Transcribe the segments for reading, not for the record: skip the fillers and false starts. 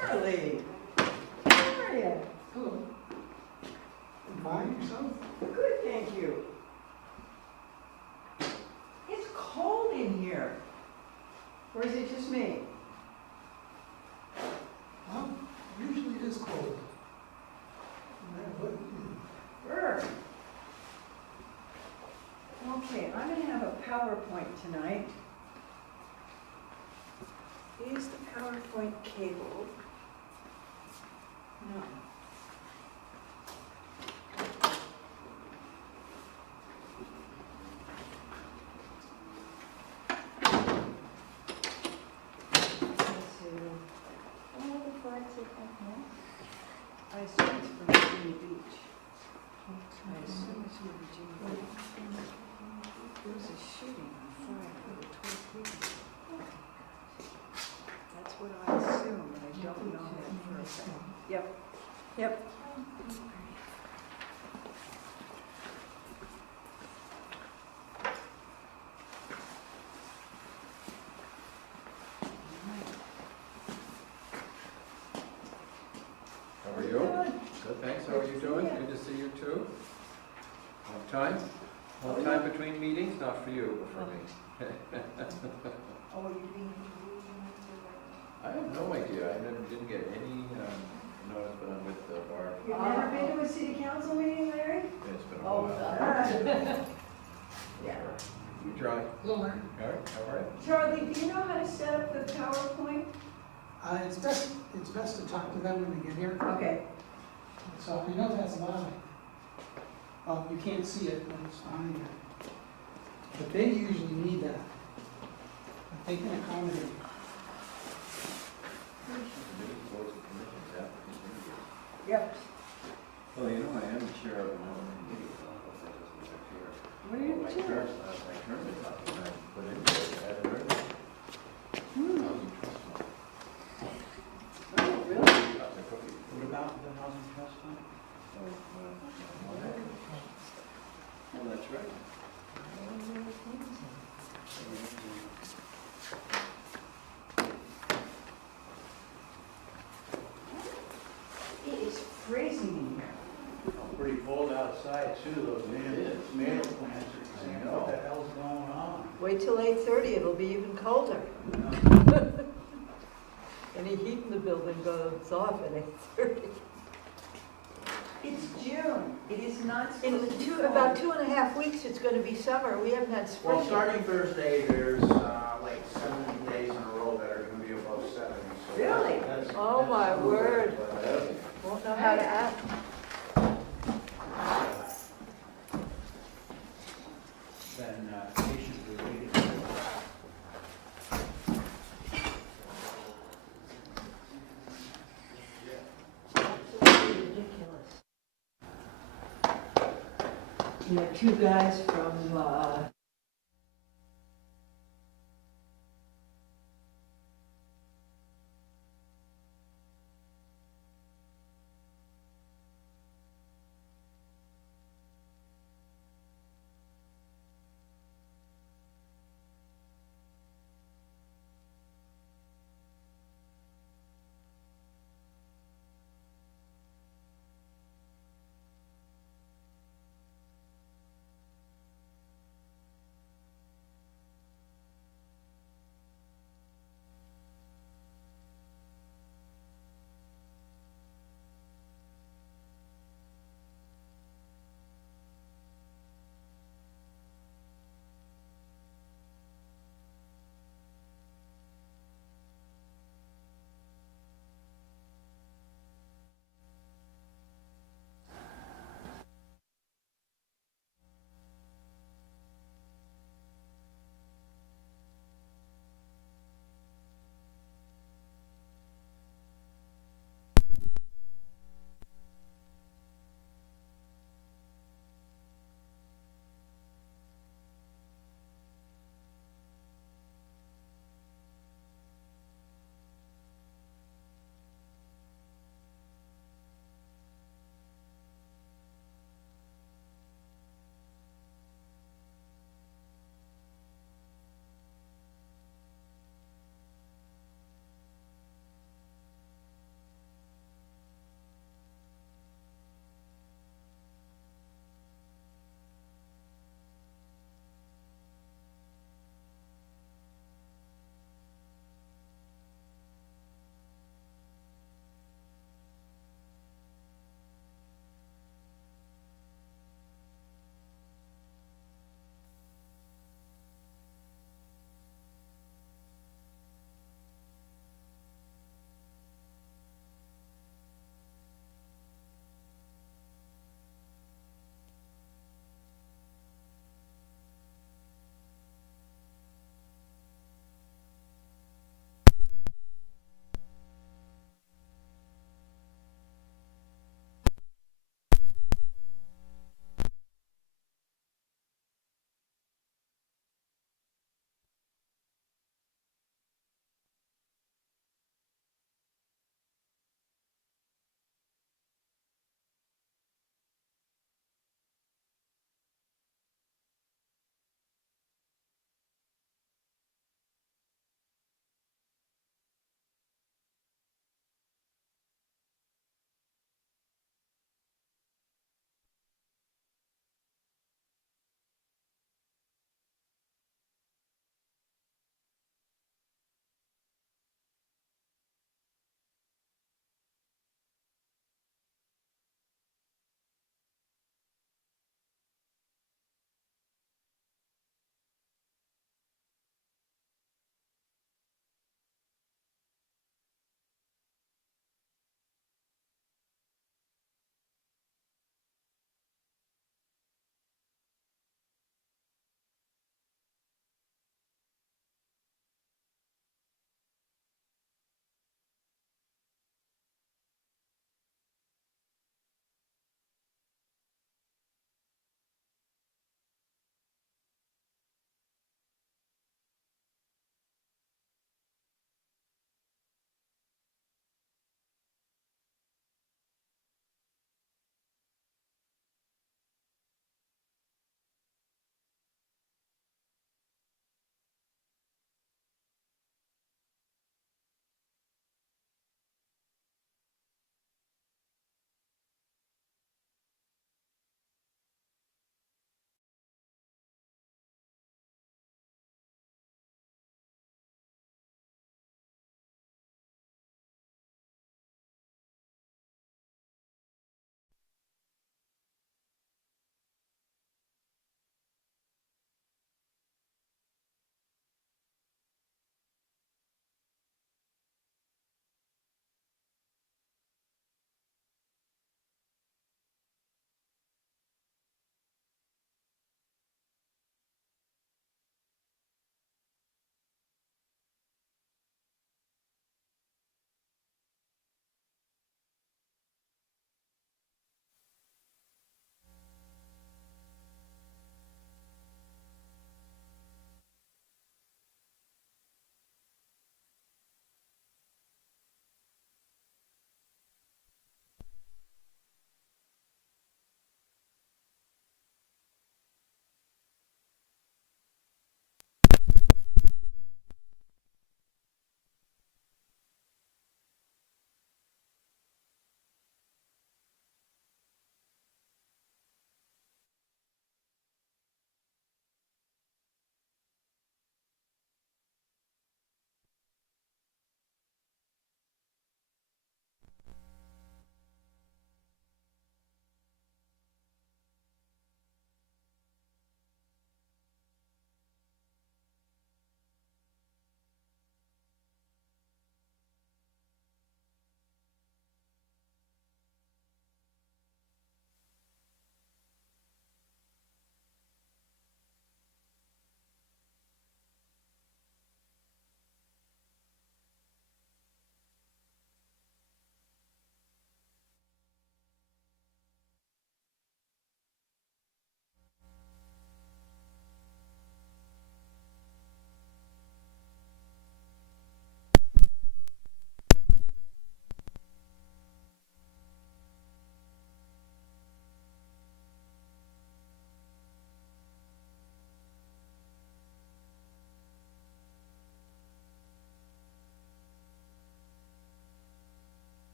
Charlie, how are you? Hello. I'm fine, yourself? Good, thank you. It's cold in here. Or is it just me? Well, usually it is cold. Brr. Okay, I'm gonna have a PowerPoint tonight. Is the PowerPoint cable? No. Let's see. All the flags are up now. I assume it's from Virginia Beach. I assume it's from Virginia Beach. There was a shooting on Friday with 12 people. That's what I assume, but I don't know that for a fact. Yep, yep. How are you? Good, thanks. How are you doing? Good to see you too. Long time? Long time between meetings? Not for you, but for me. Oh, are you being interviewed? I have no idea. I didn't get any notice, but I'm with the bar. You've never been to a city council meeting, Larry? It's been a Oh, while. yeah. You try. Hello, Larry. All right, how are you? Charlie, do you know how to set up the PowerPoint? It's best to talk to them when they get here. Okay. So I know that's allowed. You can't see it when it's on here. But they usually need that. But they can accommodate. Yep. Well, you know, I am the chair of an open committee, so I hope that doesn't interfere. What are you My doing? term is up, and I put in there, I haven't heard it. Housing trust fund. Oh, really? That's a cookie. What about the housing trust fund? Well, that's right. It is freezing in here. Pretty cold outside too, those tomato plants are saying, what the hell's going on? Wait till 8:30, it'll be even colder. Any heat in the building goes off at 8:30. It's June. It is not In supposed to be about cold. 2.5 weeks, it's gonna be summer. We haven't had spring Well, yet. starting Thursday, there's like 70 days in a row that are gonna be above 70. So Really? that's- Oh, that's my some word. but, Won't know how to act. Then patients are waiting for Absolutely ridiculous. You had two guys from,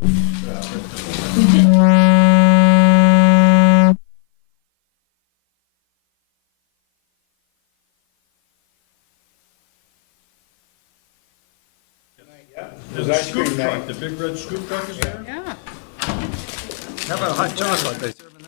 There's ice cream Scoop night. truck, the big red scoop truck is there? Yeah. How about hot chocolate? They serve in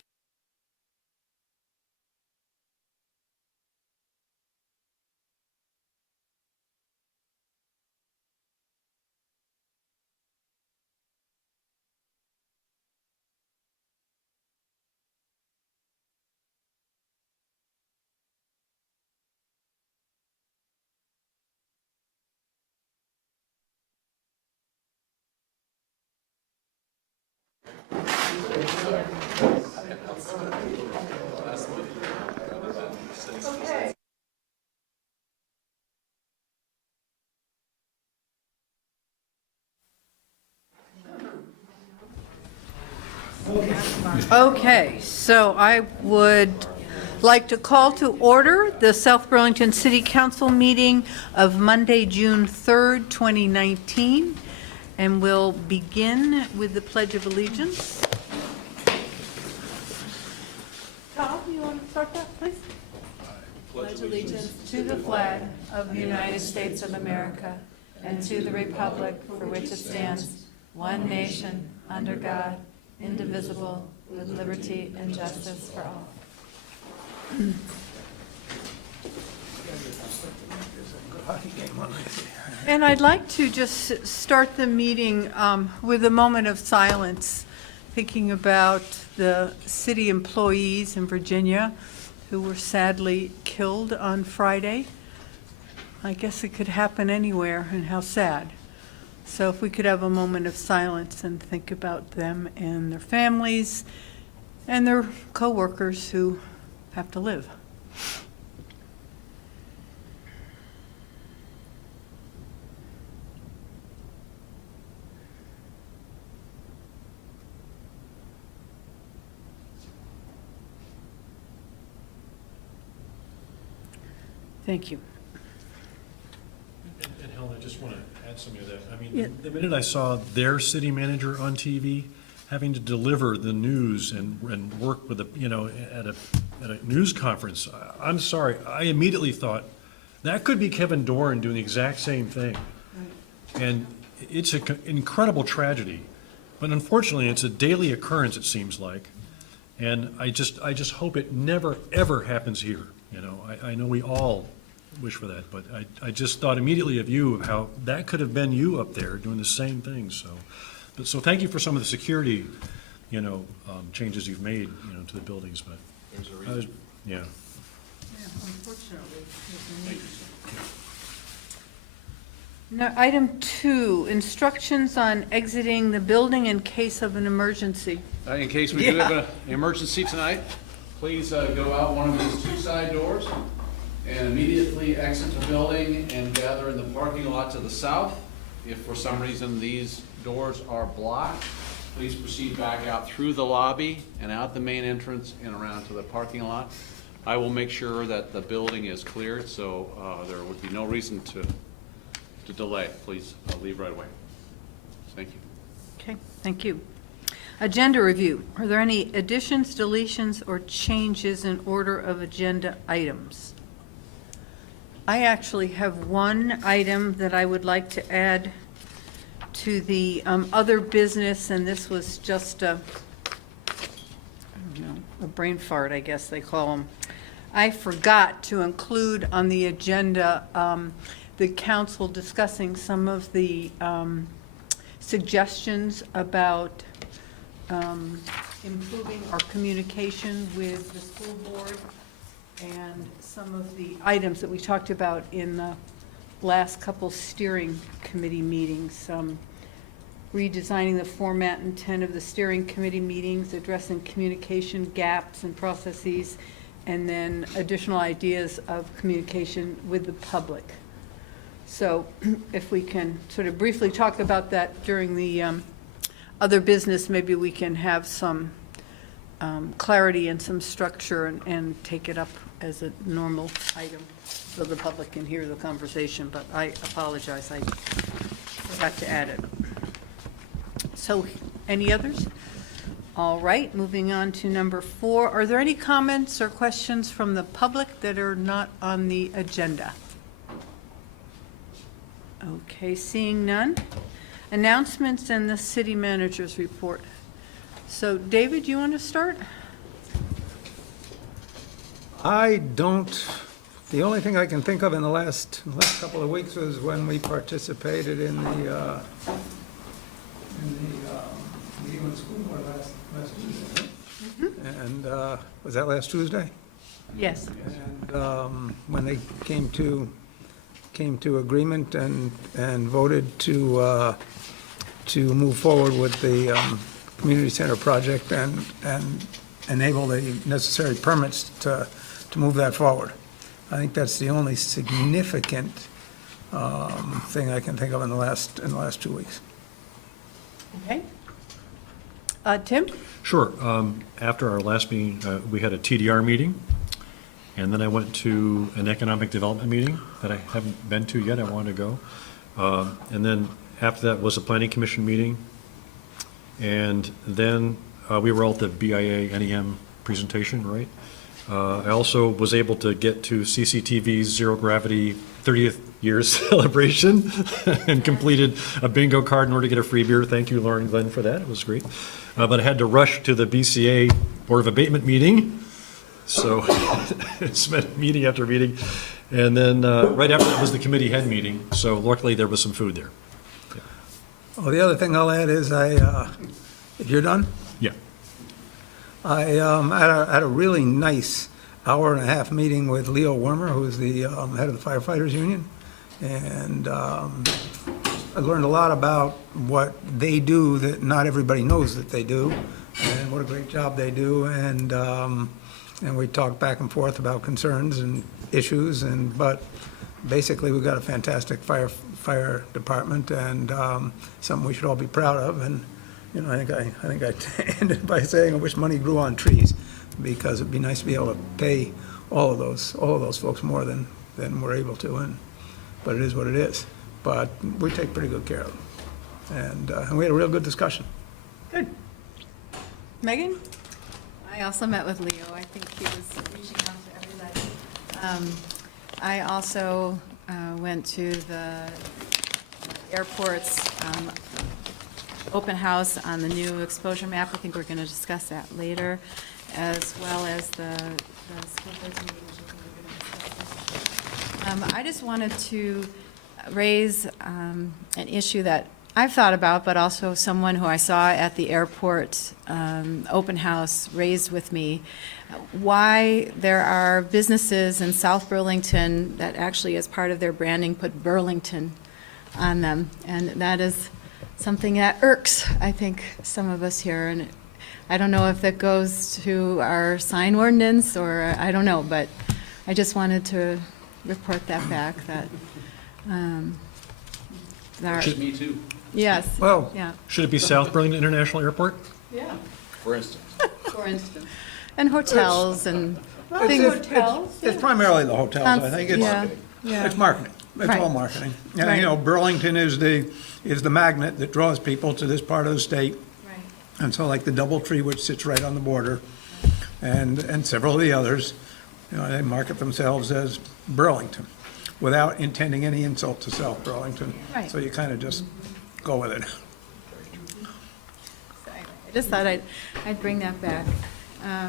Okay, so I would like to call to order the South Burlington City Council meeting of Monday, June 3rd, 2019, and we'll begin with the Pledge of Allegiance. Tom, you want to start that, please? Pledge allegiance to the flag of the United States of America and to the republic for which it stands, one nation, under God, indivisible, with liberty and justice for all. And I'd like to just start the meeting with a moment of silence, thinking about the city employees in Virginia who were sadly killed on Friday. I guess it could happen anywhere, and how sad. So if we could have a moment of silence and think about them and their families and their co-workers who have to live. Thank you. And Helen, I just want to add something to that. I Yeah. mean, the minute I saw their city manager on TV having to deliver the news and work with at a news conference, I'm sorry, I immediately thought, that could be Kevin Doran doing the exact same thing. And it's an incredible tragedy, but unfortunately, it's a daily occurrence, it seems like. And I just hope it never, ever happens here. I know we all wish for that, but I just thought immediately of you, of how that could have been you up there doing the same thing, so thank you for some of the security, changes you've made, to the buildings, but. There's a reason. Yeah. Yeah, unfortunately. Now, item 2, instructions on exiting the building in case of an emergency. In case we do have an emergency tonight, please go out one of these two side doors and immediately exit the building and gather in the parking lot to the south. If for some reason these doors are blocked, please proceed back out through the lobby and out the main entrance and around to the parking lot. I will make sure that the building is cleared, so there would be no reason to delay. Please leave right away. Thank you. Okay, thank you. Agenda review. Are there any additions, deletions, or changes in order of agenda items? I actually have one item that I would like to add to the other business, and this was just a brain fart, I guess they call them. I forgot to include on the agenda the council discussing some of the suggestions about improving our communication with the school board, and some of the items that we talked about in the last couple steering committee meetings. Redesigning the format and intent of the steering committee meetings, addressing communication gaps and processes, and then additional ideas of communication with the public. So if we can sort of briefly talk about that during the other business, maybe we can have some clarity and some structure and take it up as a normal item so the public can hear the conversation, but I apologize, I forgot to add it. So, any others? All right, moving on to number 4. Are there any comments or questions from the public that are not on the agenda? Okay, seeing none. Announcements and the city manager's report. So, David, you want to start? I don't, the only thing I can think of in the last couple of weeks was when we participated in the meeting with the school board last Tuesday. right? And, was that last Tuesday? Yes. And, when they came to agreement and voted to move forward with the, community center project and enable the necessary permits to move that forward. I think that's the only significant thing I can think of in the last 2 weeks. Okay. Tim? Sure. After our last meeting, we had a TDR meeting, and then I went to an economic development meeting that I haven't been to yet. I wanted to go. And then after that was a planning commission meeting. And then we were all at the BIA NEM presentation, right? I also was able to get to CCTV's Zero Gravity 30th year celebration and completed a bingo card in order to get a free beer. Thank you, Lauren Glenn, for that. It was great. But I had to rush to the BCA Board of Abatement meeting. So it's meeting after meeting. And then right after that was the committee head meeting. So luckily there was some food there. Well, the other thing I'll add is if you're done? Yeah. I had a really nice hour-and-a-half meeting with Leo Wormer, who is the head of the firefighters union, and I learned a lot about what they do that not everybody knows that they do, and what a great job they do, and we talked back and forth about concerns and issues, but basically we've got a fantastic fire department and something we should all be proud of. And you know, I think I ended by saying I wish money grew on trees, because it'd be nice to be able to pay all of those folks more than we're able to. But it is what it is. But we take pretty good care of them, and we had a real good discussion. Good. Megan? I also met with Leo. I think he was reaching out to everybody. I also went to the airport's open house on the new exposure map. I think we're going to discuss that later, as well as the school board meeting. I just wanted to raise an issue that I've thought about, but also someone who I saw at the airport open house raised with me, why there are businesses in South Burlington that actually, as part of their branding, put Burlington on them. And that is something that irks, I think, some of us here. And I don't know if that goes to our sign ordinance or I don't know, but I just wanted to report that back, that Me too, yes. Well, Yeah. Should it be South Burlington International Airport? Yeah. for instance. For instance. And hotels and Well, things. It's primarily the hotels, I think. Yeah, It's yeah. marketing. It's Right. all marketing. And, Right. you know, Burlington is the magnet that draws people to this part of the state. Right. And so like the DoubleTree, which sits right on the border, and several of the others, you know, they market themselves as Burlington without intending any insult to South Burlington. Right. So you kind of just go with it. So anyway, I just thought I'd bring that back. Yeah, I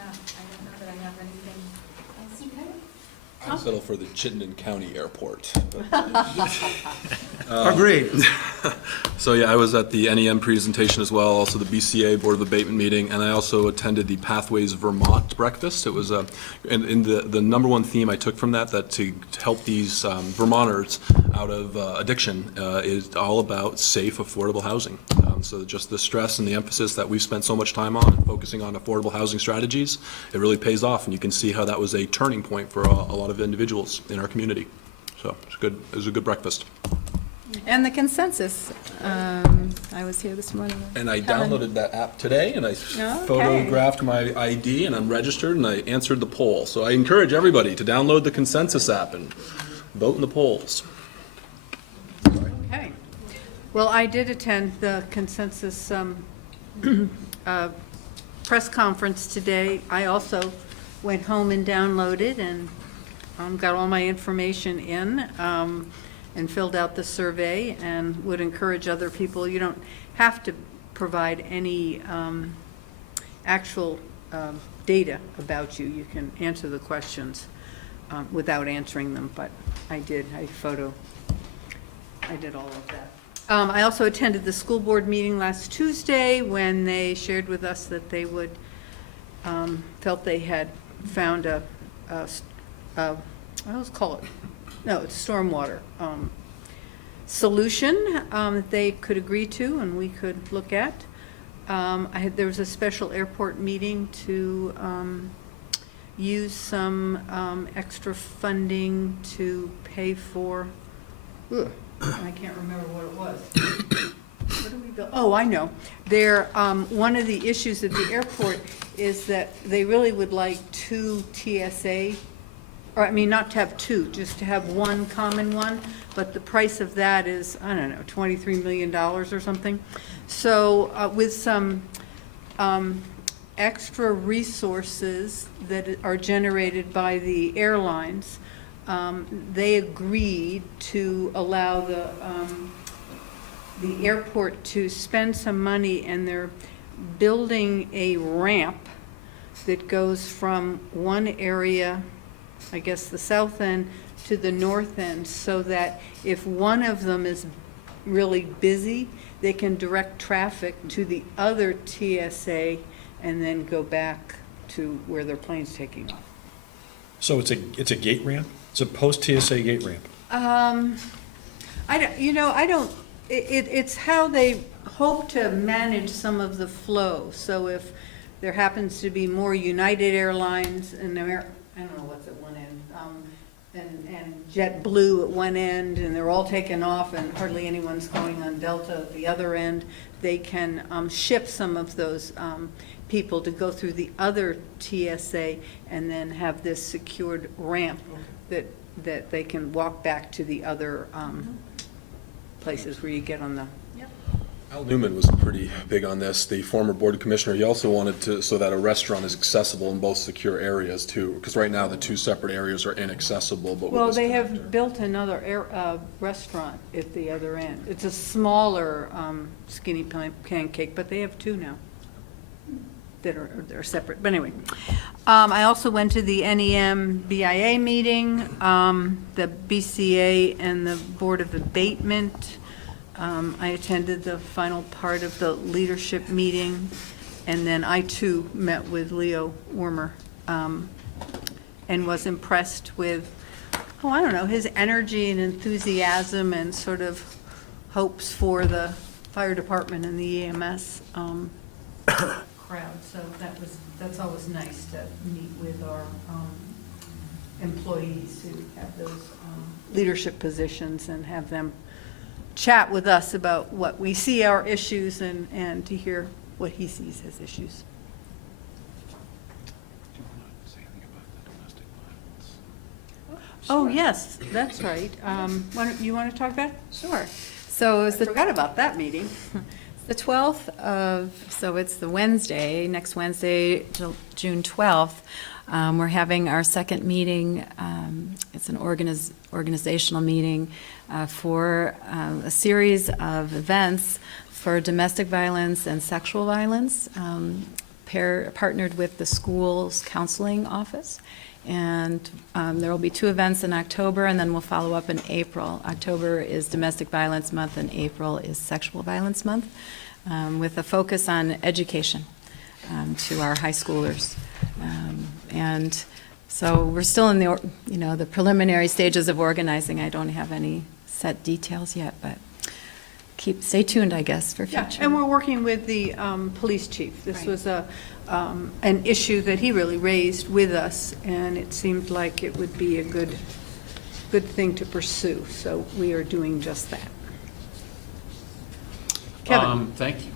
don't know that I have anything else. Okay. I settle for the Chittenden County Airport. Agreed. So yeah, I was at the NEM presentation as well, also the BCA Board of Abatement meeting, and I also attended the Pathways Vermont breakfast. It was and the number one theme I took from that to help these Vermonters out of addiction is all about safe, affordable housing. So just the stress and the emphasis that we've spent so much time on, focusing on affordable housing strategies, it really pays off, and you can see how that was a turning point for a lot of individuals in our community. So it's good. It was a good breakfast. And the consensus, I was here this morning. And I Helen. downloaded that app today, and I Okay. photographed my ID, and I'm registered, and I answered the poll. So I encourage everybody to download the consensus app and vote in the polls. Okay. Well, I did attend the consensus press conference today. I also went home and downloaded and got all my information in and filled out the survey, and would encourage other people. You don't have to provide any actual data about you. You can answer the questions without answering them, but I did. I did all of that. I also attended the school board meeting last Tuesday when they shared with us that they would, felt they had found let's call it, no, it's stormwater solution that they could agree to and we could look at. There was a special airport meeting to use some extra funding to pay for, I can't remember what it was. What do we build? Oh, I know. One of the issues at the airport is that they really would like 2 TSA, or I mean, not to have 2, just to have one common one, but the price of that is, I don't know, $23 million or something. So with some extra resources that are generated by the airlines, they agreed to allow the airport to spend some money, and they're building a ramp that goes from one area, I guess the south end, to the north end, so that if one of them is really busy, they can direct traffic to the other TSA and then go back to where their plane's taking off. So it's a gate ramp? It's a post-TSA gate ramp? It's how they hope to manage some of the flow. So if there happens to be more United Airlines and I don't know what's at one end, and JetBlue at one end, and they're all taken off and hardly anyone's going on Delta at the other end, they can shift some of those people to go through the other TSA and then have this secured ramp that they can walk back to the other places where you get on the. Al Newman was pretty big on this, the former board commissioner. He also wanted to, so that a restaurant is accessible in both secure areas too, because right now the 2 separate areas are inaccessible. But well, they have built another restaurant at the other end. It's a smaller skinny pancake, but they have 2 now that are separate. But anyway, I also went to the NEM BIA meeting, the BCA and the Board of Abatement. I attended the final part of the leadership meeting, and then I too met with Leo Wormer and was impressed with, I don't know, his energy and enthusiasm and sort of hopes for the fire department and the EMS crowd. So that's always nice to meet with our employees who have those leadership positions and have them chat with us about what we see our issues and to hear what he sees as issues. Oh, yes, that's right. You want to talk about it? Sure. So I forgot about that meeting. The 12th of, so it's the Wednesday, next Wednesday, June 12th, we're having our second meeting. It's an organizational meeting for a series of events for domestic violence and sexual violence, partnered with the school's counseling office. And there will be 2 events in October, and then we'll follow up in April. October is Domestic Violence Month, and April is Sexual Violence Month, with a focus on education to our high schoolers. And so we're still in the preliminary stages of organizing. I don't have any set details yet, but stay tuned, I guess, for future. Yeah, and we're working with the police chief. This was an issue that he really raised with us, and it seemed like it would be a good thing to pursue. So we are doing just that. Kevin. Thank you.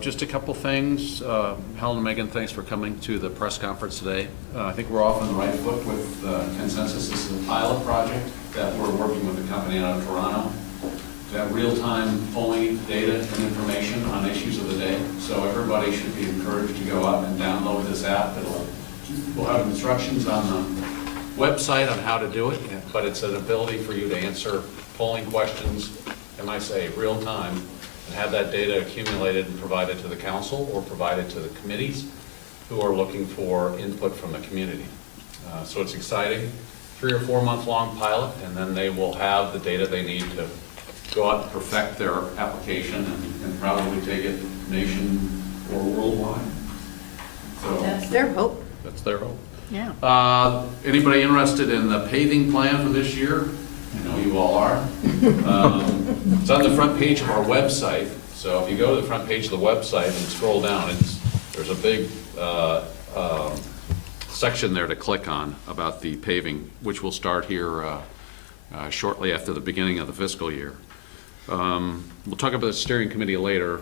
Just a couple things. Helen and Megan, thanks for coming to the press conference today. I think we're off on the right foot with consensus. This is a pilot project that we're working with a company out of Toronto that real-time polling data and information on issues of the day. So everybody should be encouraged to go out and download this app. We'll have instructions on the website on how to do it, but it's an ability for you to answer polling questions, and I say real-time, and have that data accumulated and provided to the council or provided to the committees who are looking for input from the community. So it's exciting, 3 or 4 month long pilot, and then they will have the data they need to go out and perfect their application and probably take it nation or worldwide. So That's their hope, that's their hope. yeah. Anybody interested in the paving plan for this year? I know you all are. It's on the front page of our website, so if you go to the front page of the website and scroll down, there's a big section there to click on about the paving, which will start here shortly after the beginning of the fiscal year. We'll talk about the steering committee later.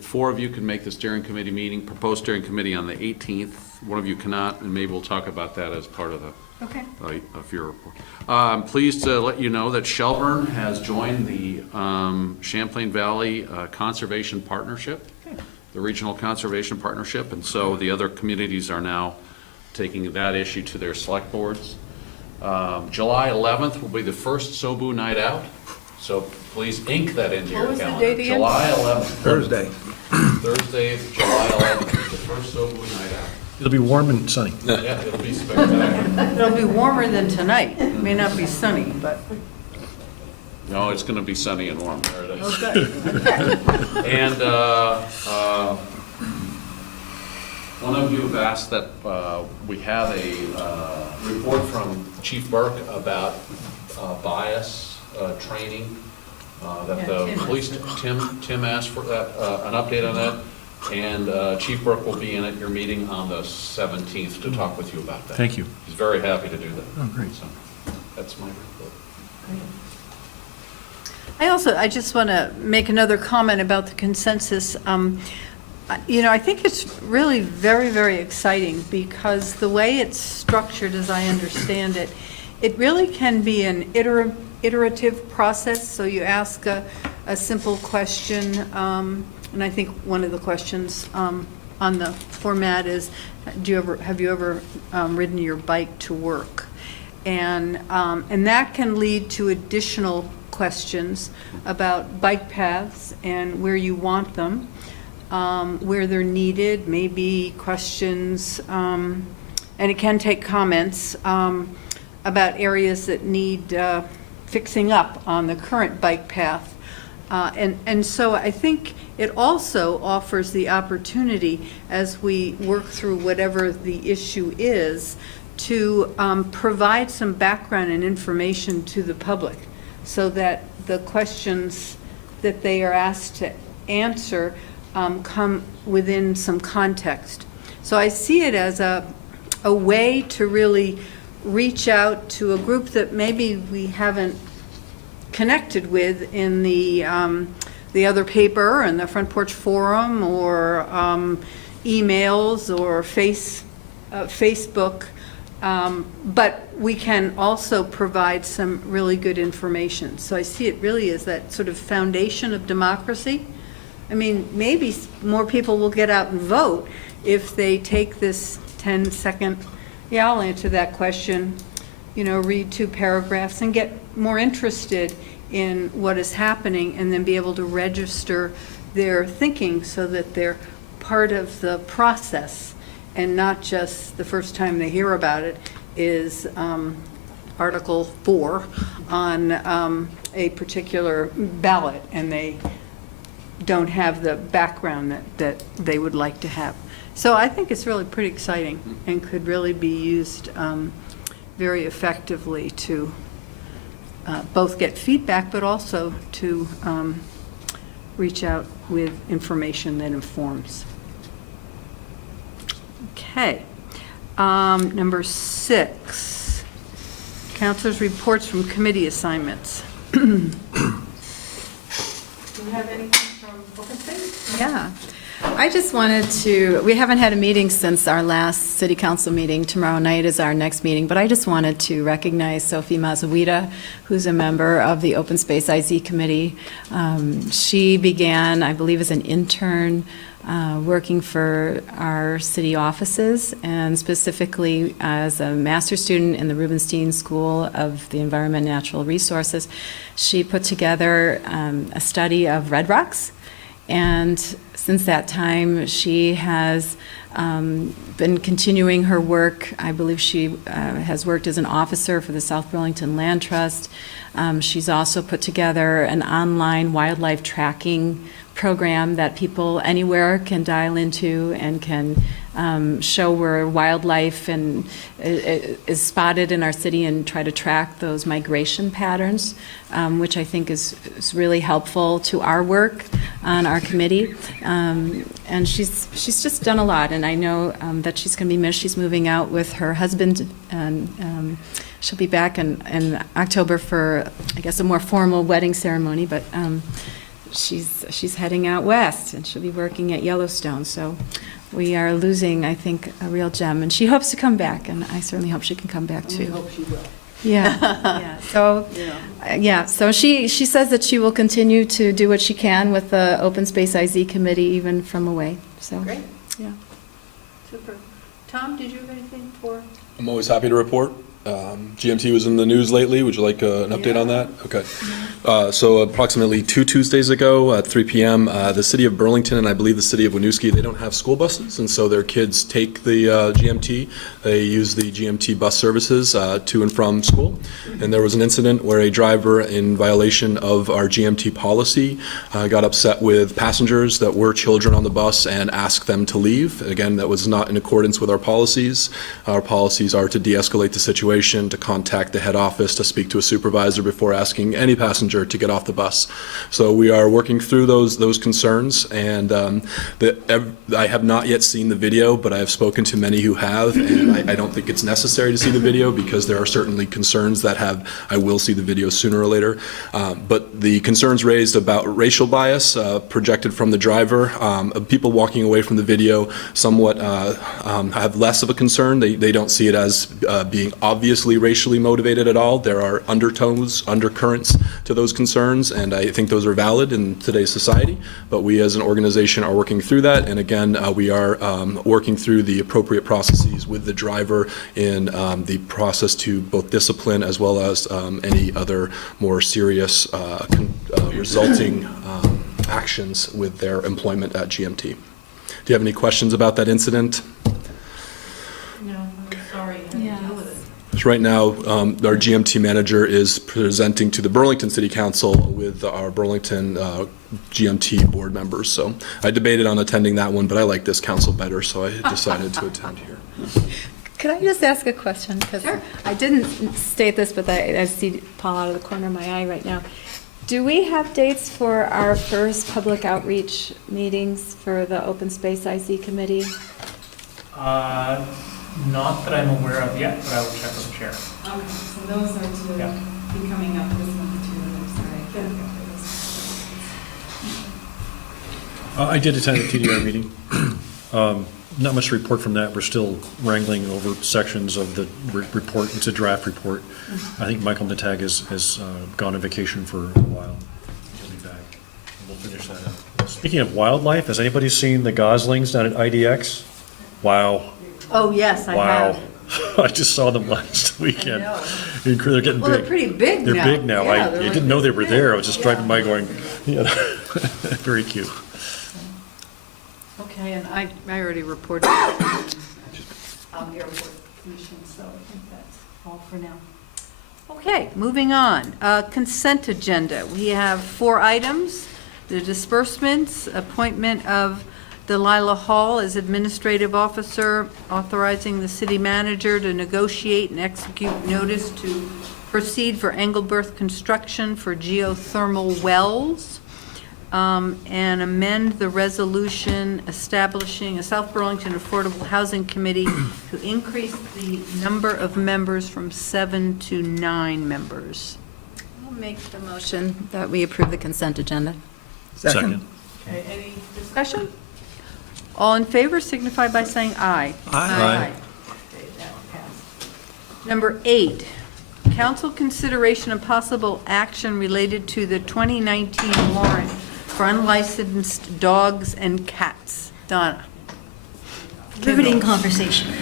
4 of you can make the steering committee meeting, proposed steering committee on the 18th. 1 of you cannot, and maybe we'll talk about that as part of the Okay. of your report. I'm pleased to let you know that Shelburne has joined the Champlain Valley Conservation Partnership, the Regional Conservation Partnership, and so the other communities are now taking that issue to their select boards. July 11th will be the first Sobu Night Out, so please ink that into your What was the calendar. date again? July 11th. Thursday. Thursday, July 11th is the first Sobu Night Out. It'll be warm and sunny. Yeah, it'll be spectacular. It'll be warmer than tonight. It may not be sunny, but, No, it's gonna be sunny and warm, there it is. oh, good. And one of you have asked that we have a report from Chief Burke about bias training, that Yeah, the Tim police, Tim asked for that, an update on that. And Chief Burke will be in at your meeting on the 17th to talk with you about that. Thank you. He's very happy to do that. Oh, great. So, that's my report. I just want to make another comment about the consensus. I think it's really very, very exciting because the way it's structured, as I understand it, it really can be an iterative process. So you ask a simple question, and I think one of the questions on the format is, have you ever ridden your bike to work? And that can lead to additional questions about bike paths and where you want them, where they're needed, maybe questions, and it can take comments about areas that need fixing up on the current bike path. And so I think it also offers the opportunity, as we work through whatever the issue is, to provide some background and information to the public so that the questions that they are asked to answer come within some context. So I see it as a way to really reach out to a group that maybe we haven't connected with in the other paper and the Front Porch Forum or emails or Facebook, but we can also provide some really good information. So I see it really as that sort of foundation of democracy. I mean, maybe more people will get out and vote if they take this 10-second, yeah, I'll answer that question, read 2 paragraphs and get more interested in what is happening and then be able to register their thinking so that they're part of the process and not just the first time they hear about it is Article 4 on a particular ballot and they don't have the background that they would like to have. So I think it's really pretty exciting and could really be used very effectively to both get feedback, but also to reach out with information that informs. Okay. Number 6, Councilors' reports from committee assignments. Do you have anything from Homestead? Yeah. I just wanted to, we haven't had a meeting since our last city council meeting. Tomorrow night is our next meeting, but I just wanted to recognize Sophie Mazawita, who's a member of the Open Space IZ Committee. She began, I believe, as an intern working for our city offices, and specifically as a master's student in the Rubenstein School of the Environment and Natural Resources. She put together a study of red rocks, and since that time, she has been continuing her work. I believe she has worked as an officer for the South Burlington Land Trust. She's also put together an online wildlife tracking program that people anywhere can dial into and can show where wildlife is spotted in our city and try to track those migration patterns, which I think is really helpful to our work on our committee. And she's just done a lot, and I know that she's going to be missed. She's moving out with her husband, and she'll be back in October for, I guess, a more formal wedding ceremony, but she's heading out west, and she'll be working at Yellowstone. So we are losing, I think, a real gem, and she hopes to come back, and I certainly hope she can come back too. I hope she will. Yeah, yeah. So, yeah. So she says that she will continue to do what she can with the Open Space IZ Committee, even from away. So, Great. Yeah. Super. Tom, did you have anything for? I'm always happy to report. GMT was in the news lately. Would you like an update on that? Okay. So approximately 2 Tuesdays ago at 3 p.m., the city of Burlington and I believe the city of Winooski, they don't have school buses, and so their kids take the GMT. They use the GMT bus services to and from school. And there was an incident where a driver, in violation of our GMT policy, got upset with passengers that were children on the bus and asked them to leave. Again, that was not in accordance with our policies. Our policies are to de-escalate the situation, to contact the head office, to speak to a supervisor before asking any passenger to get off the bus. So we are working through those concerns, and I have not yet seen the video, but I have spoken to many who have, and I don't think it's necessary to see the video because there are certainly concerns that I will see the video sooner or later. But the concerns raised about racial bias projected from the driver, people walking away from the video somewhat have less of a concern. They don't see it as being obviously racially motivated at all. There are undercurrents to those concerns, and I think those are valid in today's society. But we as an organization are working through that, and again, we are working through the appropriate processes with the driver in the process to both discipline as well as any other more serious resulting actions with their employment at GMT. Do you have any questions about that incident? No, I'm sorry. Yeah. So right now, our GMT manager is presenting to the Burlington City Council with our Burlington GMT board members. So I debated on attending that one, but I like this council better, so I decided to attend here. Could I just ask a question? Because I didn't state this, but I see Paul out of the corner of my eye right now. Do we have dates for our first public outreach meetings for the Open Space IZ Committee? Not that I'm aware of yet, but I will check with the chair. Okay, so those are to Yeah. be coming up this month too, I'm sorry. I did attend the TDR meeting. Not much to report from that. We're still wrangling over sections of the report. It's a draft report. I think Michael Natag has gone on vacation for a while. He'll be back. We'll finish that up. Speaking of wildlife, has anybody seen the goslings down at IDX? Wow. Oh, yes, I Wow. have. I just saw them last weekend. know. They're getting big. Well, they're pretty big now. They're big now. Yeah, I they're like didn't know they were big. there. I was just driving by going, yeah, very cute. Okay, and I already reported on the airport commission, so I think that's all for now. Okay, moving on. Consent agenda. We have 4 items. The disbursements, appointment of Delilah Hall as administrative officer, authorizing the city manager to negotiate and execute notice to proceed for Engelberth construction for geothermal wells, and amend the resolution establishing a South Burlington Affordable Housing Committee to increase the number of members from 7 to 9 members. I'll make the motion that we approve the consent agenda. Second. Okay, any discussion? All in favor signify by saying aye. Aye. Okay, that passed. Number 8, council consideration and possible action related to the 2019 warrant for unlicensed dogs and cats. Donna. Riveting conversation.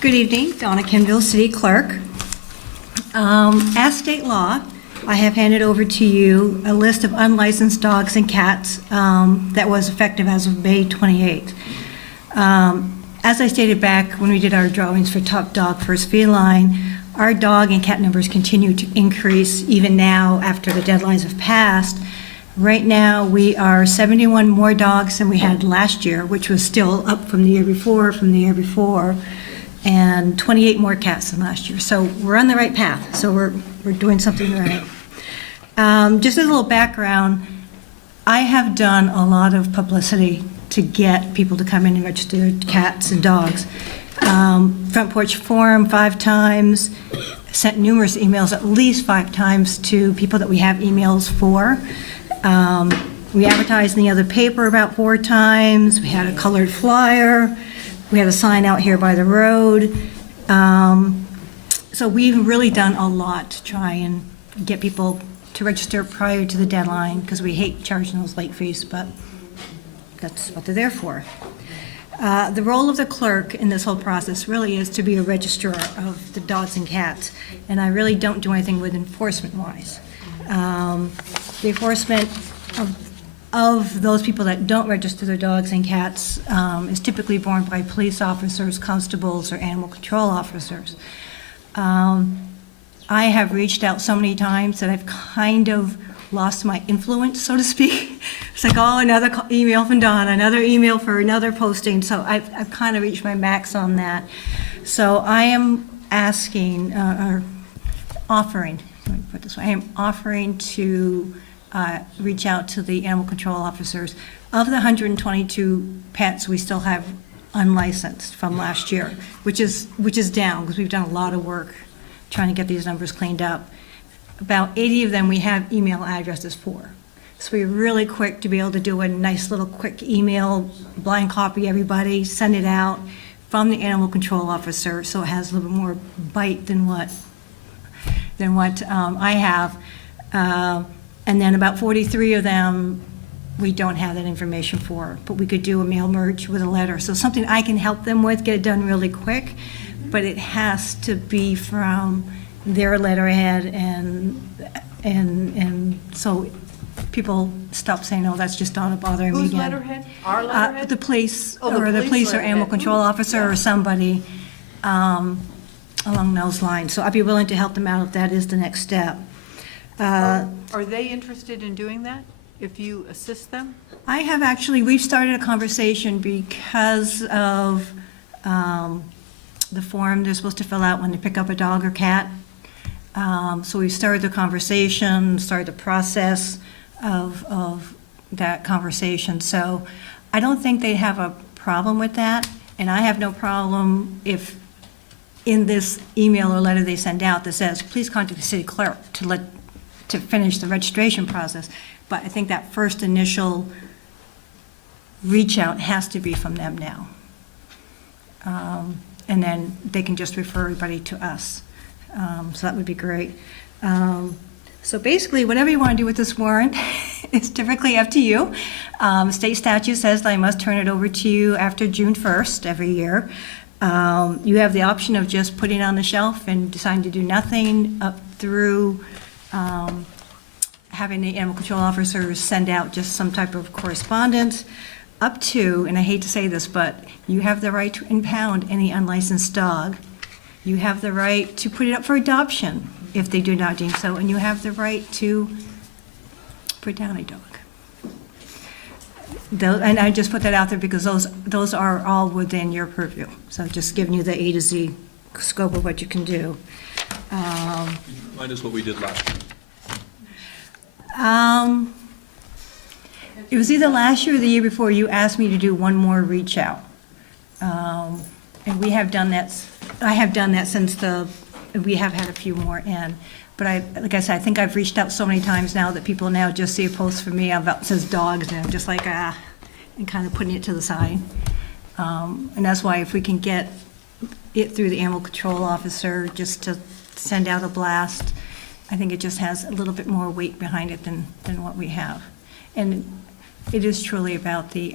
Good evening, Donna Kenville, City Clerk. As state law, I have handed over to you a list of unlicensed dogs and cats that was effective as of May 28th. As I stated back when we did our drawings for Top Dog First Feline, our dog and cat numbers continue to increase even now after the deadlines have passed. Right now, we are 71 more dogs than we had last year, which was still up from the year before, and 28 more cats than last year. So we're on the right path, so we're doing something right. Just as a little background, I have done a lot of publicity to get people to come in and register cats and dogs. Front Porch Forum 5 times, sent numerous emails, at least 5 times, to people that we have emails for. We advertised in the other paper about 4 times. We had a colored flyer. We had a sign out here by the road. So we've really done a lot to try and get people to register prior to the deadline, because we hate charging those late fees, but that's what they're there for. The role of the clerk in this whole process really is to be a registrar of the dogs and cats, and I really don't do anything with enforcement-wise. The enforcement of those people that don't register their dogs and cats is typically borne by police officers, constables, or animal control officers. I have reached out so many times that I've kind of lost my influence, so to speak. It's like, oh, another email from Donna, another email for another posting, so I've kind of reached my max on that. So I am asking, or offering, let me put it this way, I am offering to reach out to the animal control officers. Of the 122 pets we still have unlicensed from last year, which is down, because we've done a lot of work trying to get these numbers cleaned up. About 80 of them we have email addresses for. So we're really quick to be able to do a nice little quick email, blind copy everybody, send it out from the animal control officer, so it has a little bit more bite than what I have. And then about 43 of them we don't have that information for, but we could do a mail merge with a letter. So something I can help them with, get it done really quick, but it has to be from their letterhead, and so people stop saying, oh, that's just not bothering me Whose again. letterhead? Our letterhead? The police, Oh, or the police or animal letterhead. control officer or somebody along those lines. So I'd be willing to help them out if that is the next step. Are they interested in doing that, if you assist them? I have actually, we've started a conversation because of the form they're supposed to fill out when they pick up a dog or cat. So we started the conversation, started the process of that conversation. So I don't think they'd have a problem with that, and I have no problem if in this email or letter they send out that says, please contact the city clerk to finish the registration process. But I think that first initial reach out has to be from them now. And then they can just refer everybody to us. So that would be great. So basically, whatever you want to do with this warrant is typically up to you. State statute says that I must turn it over to you after June 1st every year. You have the option of just putting it on the shelf and deciding to do nothing, up through having the animal control officers send out just some type of correspondence, up to, and I hate to say this, but you have the right to impound any unlicensed dog. You have the right to put it up for adoption if they do not deem so, and you have the right to put down a dog. And I just put that out there because those are all within your purview. So just giving you the A to Z scope of what you can do. Remind us what we did last year. It was either last year or the year before, you asked me to do one more reach out. And we have done that, I have done that since we have had a few more in. like I said, I think I've reached out so many times now that people now just see a post from me about, says dogs, and I'm just like, and kind of putting it to the side. And that's why if we can get it through the animal control officer, just to send out a blast, I think it just has a little bit more weight behind it than what we have. And it is truly about the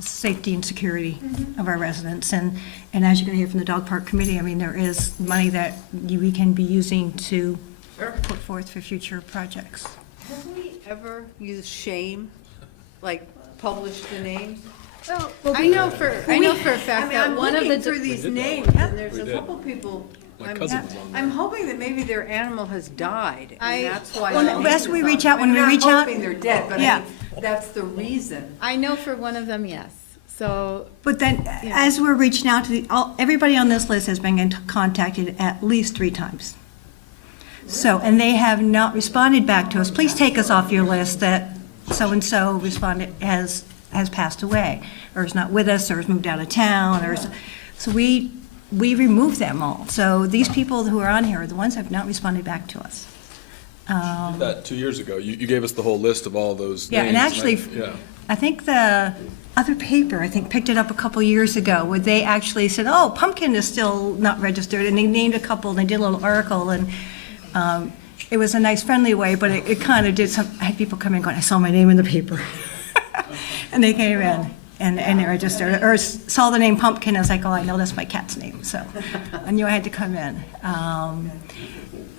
safety and security of our residents. And as you're going to hear from the dog park committee, I mean, there is money that we can be using to put forth for future projects. Have we ever used shame, like publish the names? Well, I know for a fact that one of the. I'm looking through these names, and there's a couple people, My cousin was on there. I'm hoping that maybe their animal has died, and that's why. Well, the no, name as is we on reach it. out- when we I'm reach not out- hoping they're dead, but Yeah. I mean, that's the reason. I know for one of them, yes. So, But then, as we're reaching out to everybody on this list has been contacted at least 3 times. So, and they have not responded back to us. Please take us off your list that so-and-so responded, has passed away, or is not with us, or has moved out of town, or, so we remove them all. So these people who are on here are the ones that have not responded back to us. That 2 years ago, you gave us the whole list of all those Yeah, names. and actually, Yeah. I think the other paper, picked it up a couple years ago, where they actually said, oh, Pumpkin is still not registered, and they named a couple, and they did a little article, and it was a nice, friendly way, but it kind of did I had people come in going, I saw my name in the paper. And they came in, and they registered, or saw the name Pumpkin, I was like, oh, I know that's my cat's name, so I knew I had to come in.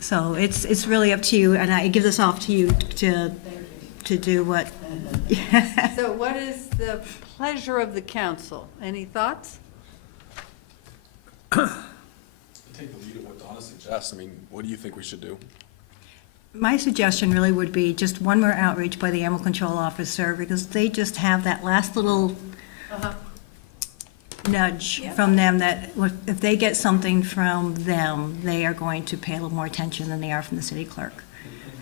So it's really up to you, and I give this off to you to do what. So what is the pleasure of the council? Any thoughts? Take the lead of what Donna suggests. I mean, what do you think we should do? My suggestion really would be just one more outreach by the animal control officer, because they just have that last little nudge from them that if they get something from them, they are going to pay a little more attention than they are from the city clerk.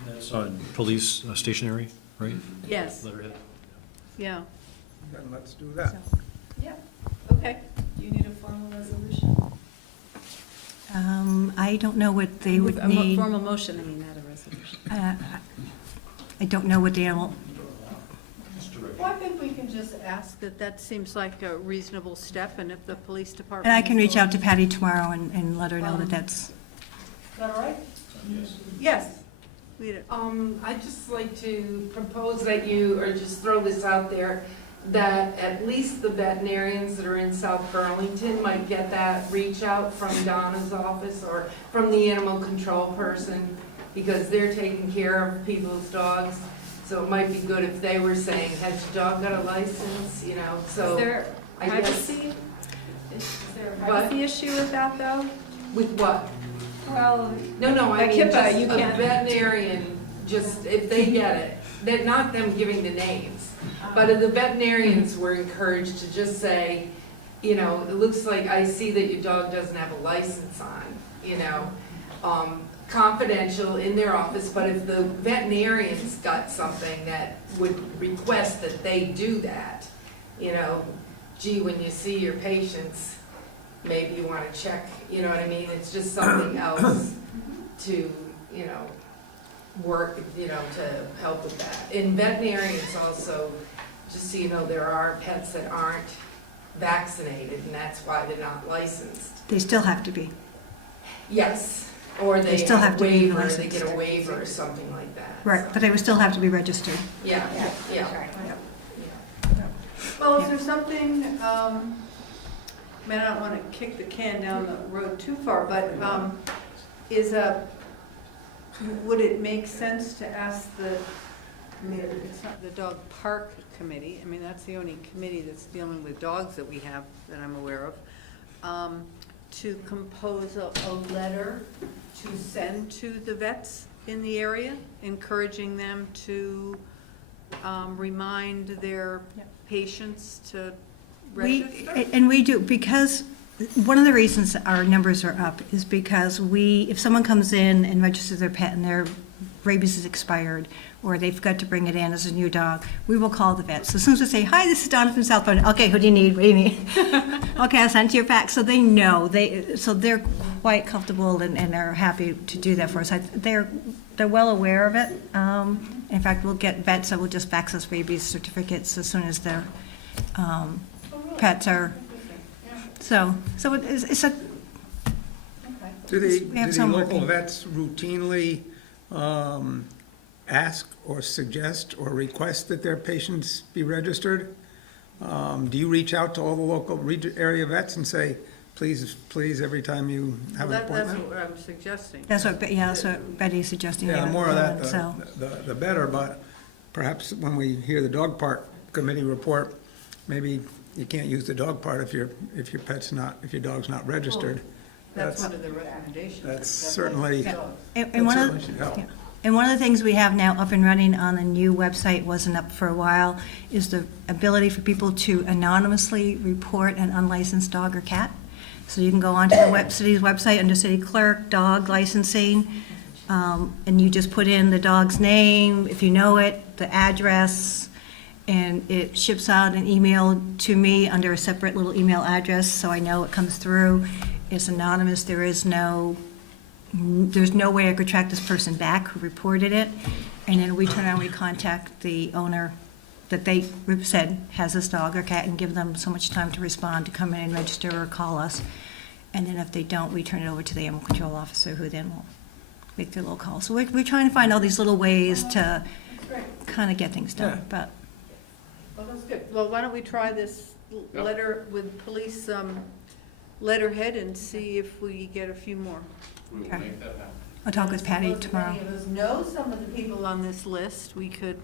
That's on police stationery, right? Yes, Letterhead. yeah, Then let's do that. yeah. okay. Do you need a formal resolution? I don't know what they would need. Formal motion, I mean, not a resolution. I don't know what the animal, Well, I think we can just ask that seems like a reasonable step, and if the police department. and I can is reach out to willing- Patty tomorrow and let her know that that's. Is that all right? Yes. Lead it. I'd just like to propose that you, or just throw this out there, that at least the veterinarians that are in South Burlington might get that reach out from Donna's office or from the animal control person, because they're taking care of people's dogs. So it might be good if they were saying, has your dog got a license, so. Is there I guess- privacy? Is there a What? privacy issue with that, though? With what? Well, No, I By mean, HIPAA, just you a can't- veterinarian, just if they get it, that not them giving the names, but if the veterinarians were encouraged to just say, it looks like I see that your dog doesn't have a license on, confidential in their office, but if the veterinarian's got something that would request that they do that, gee, when you see your patients, maybe you want to check, you know what I mean? It's just something else to, work, to help with that. And veterinarians also, just so you know, there are pets that aren't vaccinated, and that's why they're not licensed. They still have to be. Yes, or They they still have have a to be waiver, they licensed. get a waiver or something like that. Right, but they would still have to be registered. Yeah. Well, is there something, I don't want to kick the can down the road too far, but would it make sense to ask it's not the dog park committee, that's the only committee that's dealing with dogs that we have, that I'm aware of, to compose a letter to send to the vets in the area, encouraging them to remind their patients to register? And we do, because one of the reasons our numbers are up is because if someone comes in and registers their pet and they're rabies is expired, or they've got to bring it in as a new dog, we will call the vet. So as soon as we say, hi, this is Donna from South Bend, okay, who do you need, what do you need? Okay, I'll send it to your pack, so they know, so they're quite comfortable and they're happy to do that for us. They're well aware of it. In fact, we'll get vets that will just fax us rabies certificates as soon as their pets are, so it's a, Do We the have some local working. vets routinely ask or suggest or request that their patients be registered? Do you reach out to all the local area vets and say, please, every time you have an That's appointment? what I'm suggesting. that's what Betty's suggesting. Yeah, the more of that, So, the better, but perhaps when we hear the dog park committee report, maybe you can't use the dog part if your dog's not registered. That's one of the recommendations. That's certainly, yeah. that And one certainly of, should help. yeah. And one of the things we have now up and running on the new website, wasn't up for a while, is the ability for people to anonymously report an unlicensed dog or cat. So you can go onto the city's website under city clerk, dog licensing, and you just put in the dog's name, if you know it, the address, and it ships out an email to me under a separate little email address, so I know it comes through. It's anonymous, there's no way I could track this person back who reported it. And then we turn around, we contact the owner that they said has this dog or cat and give them so much time to respond, to come in and register or call us. And then if they don't, we turn it over to the animal control officer, who then will make their little call. So we're trying to find all these little ways to kind of get things done, but. Well, that's good. Well, why don't we try this letter with police letterhead and see if we get a few more. We will Okay. make that happen. I'll talk with Patty tomorrow. Many of us know some of the people on this list. We could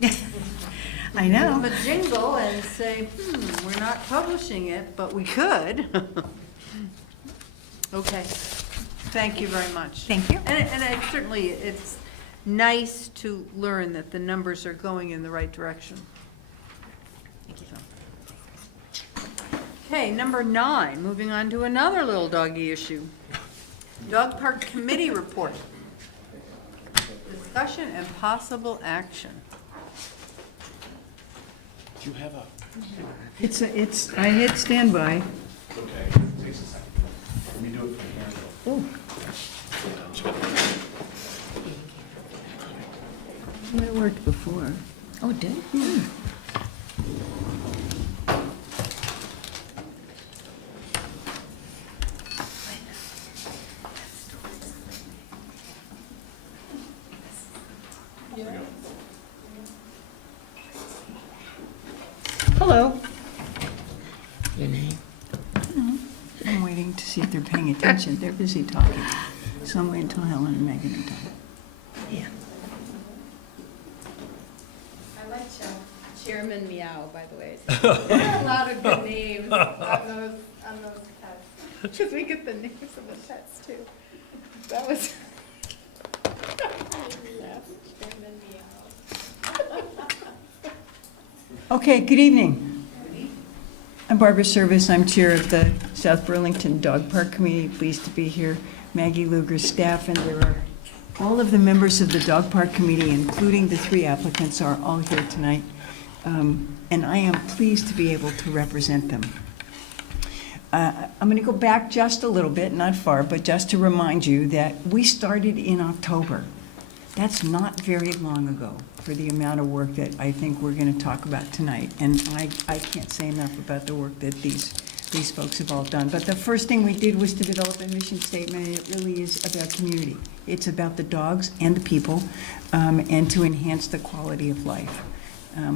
I give know. them a jingle and say, we're not publishing it, but we could. Okay. Thank you very much. Thank you. And certainly, it's nice to learn that the numbers are going in the right direction. Thank you. Okay, number 9, moving on to another little doggy issue. Dog Park Committee Report. Discussion and possible action. Do you have a, I hit standby. okay, takes a second. Let me do it from here. That worked before. Oh, it did? Yeah. Hello. Your name? I'm waiting to see if they're paying attention. They're busy talking. So I'm waiting until Helen and Megan are done. Yeah. I like Chairman Meow, by the way. So there are a lot of good names on those pets. Because we get the names of the pets too. That was. Chairman Meow. Okay, good evening. I'm Barbara Service. I'm chair of the South Burlington Dog Park Committee. Pleased to be here. Maggie Luger, staff, and there are all of the members of the Dog Park Committee, including the 3 applicants, are all here tonight. And I am pleased to be able to represent them. I'm going to go back just a little bit, not far, but just to remind you that we started in October. That's not very long ago for the amount of work that I think we're going to talk about tonight. And I can't say enough about the work that these folks have all done. But the first thing we did was to develop a mission statement, and it really is about community. It's about the dogs and the people, and to enhance the quality of life.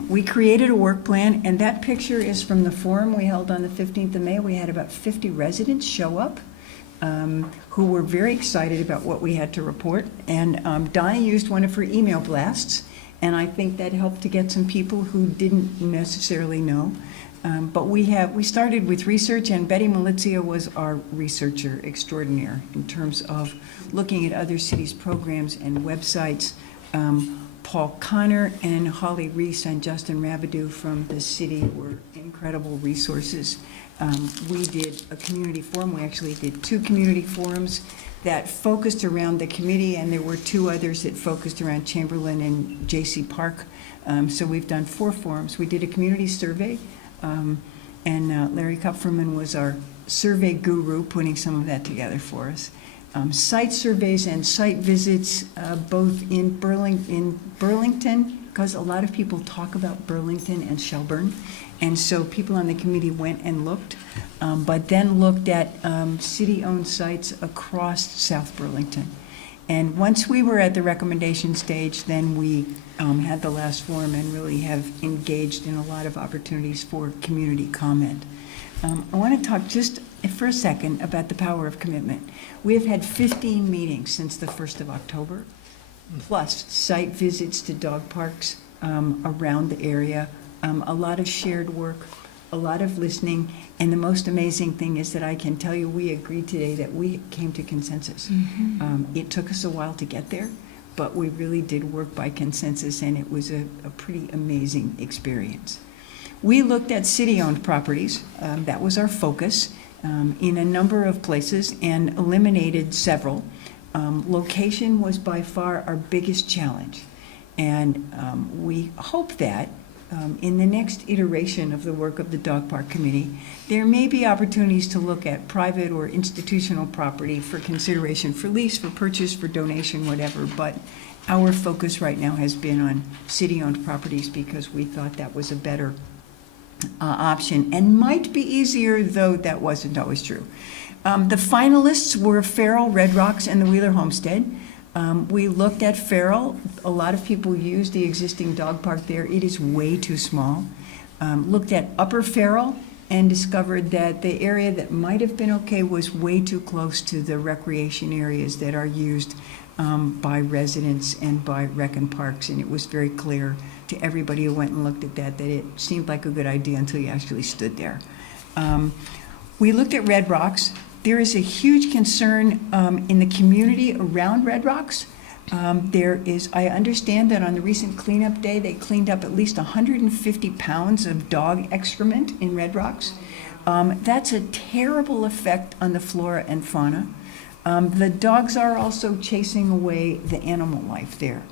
We created a work plan, and that picture is from the forum we held on the 15th of May. We had about 50 residents show up who were very excited about what we had to report. And Donna used one of her email blasts, and I think that helped to get some people who didn't necessarily know. But we started with research, and Betty Malizia was our researcher extraordinaire in terms of looking at other cities' programs and websites. Paul Connor and Holly Reese and Justin Rabideau from the city were incredible resources. We did a community forum. We actually did 2 community forums. that focused around the committee, and there were 2 others that focused around Chamberlain and J.C. Park. So we've done 4 forums. We did a community survey, and Larry Kupferman was our survey guru, putting some of that together for us. Site surveys and site visits, both in Burlington, because a lot of people talk about Burlington and Shelburne, and so people on the committee went and looked, but then looked at city-owned sites across South Burlington. And once we were at the recommendation stage, then we had the last forum and really have engaged in a lot of opportunities for community comment. I want to talk just for a second about the power of commitment. We have had 15 meetings since the 1st of October, plus site visits to dog parks around the area, a lot of shared work, a lot of listening, and the most amazing thing is that I can tell you we agreed today that we came to consensus. It took us a while to get there, but we really did work by consensus, and it was a pretty amazing experience. We looked at city-owned properties. That was our focus in a number of places and eliminated several. Location was by far our biggest challenge, and we hope that in the next iteration of the work of the Dog Park Committee, there may be opportunities to look at private or institutional property for consideration for lease, for purchase, for donation, whatever, but our focus right now has been on city-owned properties because we thought that was a better option and might be easier, though that wasn't always true. The finalists were Farrell, Red Rocks, and the Wheeler Homestead. We looked at Farrell. A lot of people use the existing dog park there. It is way too small. Looked at Upper Farrell and discovered that the area that might have been okay was way too close to the recreation areas that are used by residents and by rec and parks. And it was very clear to everybody who went and looked at that it seemed like a good idea until you actually stood there. We looked at Red Rocks. There is a huge concern in the community around Red Rocks. I understand that on the recent cleanup day, they cleaned up at least 150 pounds of dog excrement in Red Rocks. That's a terrible effect on the flora and fauna. The dogs are also chasing away the animal life there.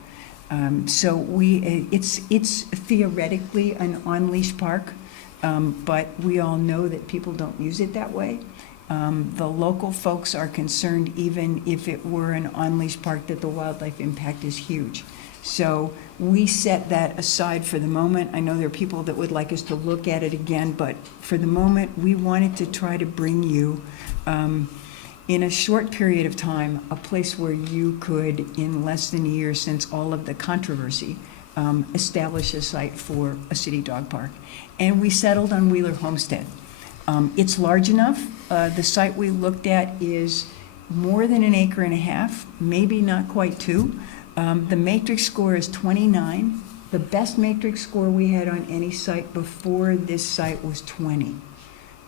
So it's theoretically an on-leash park, but we all know that people don't use it that way. The local folks are concerned, even if it were an on-leash park, that the wildlife impact is huge. So we set that aside for the moment. I know there are people that would like us to look at it again, but for the moment, we wanted to try to bring you, in a short period of time, a place where you could, in less than a year since all of the controversy, establish a site for a city dog park. And we settled on Wheeler Homestead. It's large enough. The site we looked at is more than 1.5 acres, maybe not quite 2. The matrix score is 29. The best matrix score we had on any site before this site was 20.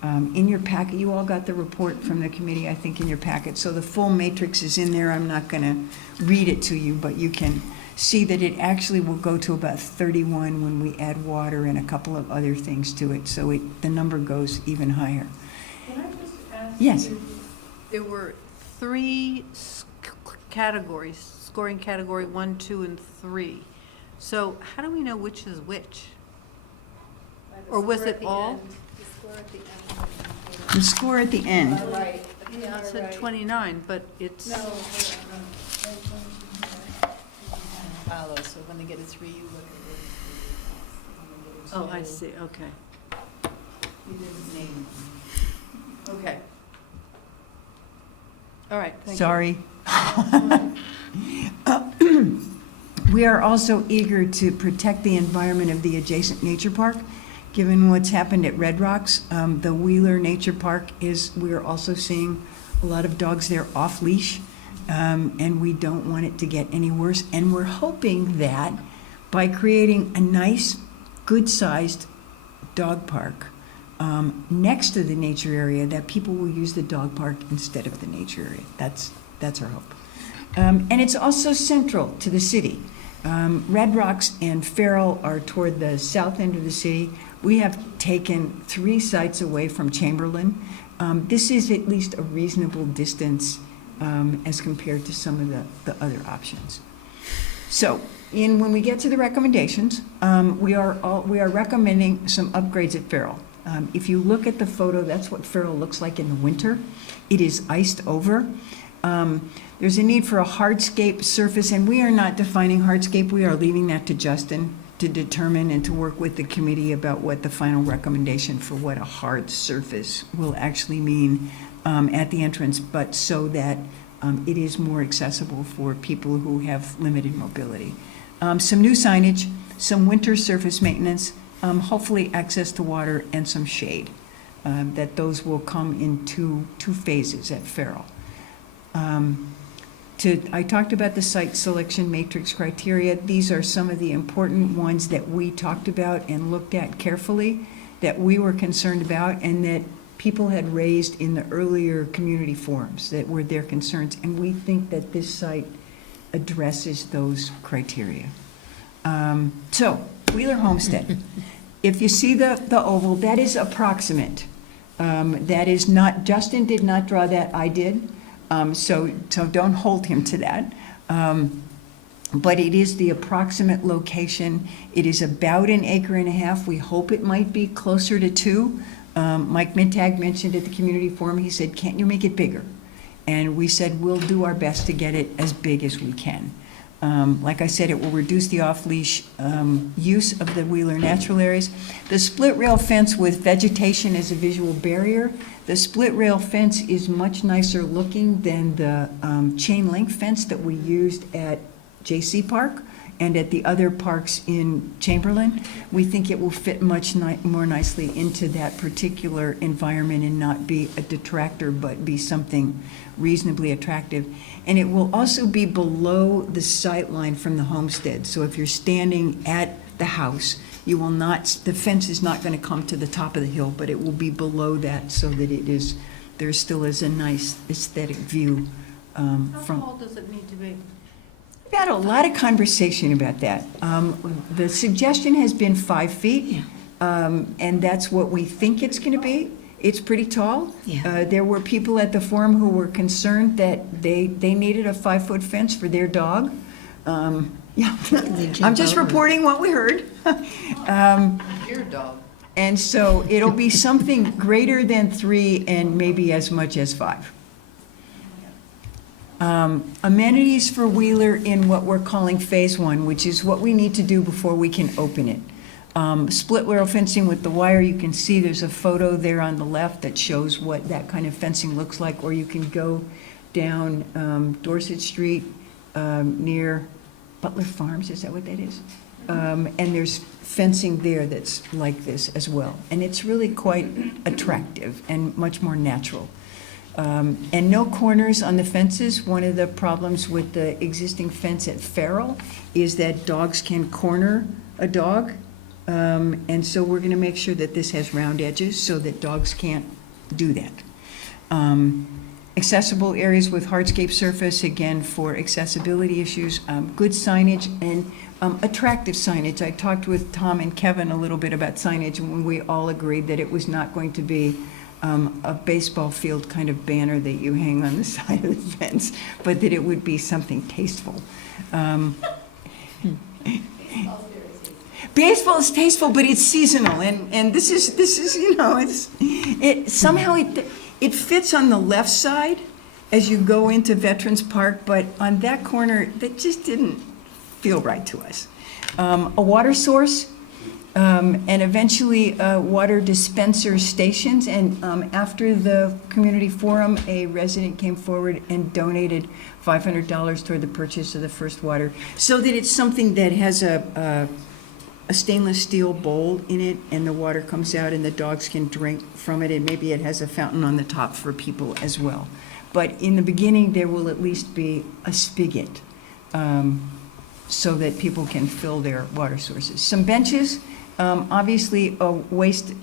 In your packet, you all got the report from the committee, I think, in your packet. So the full matrix is in there. I'm not going to read it to you, but you can see that it actually will go to about 31 when we add water and a couple of other things to it. So the number goes even higher. Can I just ask? Yes. There were 3 categories, scoring category 1, 2, and 3. So how do we know which is which? Or was it all? The score at the end. Right. Yeah, it said 29, but it's. No, follow, so when they get a 3, you look at it. Oh, I see, okay. You didn't name Okay. All right, thank you. Sorry. We are also eager to protect the environment of the adjacent nature park. Given what's happened at Red Rocks, the Wheeler Nature Park we are also seeing a lot of dogs there off leash, and we don't want it to get any worse. And we're hoping that by creating a nice, good-sized dog park next to the nature area, that people will use the dog park instead of the nature area. That's our hope. And it's also central to the city. Red Rocks and Farrell are toward the south end of the city. We have taken 3 sites away from Chamberlain. This is at least a reasonable distance as compared to some of the other options. So, when we get to the recommendations, we are recommending some upgrades at Farrell. If you look at the photo, that's what Farrell looks like in the winter. It is iced over. There's a need for a hardscape surface, and we are not defining hardscape. We are leaving that to Justin to determine and to work with the committee about what the final recommendation for what a hard surface will actually mean at the entrance, but so that it is more accessible for people who have limited mobility. Some new signage, some winter surface maintenance, hopefully access to water, and some shade. That those will come in two phases at Farrell. I talked about the site selection matrix criteria. These are some of the important ones that we talked about and looked at carefully, that we were concerned about, and that people had raised in the earlier community forums that were their concerns. And we think that this site addresses those criteria. So, Wheeler Homestead. If you see the oval, that is approximate. That is not, Justin did not draw that, I did. So don't hold him to that. But it is the approximate location. It is about 1.5 acres. We hope it might be closer to 2. Mike Mintag mentioned at the community forum, he said, can't you make it bigger? And we said, we'll do our best to get it as big as we can. Like I said, it will reduce the off-leash use of the Wheeler natural areas. The split rail fence with vegetation as a visual barrier. The split rail fence is much nicer looking than the chain link fence that we used at J.C. Park and at the other parks in Chamberlain. We think it will fit much more nicely into that particular environment and not be a detractor, but be something reasonably attractive. And it will also be below the sight line from the homestead. So if you're standing at the house, you will not, the fence is not going to come to the top of the hill, but it will be below that so that it is, there still is a nice aesthetic view How from. tall does it need to be? We've had a lot of conversation about that. The suggestion has been 5 feet, and that's what we think it's going to be. It's pretty tall. Yeah. There were people at the forum who were concerned that they needed a 5-foot fence for their dog. Yeah, I'm just reporting what we heard. Your dog. And so it'll be something greater than 3 and maybe as much as 5. Amenities for Wheeler in what we're calling Phase 1, which is what we need to do before we can open it. Split rail fencing with the wire, you can see there's a photo there on the left that shows what that kind of fencing looks like, or you can go down Dorset Street near Butler Farms, is that what that is? And there's fencing there that's like this as well. And it's really quite attractive and much more natural. And no corners on the fences. One of the problems with the existing fence at Farrell is that dogs can corner a dog. And so we're going to make sure that this has round edges so that dogs can't do that. Accessible areas with hardscape surface, again, for accessibility issues. Good signage and attractive signage. I talked with Tom and Kevin a little bit about signage, and we all agreed that it was not going to be a baseball field kind of banner that you hang on the side of the fence, but that it would be something tasteful. Baseball is tasteful, but it's seasonal, and this is you know, it somehow it fits on the left side as you go into Veterans Park, but on that corner, that just didn't feel right to us. A water source, and eventually water dispenser stations, and after the community forum, a resident came forward and donated $500 toward the purchase of the first water, so that it's something that has a stainless steel bowl in it, and the water comes out and the dogs can drink from it, and maybe it has a fountain on the top for people as well. But in the beginning, there will at least be a spigot so that people can fill their water sources. Some benches, obviously a waste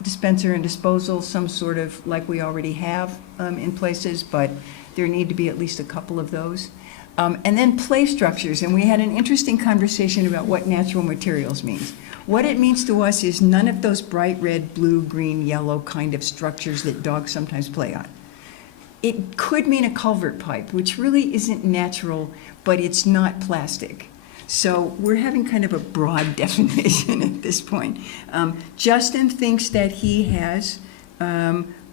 dispenser and disposal, some sort of like we already have in places, but there need to be at least a couple of those. And then play structures, and we had an interesting conversation about what natural materials means. What it means to us is none of those bright red, blue, green, yellow kind of structures that dogs sometimes play on. it could mean a culvert pipe, which really isn't natural, but it's not plastic. So we're having kind of a broad definition at this point. Justin thinks that he has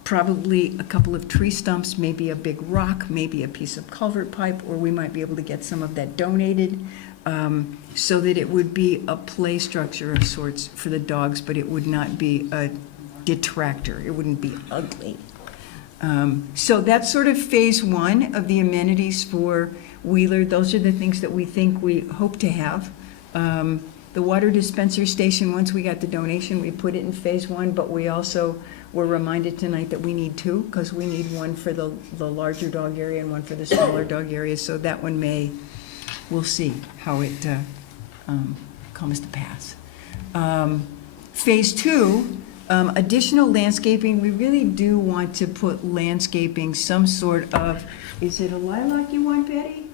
probably a couple of tree stumps, maybe a big rock, maybe a piece of culvert pipe, or we might be able to get some of that donated, so that it would be a play structure of sorts for the dogs, but it would not be a detractor. It wouldn't be ugly. So that's sort of phase one of the amenities for Wheeler. Those are the things that we think we hope to have. The water dispenser station, once we got the donation, we put it in phase one, but we also were reminded tonight that we need two, because we need one for the larger dog area and one for the smaller dog area, so that one we'll see how it comes to pass. Phase two, additional landscaping. We really do want to put landscaping, some sort of, is it a lilac you want, Betty?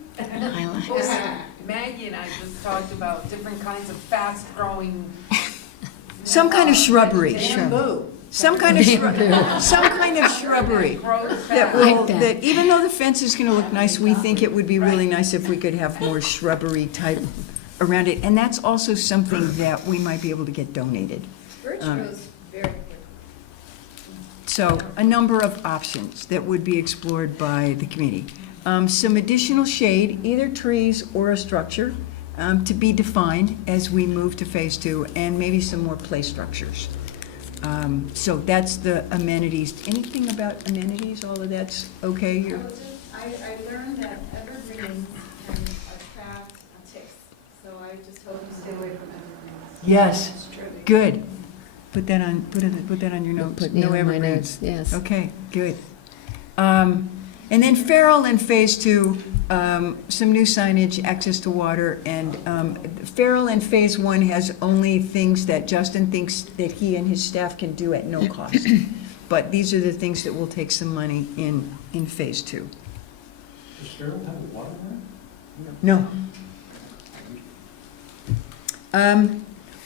Maggie and I just talked about different kinds of fast-growing. Some kind of shrubbery. Bamboo. Some kind of shrubbery that will, that even though the fence is going to look nice, we think it would be really nice if we could have more shrubbery type around it. And that's also something that we might be able to get donated. Birch grows very quickly. So a number of options that would be explored by the committee. Some additional shade, either trees or a structure, to be defined as we move to phase two, and maybe some more play structures. So that's the amenities. Anything about amenities? All of that's okay here? I learned that evergreens can attract ticks, so I just hope you stay away from evergreens. Yes, good. Put that on your notes. No evergreens. Yes. Okay, good. And then feral in phase two, some new signage, access to water, and feral in phase one has only things that Justin thinks that he and his staff can do at no cost. But these are the things that will take some money in phase two. Does feral have water No.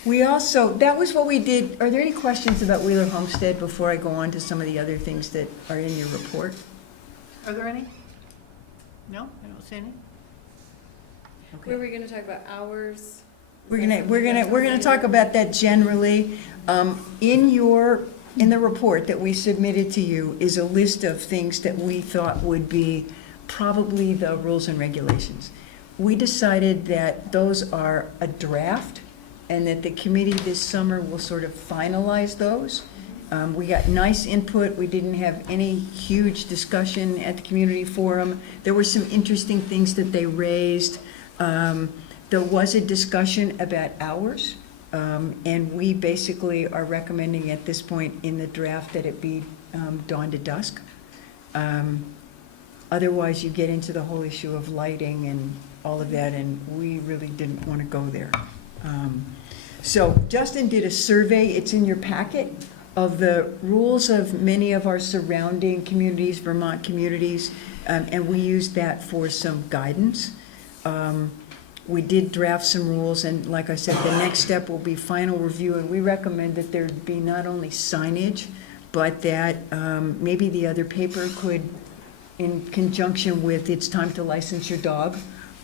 We also, that was what we did. Are there any questions about Wheeler Homestead before I go on to some of the other things that are in your report? Are there any? No, I don't see any. Okay. Were we gonna talk about hours? We're gonna talk about that generally. In the report that we submitted to you is a list of things that we thought would be probably the rules and regulations. We decided that those are a draft, and that the committee this summer will sort of finalize those. We got nice input. We didn't have any huge discussion at the community forum. There were some interesting things that they raised. There was a discussion about hours, and we basically are recommending at this point in the draft that it be dawn to dusk. Otherwise, you get into the whole issue of lighting and all of that, and we really didn't want to go there. So Justin did a survey. It's in your packet, of the rules of many of our surrounding communities, Vermont communities, and we used that for some guidance. We did draft some rules, and like I said, the next step will be final review, and we recommend that there be not only signage, but that maybe the other paper could, in conjunction with it's time to license your dog,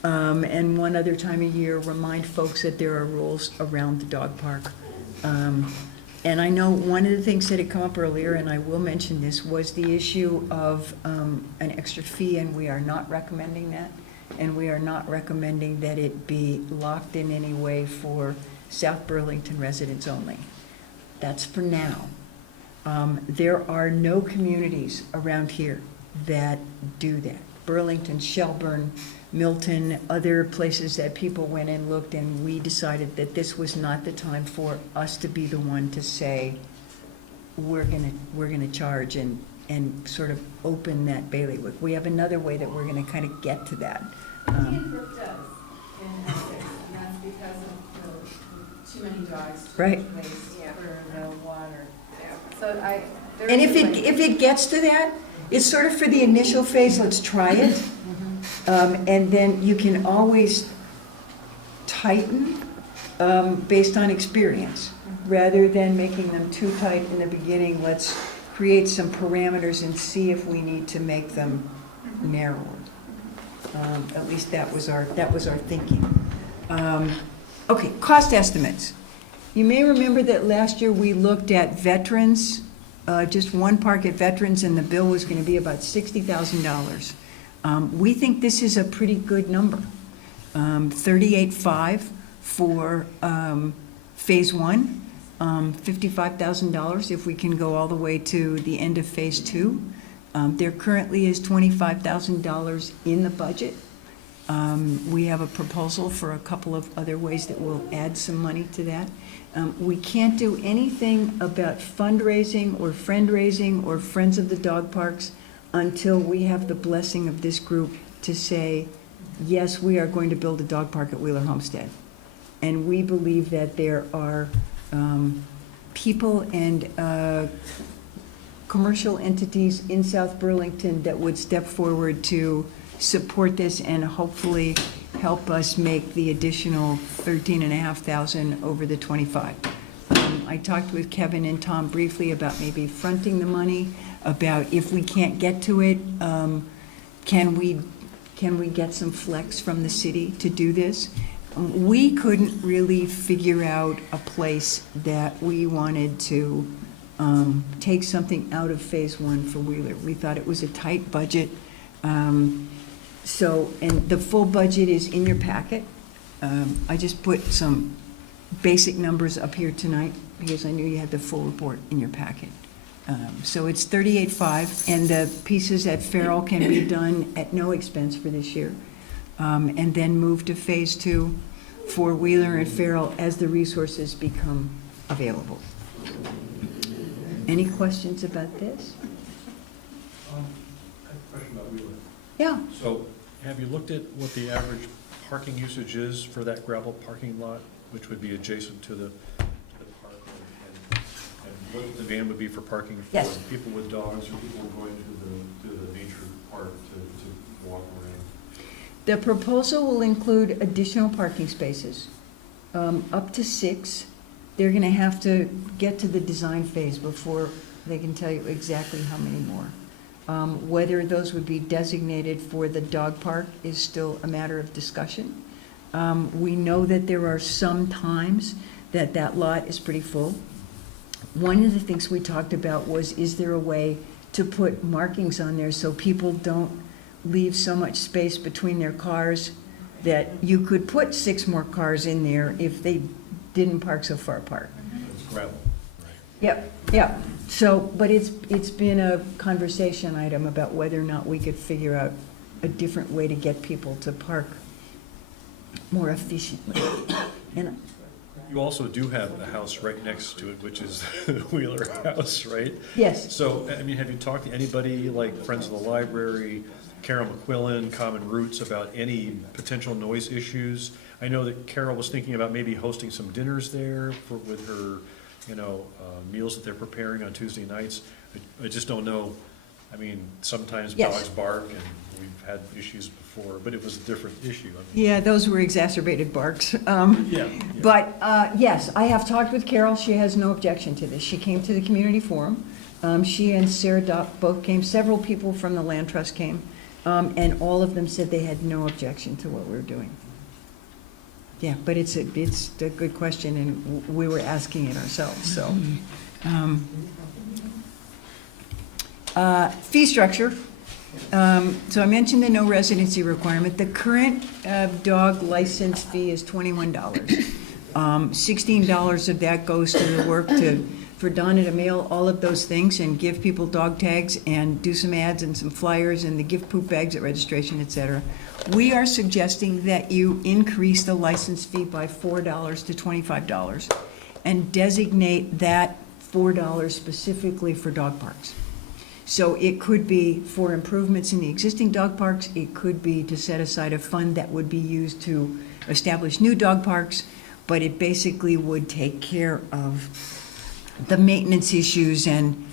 and one other time a year, remind folks that there are rules around the dog park. And I know one of the things that had come up earlier, and I will mention this, was the issue of an extra fee, and we are not recommending that. And we are not recommending that it be locked in any way for South Burlington residents only. That's for now. There are no communities around here that do that. Burlington, Shelburne, Milton, other places that people went and looked, and we decided that this was not the time for us to be the one to say, we're gonna charge and sort of open that bailiwick. We have another way that we're gonna kind of get to that. Brook does in Essex, and that's because of too many dogs to Right. replace for the water. So And if it gets to that, it's sort of for the initial phase, let's try it. And then you can always tighten based on experience, rather than making them too tight in the beginning. Let's create some parameters and see if we need to make them narrower. At least that was our thinking. Okay, cost estimates. You may remember that last year we looked at veterans, just one park at veterans, and the bill was going to be about $60,000. We think this is a pretty good number. $38,500 for phase one, $55,000 if we can go all the way to the end of phase two. There currently is $25,000 in the budget. We have a proposal for a couple of other ways that will add some money to that. We can't do anything about fundraising or friend-raising or Friends of the Dog Parks until we have the blessing of this group to say, yes, we are going to build a dog park at Wheeler Homestead. And we believe that there are people and commercial entities in South Burlington that would step forward to support this and hopefully help us make the additional $13,500 over the 25. I talked with Kevin and Tom briefly about maybe fronting the money, about if we can't get to it, can we get some flex from the city to do this? We couldn't really figure out a place that we wanted to take something out of phase one for Wheeler. We thought it was a tight budget. So, and the full budget is in your packet. I just put some basic numbers up here tonight because I knew you had the full report in your packet. So it's $38,500, and the pieces at Farrell can be done at no expense for this year. And then move to phase two for Wheeler and Farrell as the resources become available. Any questions about this? I have a question about Wheeler. Yeah. So have you looked at what the average parking usage is for that gravel parking lot, which would be adjacent to the park? And what the van would be for parking for Yes. people with dogs or people going to the nature park to walk around? The proposal will include additional parking spaces, up to 6. They're going to have to get to the design phase before they can tell you exactly how many more. Whether those would be designated for the dog park is still a matter of discussion. We know that there are some times that that lot is pretty full. One of the things we talked about was, is there a way to put markings on there so people don't leave so much space between their cars that you could put 6 more cars in there if they didn't park so far apart. It's gravel. Yep. So, but it's been a conversation item about whether or not we could figure out a different way to get people to park more efficiently. And You also do have a house right next to it, which is the Wheeler house, right? yes, So, I mean, have you talked to anybody like Friends of the Library, Carol McQuillan, Common Roots, about any potential noise issues? I know that Carol was thinking about maybe hosting some dinners there with her, meals that they're preparing on Tuesday nights. I just don't know. I mean, sometimes Yes. dogs bark, and we've had issues before, but it was a different issue. yeah, those were exacerbated barks. Yeah. But, yes, I have talked with Carol. She has no objection to this. She came to the community forum. She and Sarah Dopp both came. Several people from the Land Trust came. And all of them said they had no objection to what we were doing. Yeah, but it's a good question, and we were asking it ourselves, so. Fee structure. So I mentioned the no residency requirement. The current dog license fee is $21. $16 of that goes to the work for Donna to mail all of those things and give people dog tags and do some ads and some flyers and the gift poop bags at registration, et cetera. We are suggesting that you increase the license fee by $4 to $25 and designate that $4 specifically for dog parks. So it could be for improvements in the existing dog parks. It could be to set aside a fund that would be used to establish new dog parks, but it basically would take care of the maintenance issues and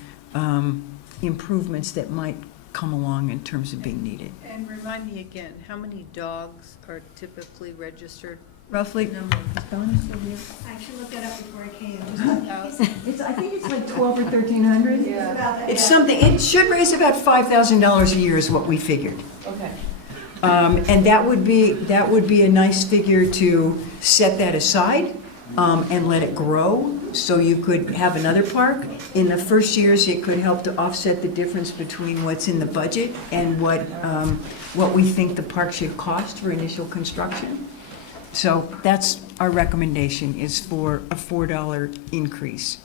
improvements that might come along in terms of being needed. And remind me again, how many dogs are typically registered roughly? I actually looked that up before I came. I think it's like 12 or 1,300. Yeah. It's something, it should raise about $5,000 a year is what we figured. Okay. And that would be a nice figure to set that aside and let it grow, so you could have another park. In the first years, it could help to offset the difference between what's in the budget and what we think the park should cost for initial construction. So that's our recommendation, is for a $4 increase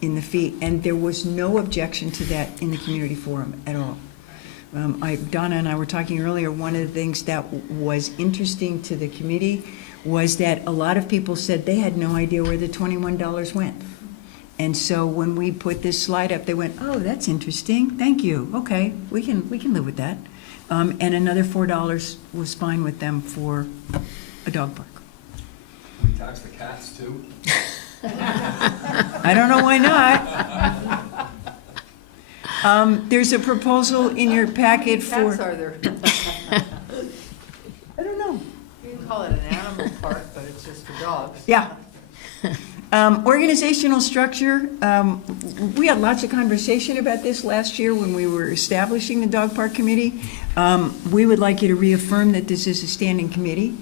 in the fee. And there was no objection to that in the community forum at all. Donna and I were talking earlier, one of the things that was interesting to the committee was that a lot of people said they had no idea where the $21 went. And so when we put this slide up, they went, oh, that's interesting, thank you, okay, we can live with that. And another $4 was fine with them for a dog park. We tax the cats too. I don't know why not. There's a proposal in your packet for. Cats are there. I don't know. You can call it an animal park, but it's just for dogs. Yeah. Organizational structure, we had lots of conversation about this last year when we were establishing the dog park committee. We would like you to reaffirm that this is a standing committee.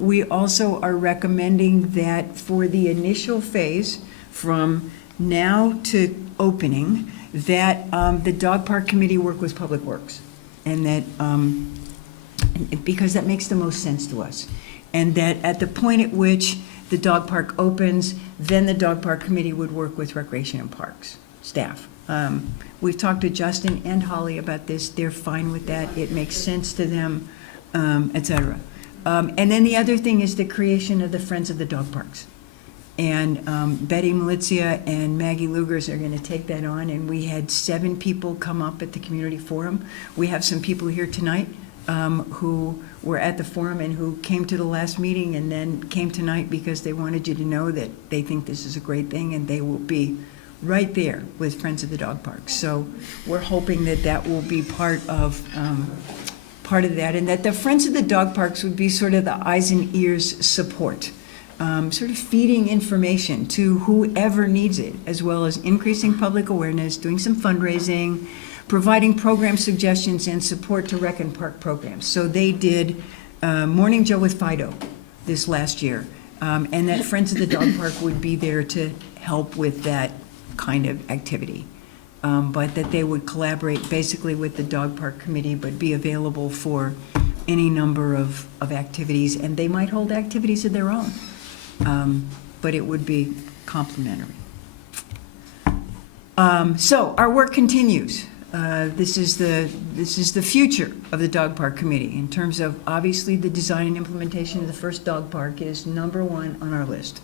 We also are recommending that for the initial phase, from now to opening, that the dog park committee work with Public Works, and that, because that makes the most sense to us. And that at the point at which the dog park opens, then the dog park committee would work with Recreation and Parks staff. We've talked to Justin and Holly about this. They're fine with that. It makes sense to them, et cetera. And then the other thing is the creation of the Friends of the Dog Parks. And Betty Malizia and Maggie Lugers are going to take that on. And we had 7 people come up at the community forum. We have some people here tonight who were at the forum and who came to the last meeting and then came tonight because they wanted you to know that they think this is a great thing, and they will be right there with Friends of the Dog Park. So we're hoping that that will be part of that, and that the Friends of the Dog Parks would be sort of the eyes and ears support, sort of feeding information to whoever needs it, as well as increasing public awareness, doing some fundraising, providing program suggestions and support to rec and park programs. So they did Morning Joe with Fido this last year, and that Friends of the Dog Park would be there to help with that kind of activity. But that they would collaborate basically with the dog park committee, but be available for any number of activities, and they might hold activities of their own, but it would be complementary. So our work continues. This is the future of the dog park committee in terms of, obviously, the design and implementation of the first dog park is #1 on our list.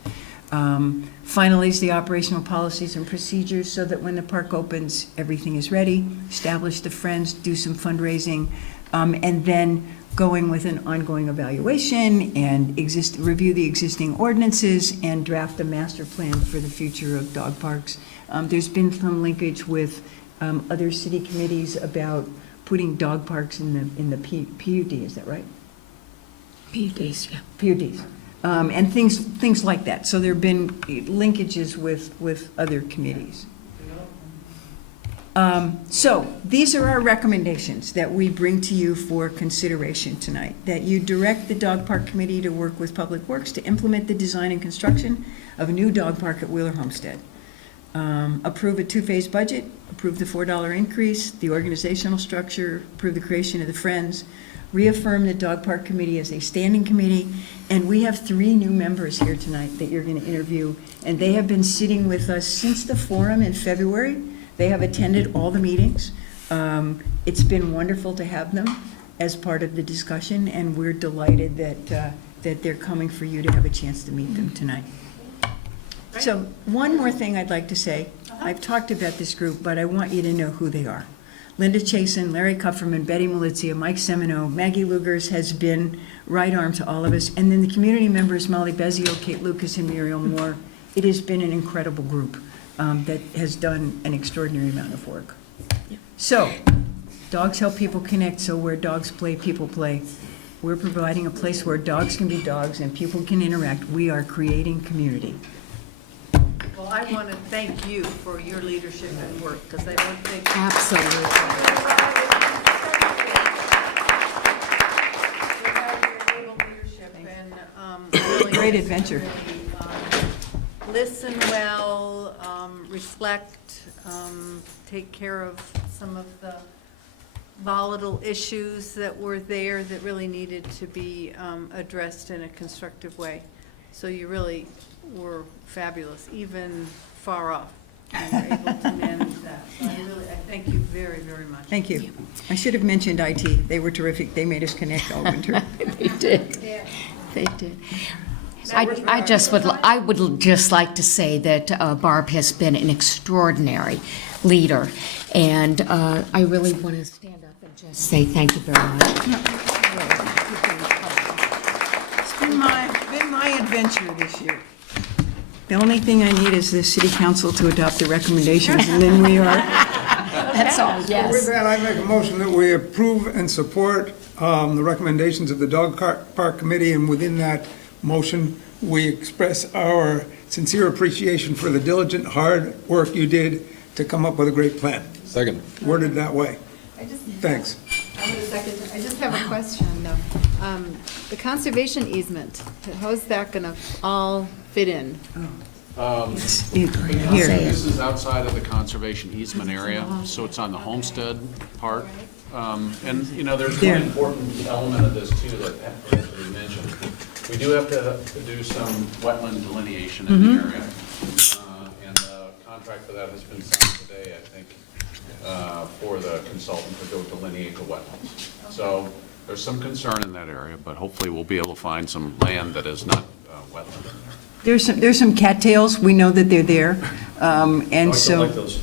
Finally, is the operational policies and procedures so that when the park opens, everything is ready. Establish the Friends, do some fundraising, and then going with an ongoing evaluation and review the existing ordinances and draft a master plan for the future of dog parks. There's been some linkage with other city committees about putting dog parks in the PUD, is that right? PUDs, yeah. PUDs. And things like that. So there have been linkages with other committees. So these are our recommendations that we bring to you for consideration tonight. That you direct the dog park committee to work with Public Works to implement the design and construction of a new dog park at Wheeler Homestead. Approve a 2-phase budget, approve the $4 increase, the organizational structure, approve the creation of the Friends, reaffirm the dog park committee as a standing committee, and we have 3 new members here tonight that you're going to interview, and they have been sitting with us since the forum in February. They have attended all the meetings. It's been wonderful to have them as part of the discussion, and we're delighted that they're coming for you to have a chance to meet them tonight. So one more thing I'd like to say. I've talked about this group, but I want you to know who they are. Linda Chasen, Larry Kupferman, Betty Malizia, Mike Semino, Maggie Lugers has been right arm to all of us. And then the community members, Molly Bezio, Kate Lucas, and Muriel Moore. It has been an incredible group that has done an extraordinary amount of work. So, dogs help people connect, so where dogs play, people play. We're providing a place where dogs can be dogs and people can interact. We are creating community. Well, I want to thank you for your leadership and work, because I don't think. Absolutely. Great adventure. Listen well, reflect, take care of some of the volatile issues that were there that really needed to be addressed in a constructive way. So you really were fabulous, even far off. You were able to manage that. So I thank you very, very much. Thank you. I should have mentioned IT. They were terrific. They made us connect all winter. They did. They did. I would just like to say that Barb has been an extraordinary leader, and I really want to stand up and just say thank you very much. It's been my adventure this year. The only thing I need is the city council to adopt the recommendations, and then we are. That's all, yes. With that, I make a motion that we approve and support the recommendations of the Dog Park Committee, and within that motion, we express our sincere appreciation for the diligent, hard work you did to come up with a great plan. Second. Worded that way. Thanks. I just have a question, though. The conservation easement, how's that going to all fit in? Here. This is outside of the conservation easement area, so it's on the Homestead part. And, you know, there's one important element of this too that has to be mentioned. We do have to do some wetland delineation in the area. And the contract for that has been signed today, I think, for the consultant to go delineate the wetlands. So there's some concern in that area, but hopefully we'll be able to find some land that is not wetland in there. There's some cattails. We know that they're there. And Dogs so. don't like those.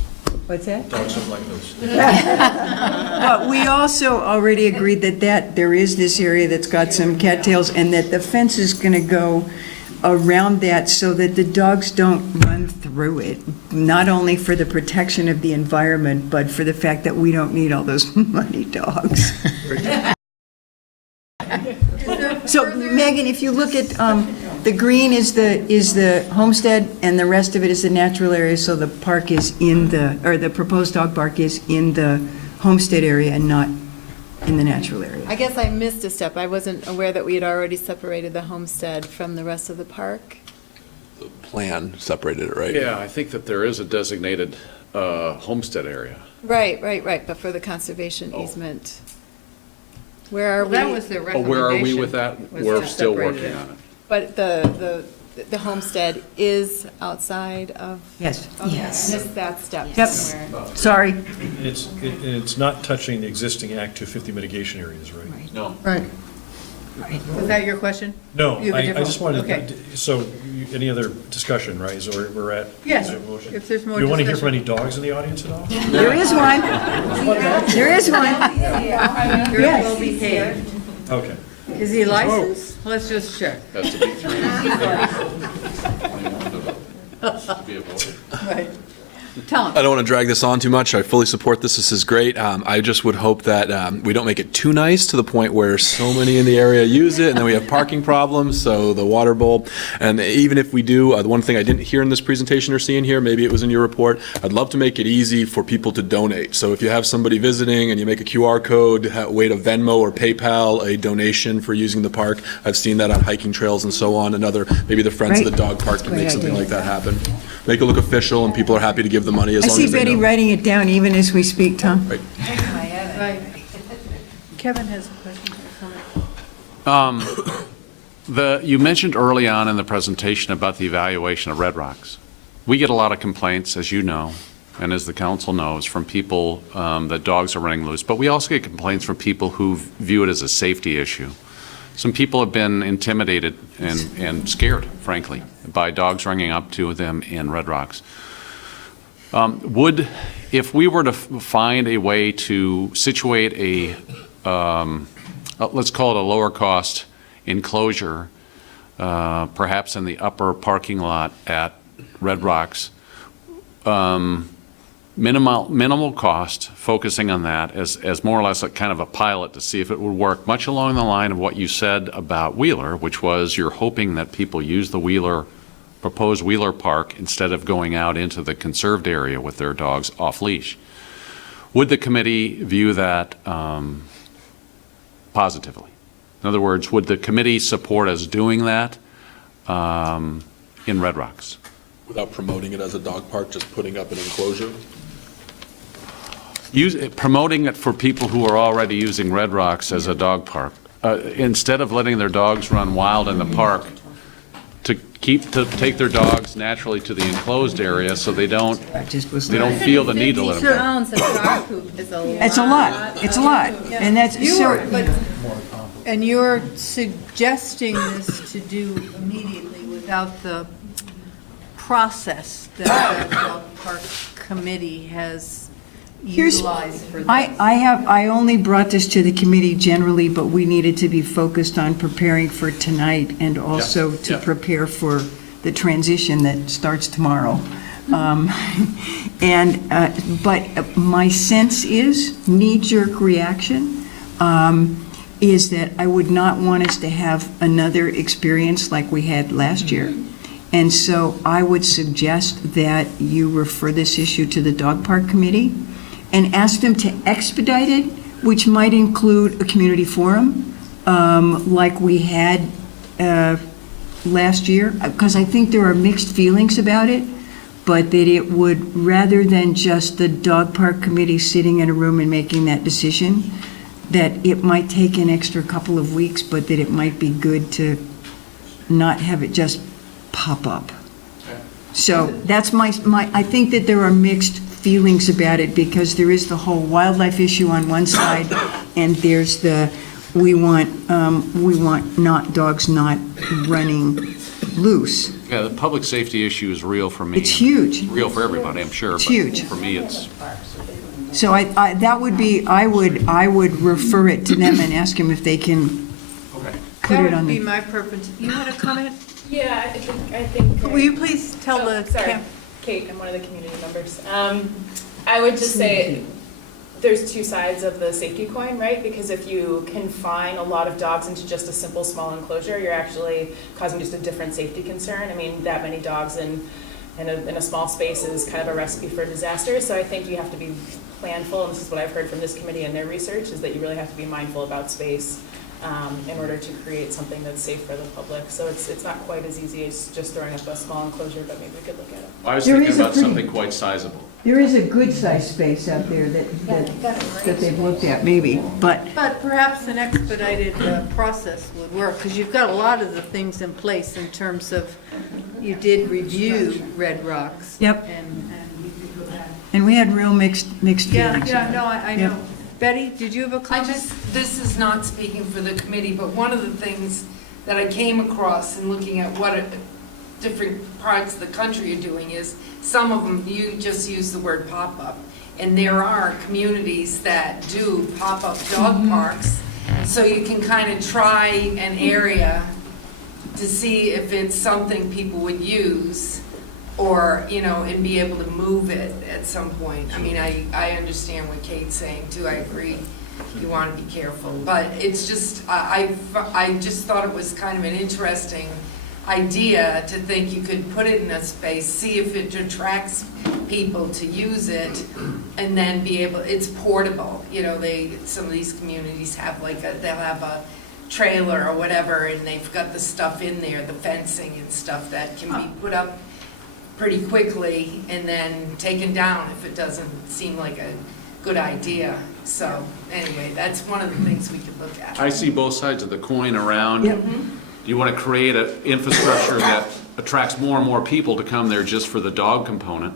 What's that? Dogs don't like those. But we also already agreed that there is this area that's got some cattails, and that the fence is going to go around that so that the dogs don't run through it, not only for the protection of the environment, but for the fact that we don't need all those muddy dogs. So Megan, if you look at, the green is the homestead, and the rest of it is the natural area, so the park is the proposed dog park is in the homestead area and not in the natural area. I guess I missed a step. I wasn't aware that we had already separated the homestead from the rest of the park. The plan separated it, right? Yeah, I think that there is a designated homestead area. Right, but for the conservation easement, where are we? That was their Oh, recommendation. where are we with that? was We're to still separate working it. on it. But the homestead is outside of? Yes. Okay, Yes. I missed that step Yep. somewhere. Sorry. It's not touching the existing Act 250 mitigation areas, right? No. Right. Was that your question? No, You have a I different just one. wanted, Okay. so, any other discussion, right? So we're at. Yes, at motion. if there's more Do you want to hear from discussion. any dogs in the audience at all? There is one. There is one. Very Yes. well behaved. Okay. Is he licensed? Let's just check. Has to be three. To be avoided. Right. Tell him. I don't want to drag this on too much. I fully support this. This is great. I just would hope that we don't make it too nice to the point where so many in the area use it, and then we have parking problems, so the water bowl. And even if we do, the one thing I didn't hear in this presentation or see in here, maybe it was in your report, I'd love to make it easy for people to donate. So if you have somebody visiting and you make a QR code, way to Venmo or PayPal a donation for using the park. I've seen that on hiking trails and so on, and maybe the Friends of the Dog Park can Great make something idea. like that happen. Make it look official, and people are happy to give the money as I long see as they know. Betty writing it down even as we speak, Tom. Right. Right. Kevin has a question. You mentioned early on in the presentation about the evaluation of red rocks. We get a lot of complaints, as you know, and as the council knows, from people that dogs are running loose. But we also get complaints from people who view it as a safety issue. Some people have been intimidated and scared, frankly, by dogs running up to them in red rocks. If we were to find a way to situate let's call it a lower cost enclosure, perhaps in the upper parking lot at Red Rocks, minimal cost, focusing on that as more or less a kind of a pilot to see if it would work, much along the line of what you said about Wheeler, which was you're hoping that people use the proposed Wheeler Park instead of going out into the conserved area with their dogs off leash. Would the committee view that positively? In other words, would the committee support us doing that in Red Rocks? Without promoting it as a dog park, just putting up an enclosure? Promoting it for people who are already using Red Rocks as a dog park. Instead of letting their dogs run wild in the park, to take their dogs naturally to the enclosed area so they don't feel the need to let them go. Pounds of dog poop is a lot. It's a lot, and that's, And you're suggesting this to do immediately without the process that the dog park committee has utilized for this? I only brought this to the committee generally, but we needed to be focused on preparing for tonight and also to prepare for the transition that starts tomorrow. But my sense is, knee-jerk reaction, is that I would not want us to have another experience like we had last year. And so I would suggest that you refer this issue to the dog park committee and ask them to expedite it, which might include a community forum like we had last year, because I think there are mixed feelings about it, but that it would, rather than just the dog park committee sitting in a room and making that decision, that it might take an extra couple of weeks, but that it might be good to not have it just pop up. So that's I think that there are mixed feelings about it, because there is the whole wildlife issue on one side, and there's the we want dogs not running loose. Yeah, the public safety issue is real for me. It's huge. Real for everybody, I'm sure. It's but huge. For me, it's. So that would be, I would refer it to them and ask them if they can put That it on would be the. my preference. You want to comment? Yeah, I think. Will you please tell the Sorry, Kate, I'm one of the community members. I would just say, there's two sides of the safety coin, right? Because if you confine a lot of dogs into just a simple small enclosure, you're actually causing just a different safety concern. I mean, that many dogs in a small space is kind of a recipe for disaster. So I think you have to be planful, and this is what I've heard from this committee and their research, is that you really have to be mindful about space in order to create something that's safe for the public. So it's not quite as easy as just throwing up a small enclosure, but maybe we could look at it. I was thinking about something quite sizable. There is a good-sized space out there that they've looked at, maybe, but. But perhaps an expedited process would work, because you've got a lot of the things in place in terms of, you did review Red Rocks. Yep. And you could go back. And we had real mixed feelings. I know. Yep. Betty, did you have a comment? This is not speaking for the committee, but one of the things that I came across in looking at what different parts of the country are doing is, some of them, you just use the word pop-up, and there are communities that do pop-up dog parks, so you can kind of try an area to see if it's something people would use, or, and be able to move it at some point. I mean, I understand what Kate's saying too, I agree, you want to be careful, but it's just, I just thought it was kind of an interesting idea to think you could put it in a space, see if it attracts people to use it, and then be able, it's portable, some of these communities have they'll have a trailer or whatever, and they've got the stuff in there, the fencing and stuff that can be put up pretty quickly and then taken down if it doesn't seem like a good idea. So anyway, that's one of the things we could look at. I see both sides of the coin around. Yep. Do you want to create an infrastructure that attracts more and more people to come there just for the dog component?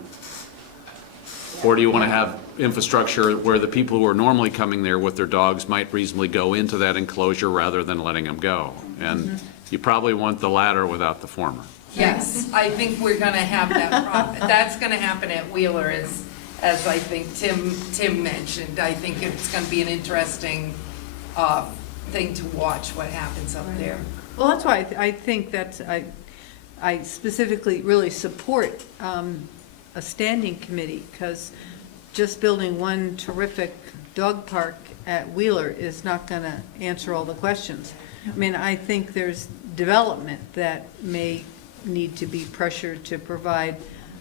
Or do you want to have infrastructure where the people who are normally coming there with their dogs might reasonably go into that enclosure rather than letting them go? And you probably want the latter without the former. Yes, I think we're gonna have that that's gonna happen at Wheeler, as I think Tim mentioned. I think it's gonna be an interesting thing to watch, what happens up there. Well, that's why I think that I specifically really support a standing committee, because just building one terrific dog park at Wheeler is not going to answer all the questions. I mean, I think there's development that may need to be pressured to provide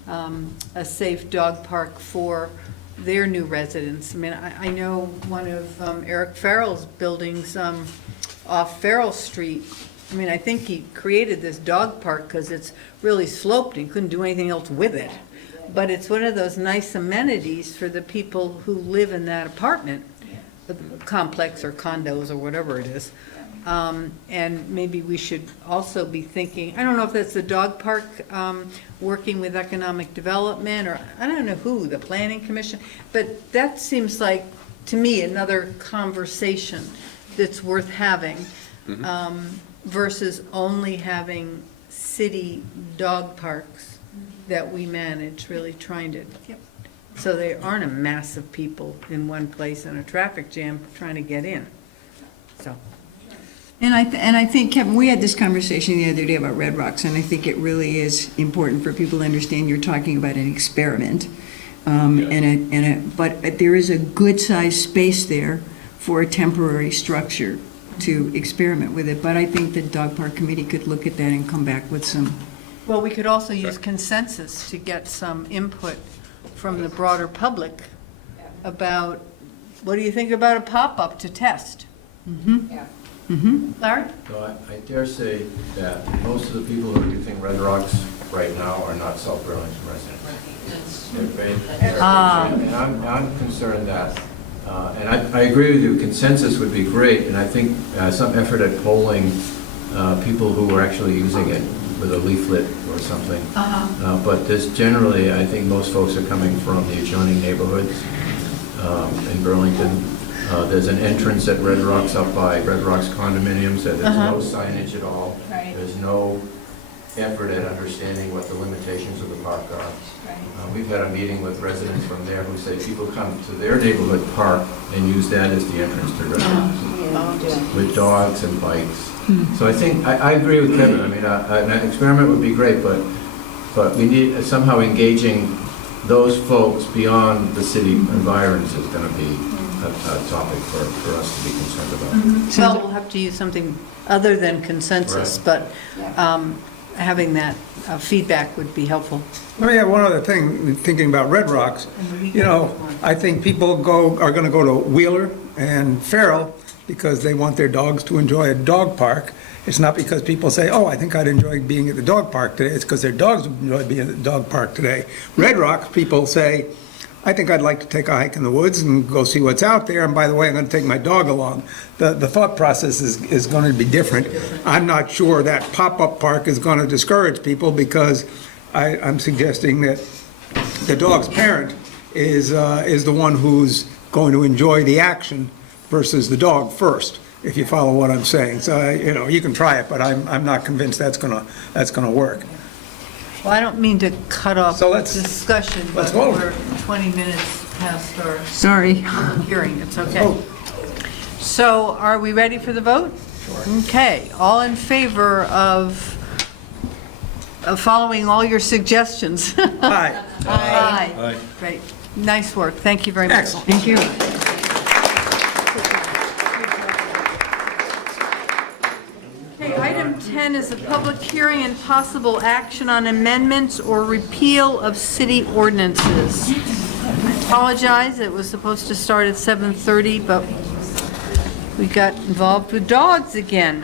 a safe dog park for their new residents. I mean, I know one of Eric Farrell's buildings off Farrell Street. I mean, I think he created this dog park because it's really sloped and couldn't do anything else with it. But it's one of those nice amenities for the people who live in that apartment complex or condos or whatever it is. And maybe we should also be thinking, I don't know if that's the dog park, working with economic development, or I don't know who, the planning commission, but that seems like, to me, another conversation that's worth having, versus only having city dog parks that we manage, really trying to, so there aren't a mass of people in one place and a traffic jam trying to get in, so. And I think, Kevin, we had this conversation the other day about Red Rocks, and I think it really is important for people to understand you're talking about an experiment. But there is a good-sized space there for a temporary structure to experiment with it. But I think the dog park committee could look at that and come back with some. Well, we could also use consensus to get some input from the broader public about, what do you think about a pop-up to test? Larry? No, I dare say that most of the people who are using Red Rocks right now are not South Burlington residents. And I'm concerned that, and I agree with you, consensus would be great, and I think some effort at polling people who are actually using it with a leaflet or something. But this generally, I think most folks are coming from the adjoining neighborhoods in Burlington. There's an entrance at Red Rocks up by Red Rocks condominiums, and there's no signage at all. Right. There's no effort at understanding what the limitations of the park are. We've had a meeting with residents from there who say people come to their neighborhood park and use that as the entrance to Red Rocks with dogs and bikes. So I think, I agree with Kevin. I mean, an experiment would be great, but we need somehow engaging those folks beyond the city environs is going to be a topic for us to be concerned about. Well, we'll have to use something other than consensus, but having that feedback would be helpful. Let me add one other thing, thinking about Red Rocks. You know, I think people are going to go to Wheeler and Farrell because they want their dogs to enjoy a dog park. It's not because people say, oh, I think I'd enjoy being at the dog park today. It's because their dogs would enjoy being at the dog park today. Red Rocks, people say, I think I'd like to take a hike in the woods and go see what's out there, and by the way, I'm going to take my dog along. The thought process is going to be different. I'm not sure that pop-up park is going to discourage people, because I'm suggesting that the dog's parent is the one who's going to enjoy the action versus the dog first, if you follow what I'm saying. So, you know, you can try it, but I'm not convinced that's gonna work. Well, I don't mean to cut off So the discussion, but go. we're 20 minutes past our Sorry. hearing. It's okay. So are we ready for the vote? Okay. All in favor of following all your suggestions? Aye. Aye. Aye. Great. Nice work. Thank you very much. Excellent. Thank you. Okay, item 10 is a public hearing and possible action on amendments or repeal of city ordinances. I apologize, it was supposed to start at 7:30, but we got involved with dogs again.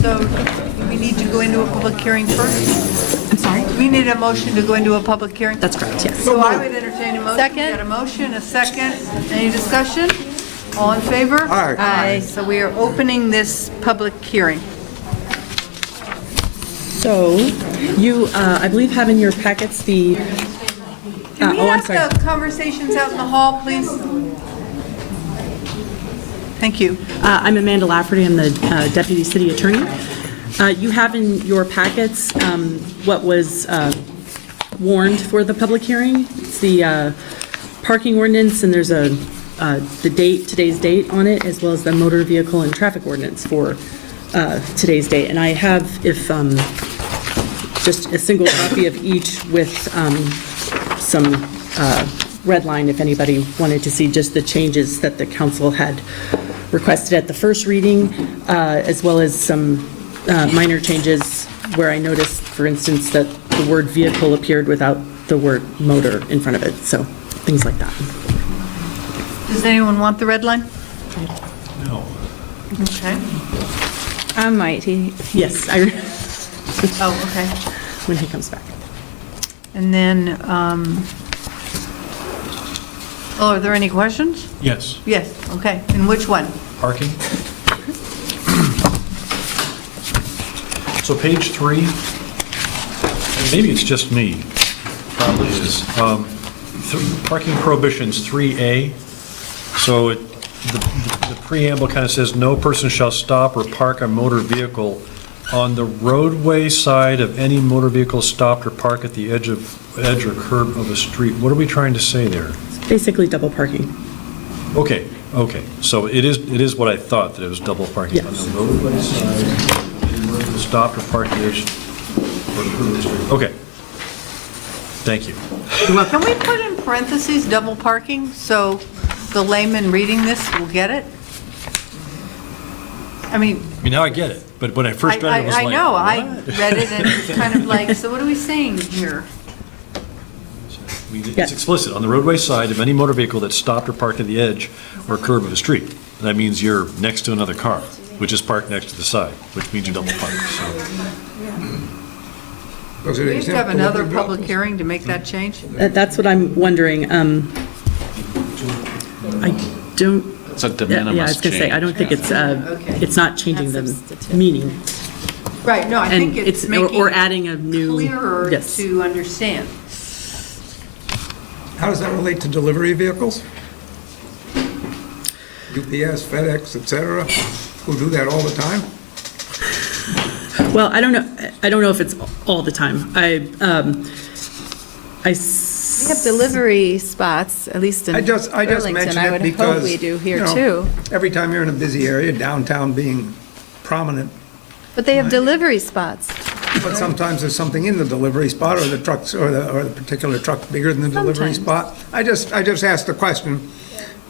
So, do we need to go into a public hearing first? I'm sorry? Do we need a motion to go into a public hearing? That's correct, yes. So I would entertain a motion. Second. We got a motion, a second. Any discussion? All in favor? Aye. Aye. So we are opening this public hearing. So, you, I believe, have in your packets the, Can we oh, I'm have sorry. the conversations out in the hall, please? Thank you. I'm Amanda Lafferty, I'm the Deputy City Attorney. You have in your packets what was warned for the public hearing. It's the parking ordinance, and there's the date, today's date on it, as well as the motor vehicle and traffic ordinance for today's date. And I have, if just a single copy of each with some red line if anybody wanted to see just the changes that the council had requested at the first reading, as well as some minor changes where I noticed, for instance, that the word vehicle appeared without the word motor in front of it, so things like that. Does anyone want the red line? No. Okay. I might, Yes, Oh, okay. when he comes back. And then, are there any questions? Yes, Yes, okay. And which one? parking. So page 3, and maybe it's just me, probably is, parking prohibitions 3A. So the preamble kind of says, no person shall stop or park a motor vehicle on the roadway side of any motor vehicle stopped or parked at the edge or curb of a street. What are we trying to say there? Basically double parking. Okay, so it is what I thought, that it was double parking. On the roadway side, stopped or parked at the edge or curb of the street. Okay. Thank you. Can we put in parentheses, double parking, so the layman reading this will get it? I mean, Now I get it, but when I first read it, I was like, I know, I what? read it and it's kind of like, so what are we saying here? It's explicit, on the roadway side of any motor vehicle that's stopped or parked at the edge or curb of a street. That means you're next to another car, which is parked next to the side, which means you double park, so. Do we have to have another public hearing to make that change? That's what I'm wondering. I don't. It's a de minimis Yeah, I was gonna say, I don't think it's not changing the meaning. Right, no, I think And it's making or adding a new. clearer Yes. to understand. How does that relate to delivery vehicles? UPS, FedEx, et cetera, who do that all the time? Well, I don't know if it's all the time. we have delivery spots, at least in I just Burlington. mention I it would because, hope we do here you know, too. every time you're in a busy area, downtown being prominent, But they have delivery spots. but sometimes there's something in the delivery spot, or the trucks, or the particular truck bigger than the delivery spot. I just asked the question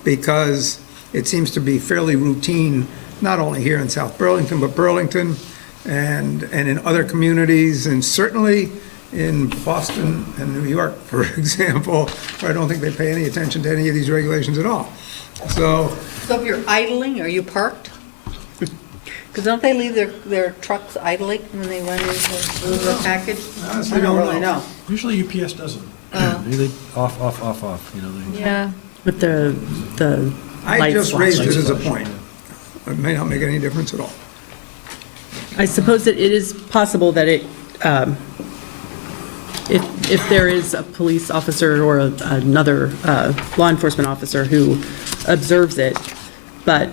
because it seems to be fairly routine, not only here in South Burlington, but Burlington and in other communities, and certainly in Boston and New York, for example, where I don't think they pay any attention to any of these regulations at all. So So if you're idling, are you parked? Because don't they leave their trucks idling when they run into deliver a package? Honestly, I don't don't really know. know. Usually UPS doesn't. They off, you know. Yeah. With the I lights just raised it flashing. as a point. It may not make any difference at all. I suppose that it is possible that it, if there is a police officer or another law enforcement officer who observes it, but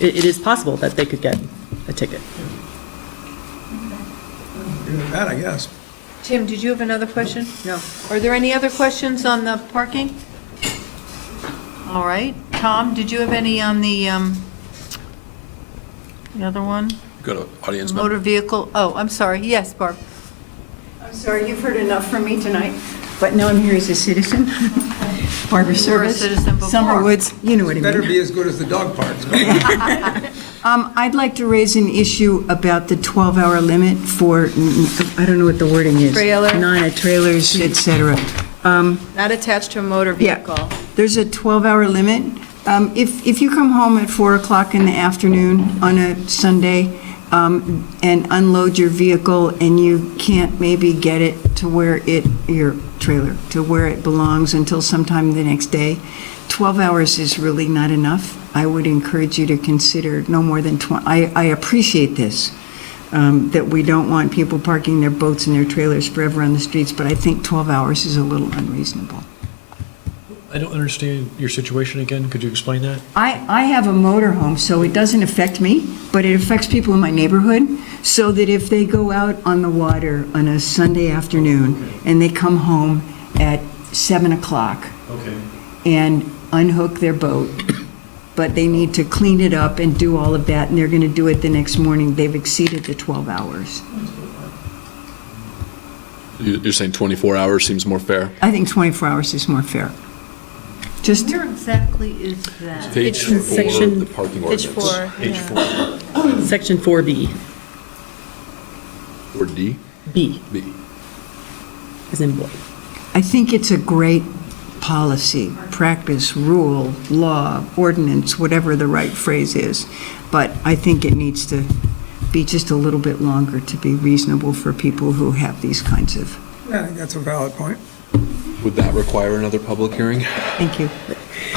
it is possible that they could get a ticket. Either that, I guess. Tim, did you have another question? No. Are there any other questions on the parking? All right. Tom, did you have any on the other one? Go to audience member. Motor vehicle, oh, I'm sorry. Yes, Barb. I'm sorry, you've heard enough from me tonight, but now I'm here as a citizen. Barbara You were a Service, citizen before. Summer Woods, you know what I Better mean. be as good as the dog parks. I'd like to raise an issue about the 12-hour limit for, I don't know what the wording is. Trailer. Trailers, et cetera. Not attached to a motor Yeah, vehicle. there's a 12-hour limit. If you come home at 4 o'clock in the afternoon on a Sunday and unload your vehicle and you can't maybe get it to where your trailer, to where it belongs until sometime the next day, 12 hours is really not enough. I would encourage you to consider no more than 20. I appreciate this, that we don't want people parking their boats and their trailers forever on the streets, but I think 12 hours is a little unreasonable. I don't understand your situation again. Could you explain that? I have a motorhome, so it doesn't affect me, but it affects people in my neighborhood, so that if they go out on the water on a Sunday afternoon and they come home at 7 o'clock Okay. and unhook their boat, but they need to clean it up and do all of that, and they're going to do it the next morning, they've exceeded the 12 hours. You're saying 24 hours seems more fair? I think 24 hours is more fair. Just, Where exactly is that? Page 4, section- the parking Page ordinance. 4. Page yeah. 4. Section 4B, Or D? B, B. as in boy. I think it's a great policy, practice, rule, law, ordinance, whatever the right phrase is. But I think it needs to be just a little bit longer to be reasonable for people who have these kinds of. Yeah, I think that's a valid point. Would that require another public hearing? Thank you.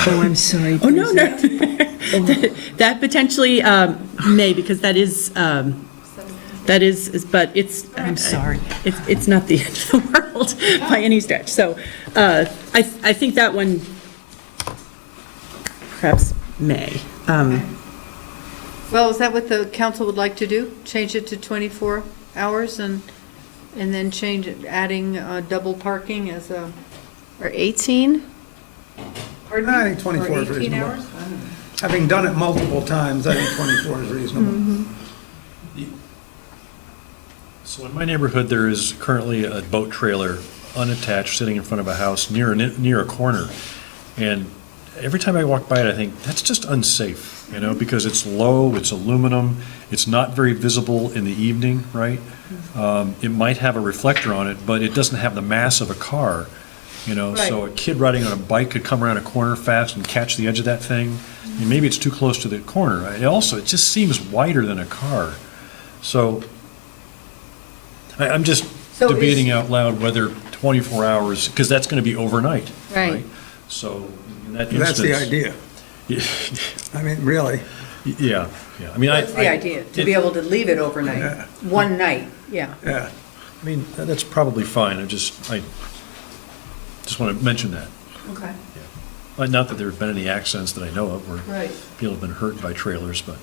Oh, I'm sorry. Oh, no. That potentially may, because that is, but it's. I'm sorry. It's not the end of the world by any stretch. So I think that one perhaps may. Well, is that what the council would like to do? Change it to 24 hours and then change it, adding double parking as a, Or 18? pardon I me? think 24 Or is 18 reasonable. hours? Having done it multiple times, I think 24 is reasonable. So in my neighborhood, there is currently a boat trailer unattached, sitting in front of a house near a corner. And every time I walk by it, I think, that's just unsafe, because it's low, it's aluminum, it's not very visible in the evening, right? It might have a reflector on it, but it doesn't have the mass of a car, so a kid riding on a bike could come around a corner fast and catch the edge of that thing. And maybe it's too close to the corner. It just seems wider than a car. So I'm just debating out loud whether 24 hours, because that's going to be overnight. Right. So in that instance. That's the idea. I mean, really. Yeah. I mean, That's the idea, to be able to leave it overnight, one night, yeah. Yeah. I mean, that's probably fine. I just want to mention that. Okay. Not that there have been any accidents that I know of where Right. people have been hurt by trailers, but.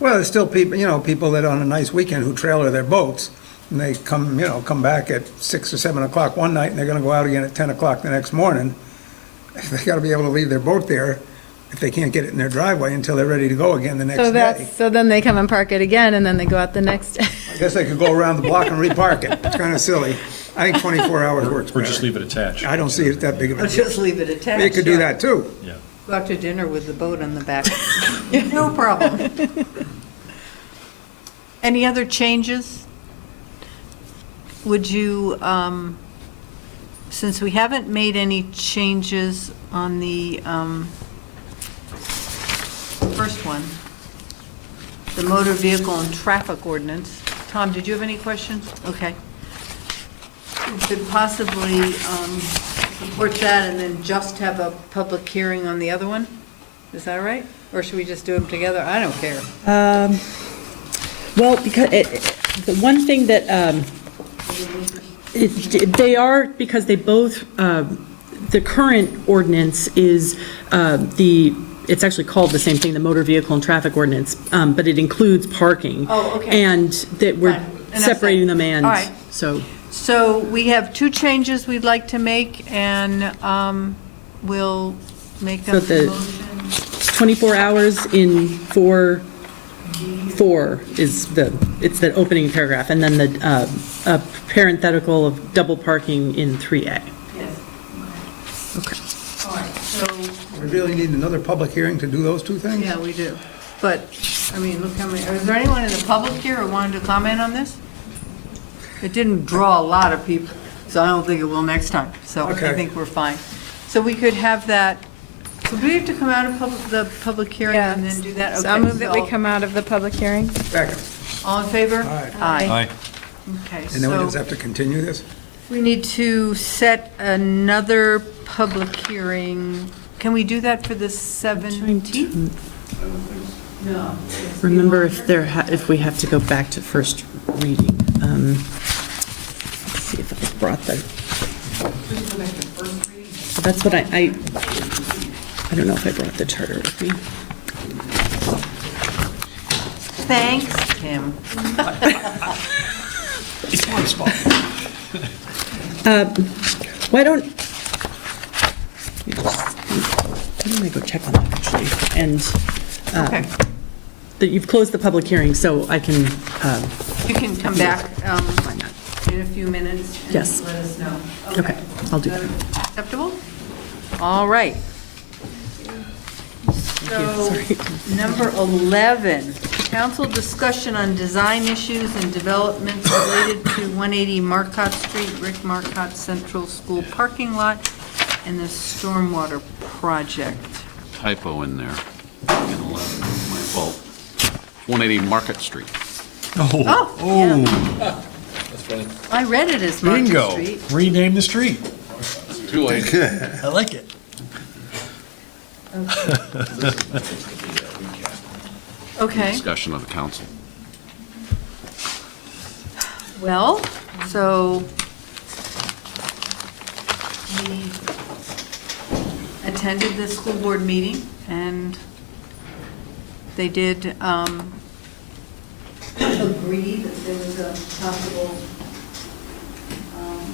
Well, there's still people, people that on a nice weekend who trailer their boats, and they come back at 6 or 7 o'clock one night, and they're gonna go out again at 10 o'clock the next morning. They gotta be able to leave their boat there if they can't get it in their driveway until they're ready to go again the next day. So then they come and park it again, and then they go out the next day. I guess they could go around the block and repark it. It's kinda silly. I think 24 hours works Or better. just leave it attached. I don't see it that big of a Or deal. just leave it attached. They could do yeah. that too. Yeah. Go out to dinner with the boat on the back. No problem. Any other changes? Would you, since we haven't made any changes on the first one, the motor vehicle and traffic ordinance, Tom, did you have any questions? Okay. We could possibly support that and then just have a public hearing on the other one? Is that right? Or should we just do them together? I don't care. Well, because the one thing that, they are, because they both, the current ordinance is it's actually called the same thing, the motor vehicle and traffic ordinance, but it includes parking. Oh, okay. And that we're Fine. And that's separating that. them, and All right. so. So we have two changes we'd like to make, and we'll make them So the- motion. 24 hours in 4 is it's the opening paragraph, and then the parenthetical of double parking in 3A. Yes. Okay. All right, so, We really need another public hearing to do those two things? yeah, we do. But, I mean, look how many, is there anyone in the public here who wanted to comment on this? It didn't draw a lot of people, so I don't think it will next time. So I Okay. think we're fine. So we could have that, so do we have to come out of the public hearing and then do that? So I'll Okay, move that we so come out of the public hearing. Second. All in favor? Aye. Okay, And then we so just have to continue this? we need to set another public hearing. Can we do that for the 17th? No. Remember if we have to go back to first reading. Let's see if I brought the. That's what I don't know if I brought the charter with me. Thanks, Tim. It's my spot. Why don't I go check on that actually? And Okay. that you've closed the public hearing, so I can You can come back in a few minutes and Yes. let us know. Okay, I'll do that. Acceptable? All right. So, number 11, council discussion on design issues and developments related to 180 Marcotte Street, Rick Marcotte Central School parking lot, and the stormwater project. Typo in there. In 11, my fault. 180 Market Street. Oh, yeah. That's funny. I read it as Market Bingo. Street. Rename the street. Too late. I like it. Okay, Discussion of the council. well, so we attended the school board meeting, and they did agree that there was a possible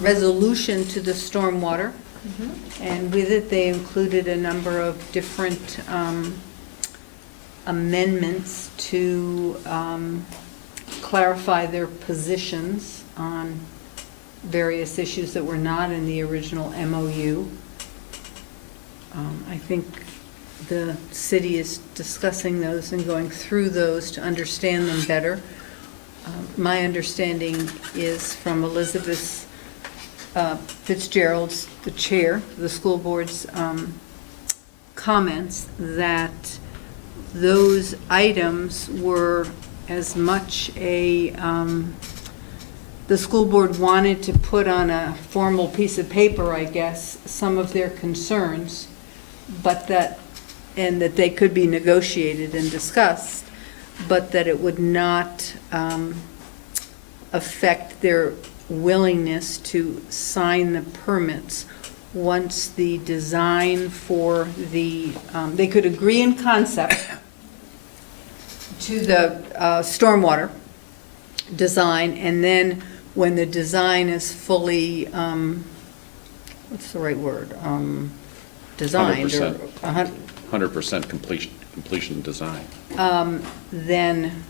resolution to the stormwater. And with it, they included a number of different amendments to clarify their positions on various issues that were not in the original MOU. I think the city is discussing those and going through those to understand them better. My understanding is from Elizabeth Fitzgerald's, the chair of the school board's comments, that those items were as much the school board wanted to put on a formal piece of paper, I guess, some of their concerns, but that they could be negotiated and discussed, but that it would not affect their willingness to sign the permits once the design for they could agree in concept to the stormwater design, and then when the design is fully, what's the right word? Designed. 100% completion design. Then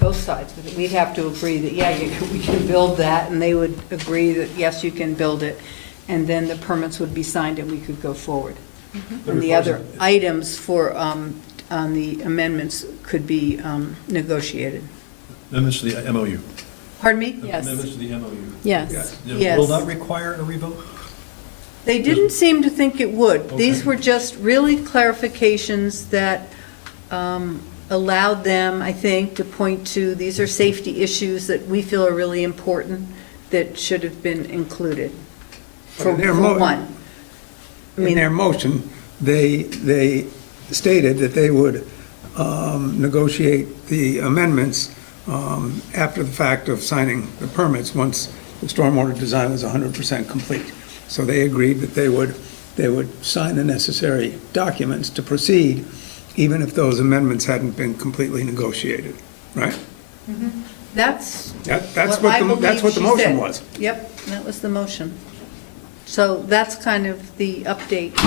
both sides, we'd have to agree that, yeah, we can build that, and they would agree that, yes, you can build it, and then the permits would be signed and we could go forward. And the other items for, on the amendments could be negotiated. Amendments to the MOU. Pardon me? Yes. Amendments to the MOU. Yes. Will that require a revote? They didn't seem to think it would. These were just really clarifications that allowed them, I think, to point to, these are safety issues that we feel are really important that should have been included, for one. In their motion, they stated that they would negotiate the amendments after the fact of signing the permits, once the stormwater design was 100% complete. So they agreed that they would sign the necessary documents to proceed, even if those amendments hadn't been completely negotiated, right? That's what the motion was. Yep, that was the motion. So that's kind of the update.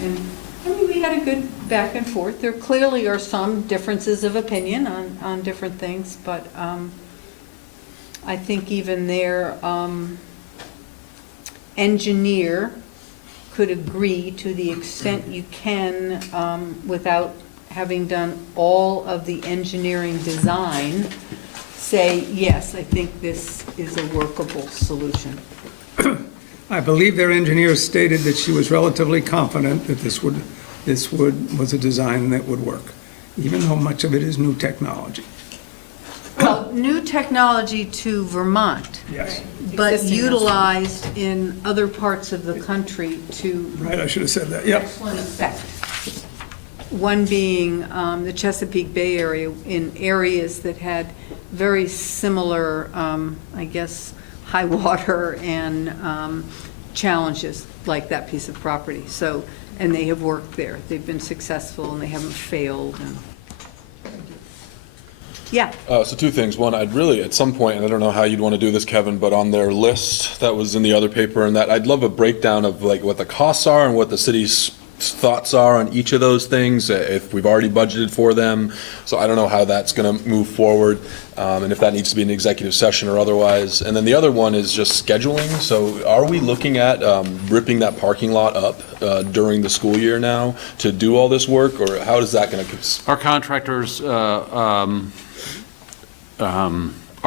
And, I mean, we had a good back and forth. There clearly are some differences of opinion on different things, but I think even their engineer could agree to the extent you can, without having done all of the engineering design, say, yes, I think this is a workable solution. I believe their engineer stated that she was relatively confident that this was a design that would work, even though much of it is new technology. Well, new technology to Vermont. Yes. But utilized in other parts of the country to. Right, I should have said that, yep. Excellent effect. One being the Chesapeake Bay area, in areas that had very similar, I guess, high water and challenges like that piece of property. So, and they have worked there. They've been successful and they haven't failed. And yeah. So two things. One, I'd really, at some point, and I don't know how you'd want to do this, Kevin, but on their list that was in the other paper, and that I'd love a breakdown of like what the costs are and what the city's thoughts are on each of those things, if we've already budgeted for them. So I don't know how that's going to move forward, and if that needs to be an executive session or otherwise. And then the other one is just scheduling. So are we looking at ripping that parking lot up during the school year now to do all this work, or how is that going to? Our contractors are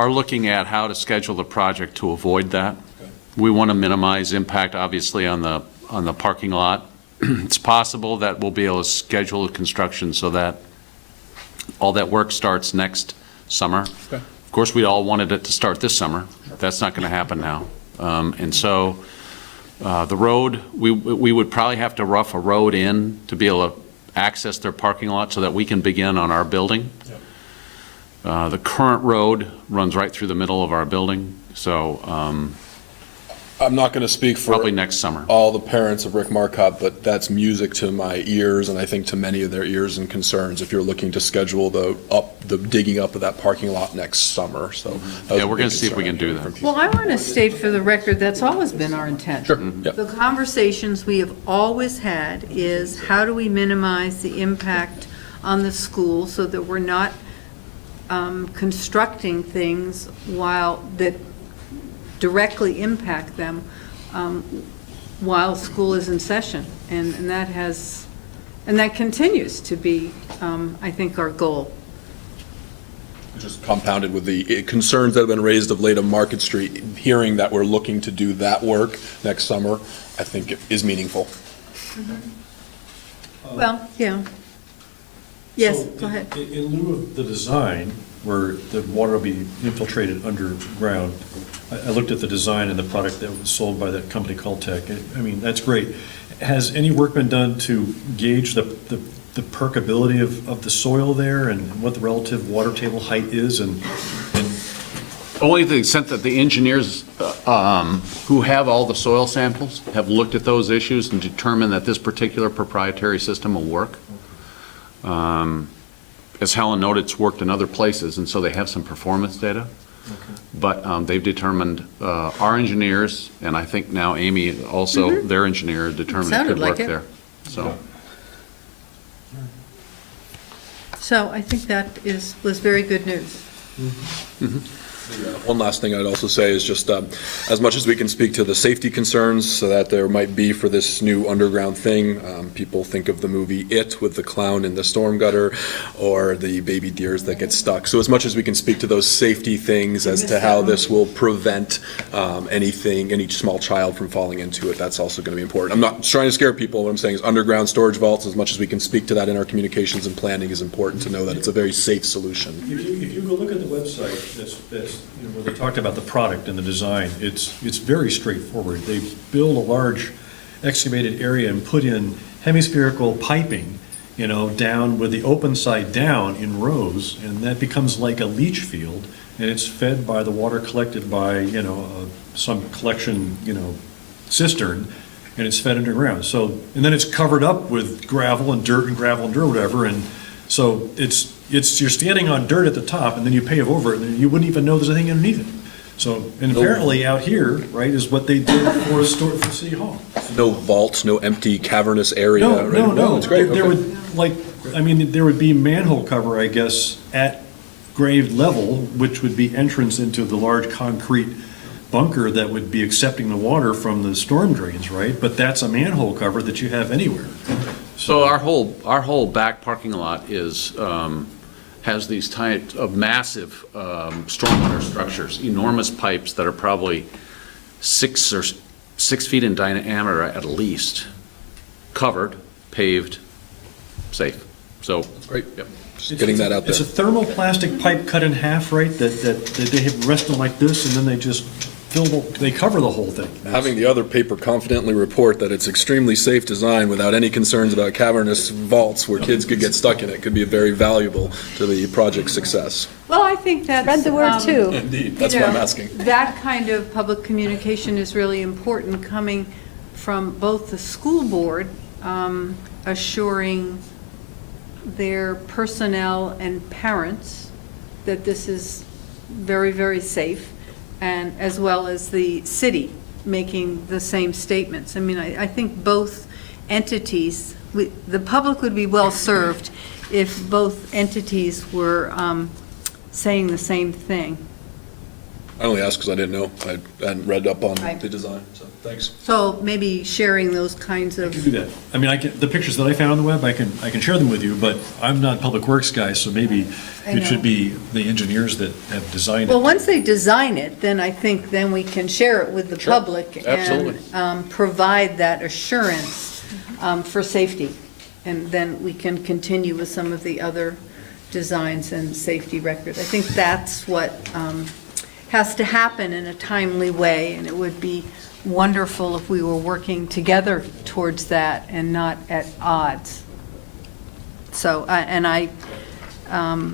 looking at how to schedule the project to avoid that. Okay. We want to minimize impact, obviously, on the parking lot. It's possible that we'll be able to schedule construction so that all that work starts next summer. Okay. Of course, we all wanted it to start this summer. That's not going to happen now. And so the road, we would probably have to rough a road in to be able to access their parking lot so that we can begin on our building. Yep. The current road runs right through the middle of our building, so I'm not going to speak for probably next summer. All the parents of Rick Marcotte, but that's music to my ears, and I think to many of their ears and concerns if you're looking to schedule the digging up of that parking lot next summer. So yeah, we're going to see if we can do that. Well, I want to state for the record, that's always been our intent. Sure. Yep. The conversations we have always had is how do we minimize the impact on the school so that we're not constructing things that directly impact them while school is in session. And that continues to be, I think, our goal. Just compounded with the concerns that have been raised of late on Market Street, hearing that we're looking to do that work next summer, I think it is meaningful. Well, yeah. Yes, So, go ahead. In lieu of the design, where the water will be infiltrated underground, I looked at the design and the product that was sold by that company called Tech. I mean, that's great. Has any work been done to gauge the percolability of the soil there and what the relative water table height is? And Only to the extent that the engineers who have all the soil samples have looked at those issues and determined that this particular proprietary system will work. As Helen noted, it's worked in other places, and so they have some performance data. Okay. But they've determined, our engineers, and I think now Amy also, their engineer, determined it could work there. So I think that was very good news. Mm-hmm. One last thing I'd also say is just as much as we can speak to the safety concerns that there might be for this new underground thing, people think of the movie It with the clown in the storm gutter or the baby deers that get stuck. So as much as we can speak to those safety things as to how this will prevent any small child from falling into it, that's also going to be important. I'm not trying to scare people. What I'm saying is underground storage vaults, as much as we can speak to that in our communications and planning, is important to know that it's a very safe solution. If you go look at the website, that's where they talked about the product and the design, it's very straightforward. They build a large excavated area and put in hemispherical piping, down with the open side down in rows, and that becomes like a leach field, and it's fed by the water collected by, some collection, cistern, and it's fed underground. So, and then it's covered up with gravel and dirt, whatever, and so you're standing on dirt at the top, and then you pave over it, and you wouldn't even know there's anything underneath it. So, and apparently out here, right, is what they did for City Hall. No vaults, no empty cavernous area. No, it's great. There would be manhole cover, I guess, at grade level, which would be entrance into the large concrete bunker that would be accepting the water from the storm drains, right? But that's a manhole cover that you have anywhere. So our whole back parking lot has these types of massive stormwater structures, enormous pipes that are probably 6 feet in diameter at least, covered, paved, safe. So that's great. Yep. Just getting that out there. It's a thermoplastic pipe cut in half, right? That they have rested like this, and then they just they cover the whole thing. Having the other paper confidently report that it's extremely safe design without any concerns about cavernous vaults where kids could get stuck in it could be very valuable to the project's success. Well, I think that's... Spread the word, too. Indeed, that's what I'm asking. That kind of public communication is really important, coming from both the school board, assuring their personnel and parents that this is very, very safe, and as well as the city making the same statements. I mean, I think both entities, the public would be well-served if both entities were saying the same thing. I only asked because I didn't know. I hadn't read up on Right. the design, so thanks. So maybe sharing those kinds of. Do that. I mean, the pictures that I found on the web, I can share them with you, but I'm not Public Works guy, so maybe I it should know. be the engineers that have designed Well, it. once they design it, then I think then we can share it with the Sure. public Absolutely. and provide that assurance for safety. And then we can continue with some of the other designs and safety records. I think that's what has to happen in a timely way, and it would be wonderful if we were working together towards that and not at odds. So, and I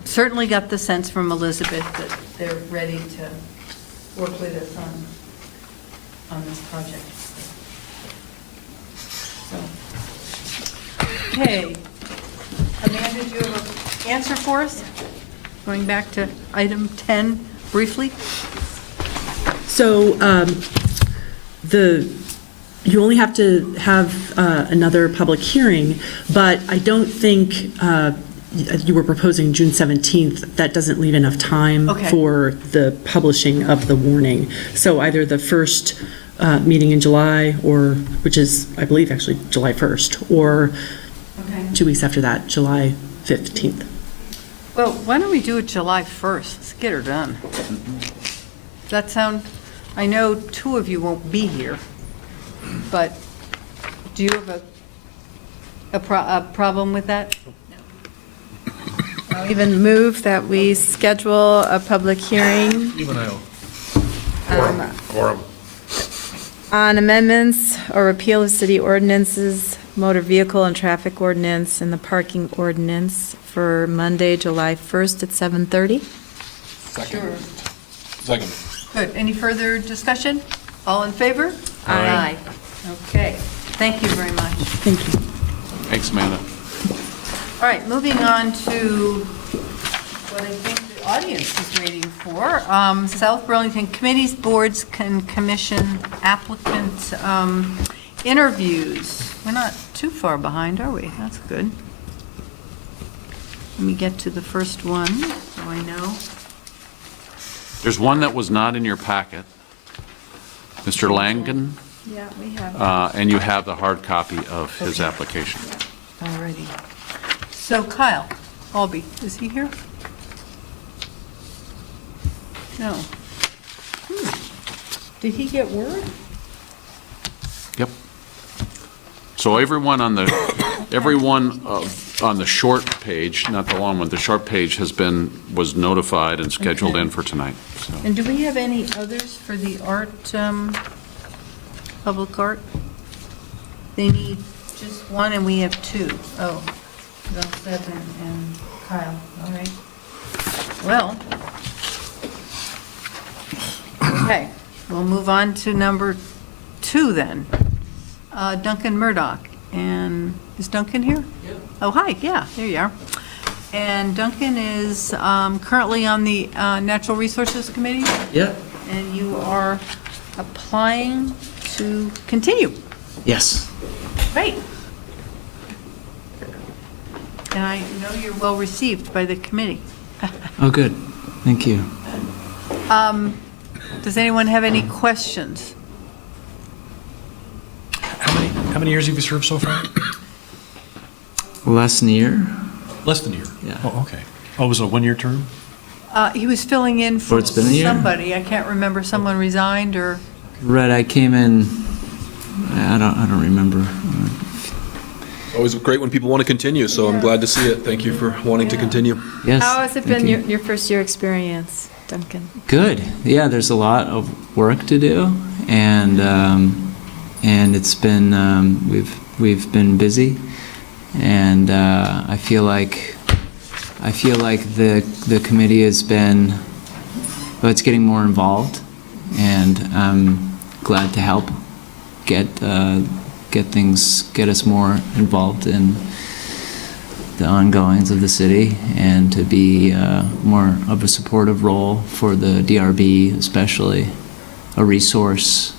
certainly got the sense from Elizabeth that they're ready to work with us on this project. So, okay. Amanda, do you have an answer for us? Going back to item 10 briefly? So you only have to have another public hearing, but I don't think you were proposing June 17th. That doesn't leave enough time Okay. for the publishing of the warning. So either the first meeting in July, or which is, I believe, actually July 1st, or 2 weeks after that, July 15th. Well, why don't we do it July 1st? Let's get her done. Does that sound, I know two of you won't be here, but do you have a problem with that? I'll even move that we schedule a public hearing Even I. Quorum. on amendments or repeal of city ordinances, motor vehicle and traffic ordinance, and the parking ordinance for Monday, July 1st at 7:30. Sure. Second. Good. Any further discussion? All in favor? Aye. Okay. Thank you very much. Thank you. Thanks, Amanda. All right, moving on to what I think the audience is waiting for. South Burlington Committees, Boards, and Commission applicant interviews. We're not too far behind, are we? That's good. Let me get to the first one, so I know. There's one that was not in your packet. Mr. Langen, Yeah, we have. and you have the hard copy of his application. Alrighty. So Kyle Albee, is he here? No. Did he get word? Yep. So everyone on the short page, not the long one, the short page was notified and scheduled Okay. in for tonight, so. And do we have any others for the art, public art? They need just one and we have two. Oh, Seth and Kyle, all right. Well, okay, we'll move on to number 2 then. Duncan Murdoch, and is Duncan here? Yeah. Oh, hi, yeah, there you are. And Duncan is currently on the Natural Resources Committee? Yeah. And you are applying to continue? Yes. Great. And I know you're well received by the committee. Oh, good. Thank you. Does anyone have any questions? How many years have you served so far? Less than a year. Less than a year? Yeah. Oh, okay. Oh, it was a one-year term? He was filling in for it's been a year? somebody. I can't remember, someone resigned or, Right, I came in, I don't remember. Always great when people want to continue, so I'm glad to see it. Thank you for wanting to continue. Yes. How has it thank been you. your first year experience, Duncan? Good. Yeah, there's a lot of work to do, and it's been we've been busy, and I feel like the committee has been, well, it's getting more involved, and I'm glad to help get us more involved in the ongoings of the city, and to be more of a supportive role for the DRB, especially a resource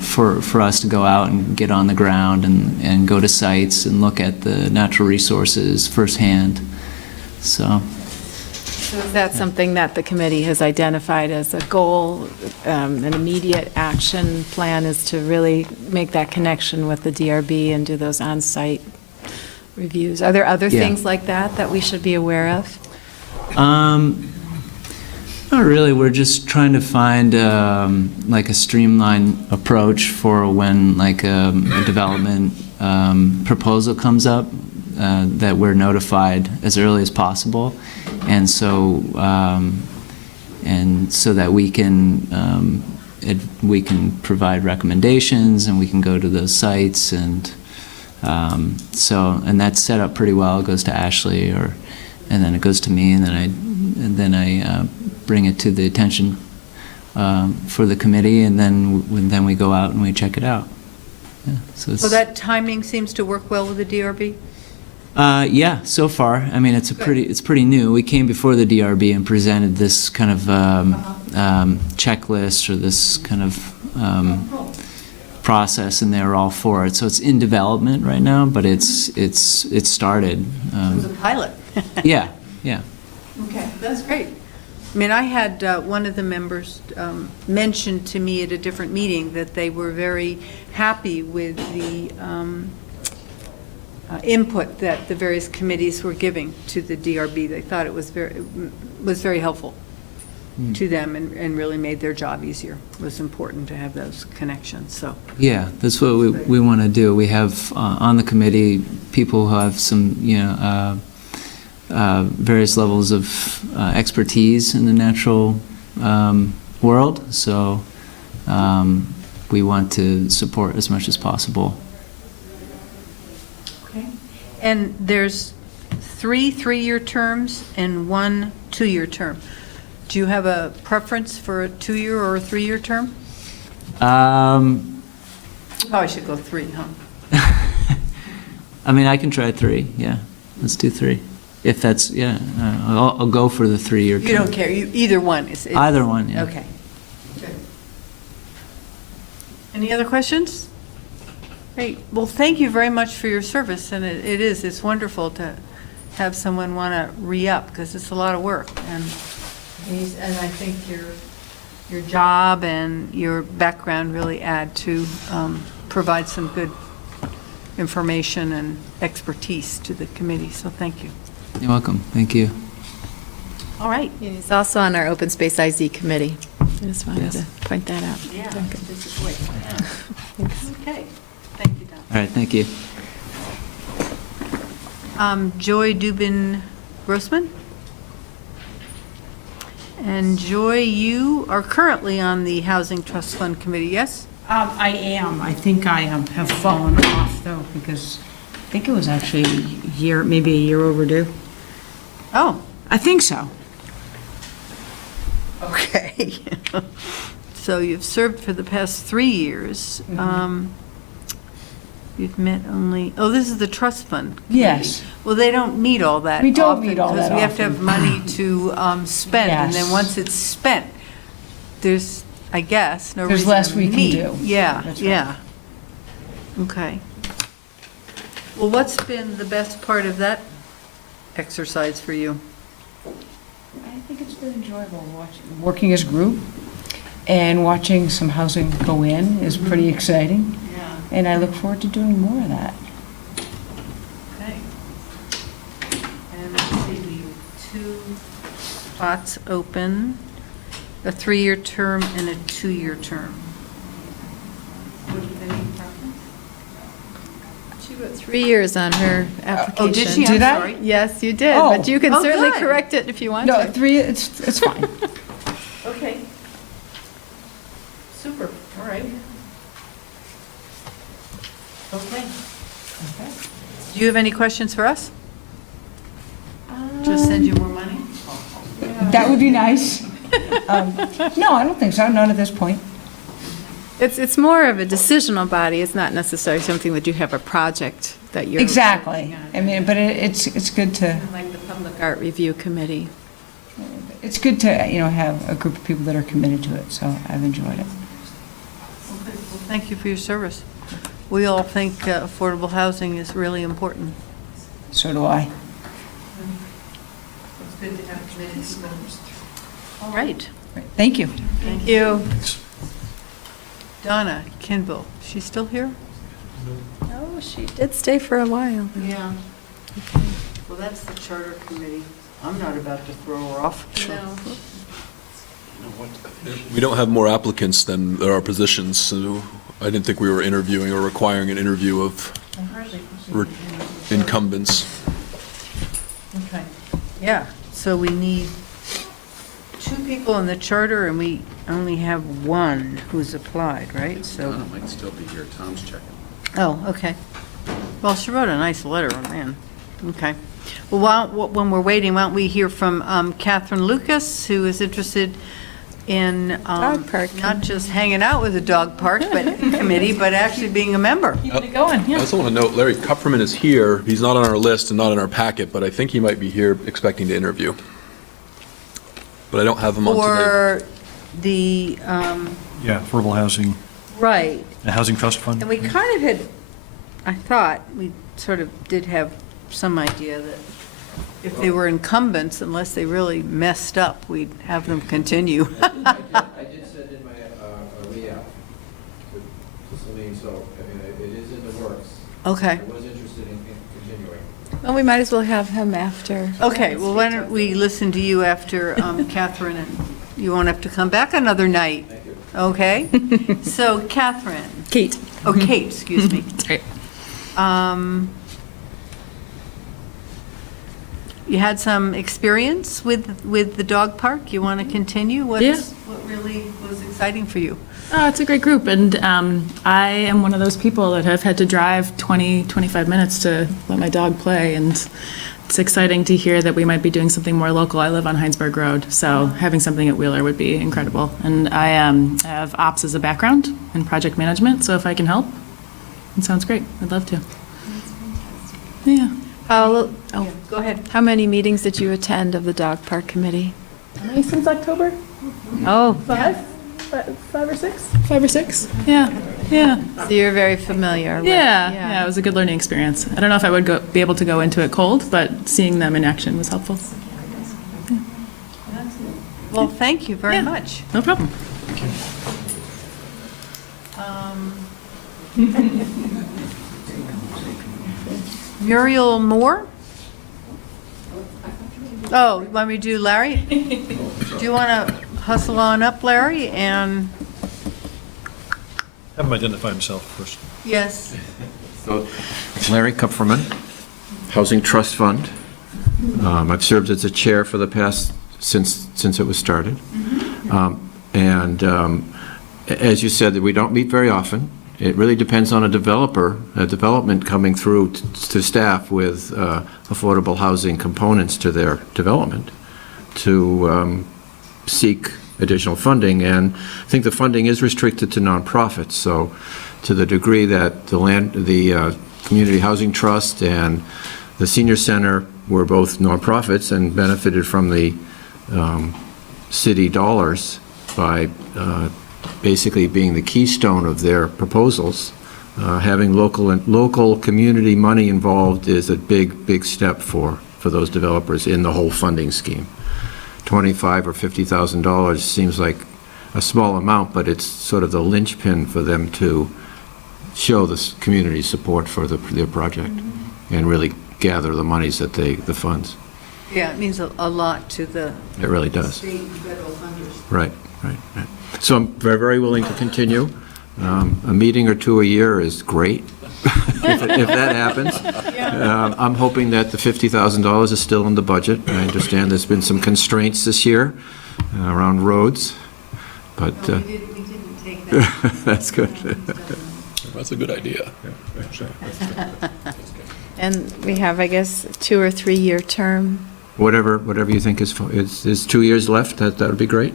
for us to go out and get on the ground and go to sites and look at the natural resources firsthand. So is that something that the committee has identified as a goal, an immediate action plan is to really make that connection with the DRB and do those on-site reviews? Are there other things like that we should be aware of? Not really. We're just trying to find like a streamlined approach for when like a development proposal comes up, that we're notified as early as possible, and so that we can provide recommendations and we can go to those sites, and and that's set up pretty well. It goes to Ashley, and then it goes to me, and then I bring it to the attention for the committee, and then we go out and we check it out. Yeah, So that timing seems to work well with the DRB? Yeah, so far. I mean, it's pretty new. We came before the DRB and presented this kind of checklist, or this kind of process, and they were all for it. So it's in development right now, but it's started. It was a pilot. Yeah. Okay, that's great. I mean, I had one of the members mention to me at a different meeting that they were very happy with the input that the various committees were giving to the DRB. They thought it was very helpful to them, and really made their job easier. It was important to have those connections, so. Yeah, that's what we want to do. We have on the committee people who have some, various levels of expertise in the natural world, so we want to support as much as possible. Okay. And there's 3 3-year terms and 1 2-year term. Do you have a preference for a 2-year or a 3-year term? Probably should go 3, huh? I mean, I can try 3, yeah. Let's do 3. If that's, yeah, I'll go for the 3-year term. You don't care, either one? Either one, yeah. Okay. Good. Any other questions? Great. Well, thank you very much for your service, and it's wonderful to have someone want to re-up, because it's a lot of work. And I think your job and your background really add to provide some good information and expertise to the committee, so thank you. You're welcome. Thank you. All right. He's also on our Open Space IZ committee. I just wanted to point that out. Yeah, this is great. Okay. Thank you, Don. All right, thank you. Joy Dubin-Grossman? And Joy, you are currently on the Housing Trust Fund Committee, yes? I am. I think I have fallen off, though, because I think it was actually maybe a year overdue. Oh. I think so. Okay. So you've served for the past 3 years. You've met only, this is the trust fund committee. Yes. Well, they don't meet all that often. We don't meet all that often. Because we have to have money to spend. And then Yes. once it's spent, there's, I guess, no reason There's less to we can meet. do. Yeah, That's right. yeah. Okay. Well, what's been the best part of that exercise for you? I think it's been enjoyable working as a group, and watching some housing go in is pretty exciting. Yeah. And I look forward to doing more of that. Okay. And let's see, we have 2 spots open, a 3-year term and a 2-year term. Would you have any preference? She wrote 3 years on her application. Oh, did she? I'm sorry. Yes, you did, Oh. but you can Oh, certainly good. correct it if you want No, to. 3, it's fine. Okay. Super, all right. Okay. Do you have any questions for us? Just send you more money? That would be nice. No, I don't think so, not at this point. It's more of a decisional body. It's not necessarily something that you have a project that you're. Exactly. I mean, but it's good to, Like the Public Art Review Committee. it's good to, have a group of people that are committed to it, so I've enjoyed it. Well, thank you for your service. We all think affordable housing is really important. So do I. It's good to have committed members. All right. Thank you. Thank you. Donna Kimball, she's still here? Oh, she did stay for a while. Yeah. Well, that's the charter committee. I'm not about to throw her off. No. We don't have more applicants than there are positions, so I didn't think we were interviewing or requiring an interview of incumbents. Okay. Yeah, so we need 2 people in the charter, and we only have 1 who's applied, right? So. Tom might still be here, Tom's checking. Oh, okay. Well, she wrote a nice letter, oh, man. Okay. Well, when we're waiting, why don't we hear from Catherine Lucas, who is interested in Dog park. not just hanging out with the dog park committee, but actually being a member. Keeping it going, I yeah. also want to note, Larry Kupferman is here. He's not on our list and not in our packet, but I think he might be here expecting to interview. But I don't have him on today. For the, Yeah, affordable housing, right. the Housing Trust Fund. And we kind of had, I thought, we sort of did have some idea that if they were incumbents, unless they really messed up, we'd have them continue. I did send in my re-app to Celine, so, I mean, it is in the works. Okay. I was interested in continuing. Well, we might as well have him after. Okay, well, why don't we listen to you after Catherine, and you won't have to come back another night. Thank you. Okay? So Catherine. Kate. Oh, Kate, excuse me. Right. You had some experience with the dog park. You want to continue? What really was exciting for you? Oh, it's a great group, and I am one of those people that have had to drive 20, 25 minutes to let my dog play, and it's exciting to hear that we might be doing something more local. I live on Heinsberg Road, so having something at Wheeler would be incredible. And I have ops as a background in project management, so if I can help, it sounds great. I'd love to. Yeah. Oh, Go ahead. how many meetings did you attend of the dog park committee? How many since October? Oh, 5 or 6? 5 or 6? Yeah, yeah. so you're very familiar with. Yeah, it was a good learning experience. I don't know if I would be able to go into it cold, but seeing them in action was helpful. Well, thank you very much. No problem. Muriel Moore? Oh, you want me to do Larry? Do you want to hustle on up, Larry, and, Have him identify himself first. yes, So, Larry Kupferman, Housing Trust Fund. I've served as a chair for the past, since it was started. As you said, that we don't meet very often. It really depends on a development coming through to staff with affordable housing components to their development to seek additional funding. And I think the funding is restricted to nonprofits. So to the degree that the Community Housing Trust and the Senior Center were both nonprofits and benefited from the city dollars by basically being the keystone of their proposals. Having local community money involved is a big step for those developers in the whole funding scheme. $25,000 or $50,000 seems like a small amount, but it's sort of the linchpin for them to show the community support for their project and really gather the monies that the funds. yeah, it means a lot to the It really does. state and federal funders. Right. So I'm very willing to continue. A meeting or two a year is great, if that happens. I'm hoping that the $50,000 is still in the budget. I understand there's been some constraints this year around roads, but We didn't take that. that's good. That's a good idea. And we have, I guess, 2 or 3 year term. Whatever you think is 2 years left, that would be great.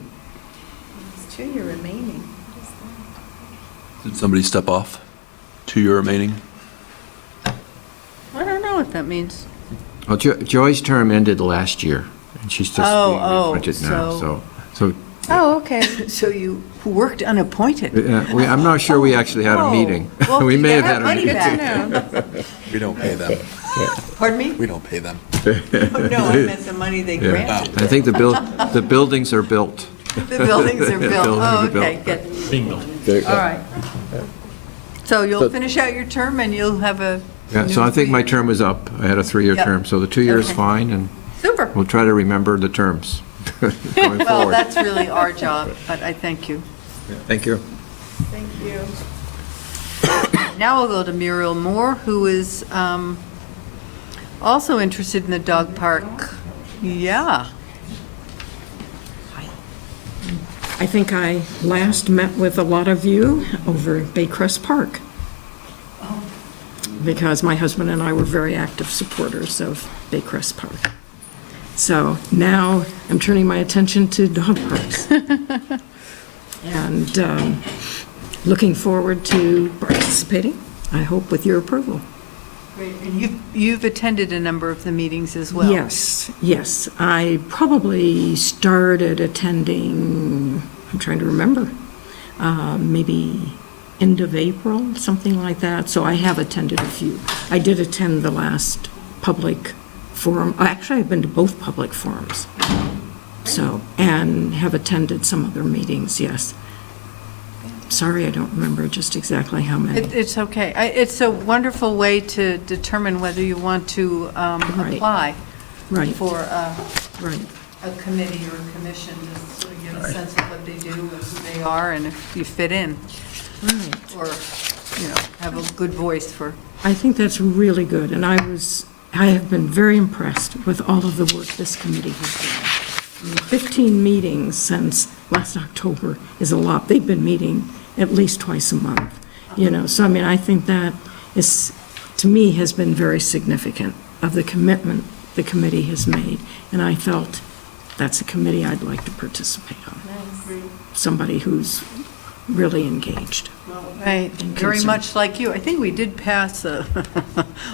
It's 2 year remaining. Did somebody step off? 2 year remaining? I don't know what that means. Well, Joy's term ended last year, and she's just being reappointed now. So Oh, okay. So you worked unappointed. Yeah, I'm not sure we actually had a meeting. Well, We did may you have had a money meeting. back? We don't pay them. Pardon me? We don't pay them. No, I meant the money they Yeah. granted. I think the buildings are built. The buildings are built. Buildings Oh, are built. okay, good. Being built. All right. So you'll finish out your term and you'll have a. Yeah, so I think my term was up. I had a 3-year Yep. term, so the 2 years Okay. fine, and Super. we'll try to remember the terms going Well, forward. that's really our job, but I thank you. Thank you. Thank you. Now we'll go to Muriel Moore, who is also interested in the dog park. Yeah. I think I last met with a lot of you over at Baycrest Park, because my husband and I were very active supporters of Baycrest Park. So now I'm turning my attention to dog parks. And looking forward to participating, I hope with your approval. Great. And you've attended a number of the meetings as well. Yes, yes. I probably started attending, I'm trying to remember, maybe end of April, something like that. So I have attended a few. I did attend the last public forum. Actually, I've been to both public forums. So, and have attended some other meetings, yes. Sorry, I don't remember just exactly how many. It's okay. It's a wonderful way to determine whether you want to apply Right. for Right. a committee or a commission, just so you get a sense of what they do and who they are and if you fit in. Right. Or, have a good voice for. I think that's really good, and I have been very impressed with all of the work this committee has done. 15 meetings since last October is a lot. They've been meeting at least twice a month, So, I mean, I think that is, to me, has been very significant of the commitment the committee has made. And I felt that's a committee I'd like to participate on. Somebody who's really engaged. Right, very concerned. much like you. I think we did pass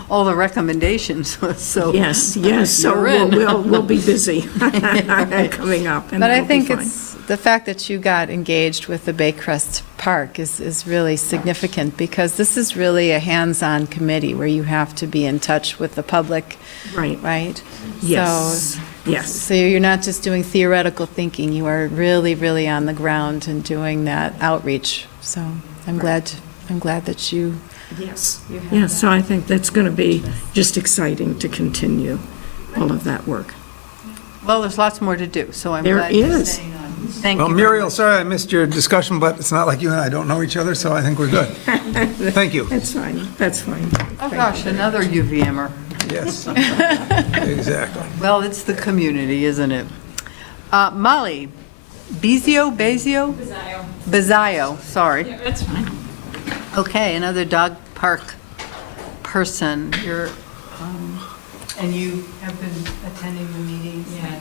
all the recommendations, so. Yes, so You're in. we'll be busy coming up. and But I that'll be think fine. it's, the fact that you got engaged with the Baycrest Park is really significant, because this is really a hands-on committee where you have to be in touch with the public, Right. right? Yes, yes. So you're not just doing theoretical thinking, you are really, really on the ground and doing that outreach. So I'm glad that you. Yes, you have yes, so I think that's going to be just exciting to continue all of that work. Well, there's lots more to do, so I'm There glad you're is. staying on. Thank Well, you. very Muriel, much. sorry I missed your discussion, but it's not like you and I don't know each other, so I think we're good. Thank you. That's fine, that's fine. Oh, gosh, another UVMer. Yes, exactly. Well, it's the community, isn't it? Molly, Bezio? Bezio, sorry. Yeah, that's fine. Okay, another dog park person. And you have been attending the meetings? Yeah,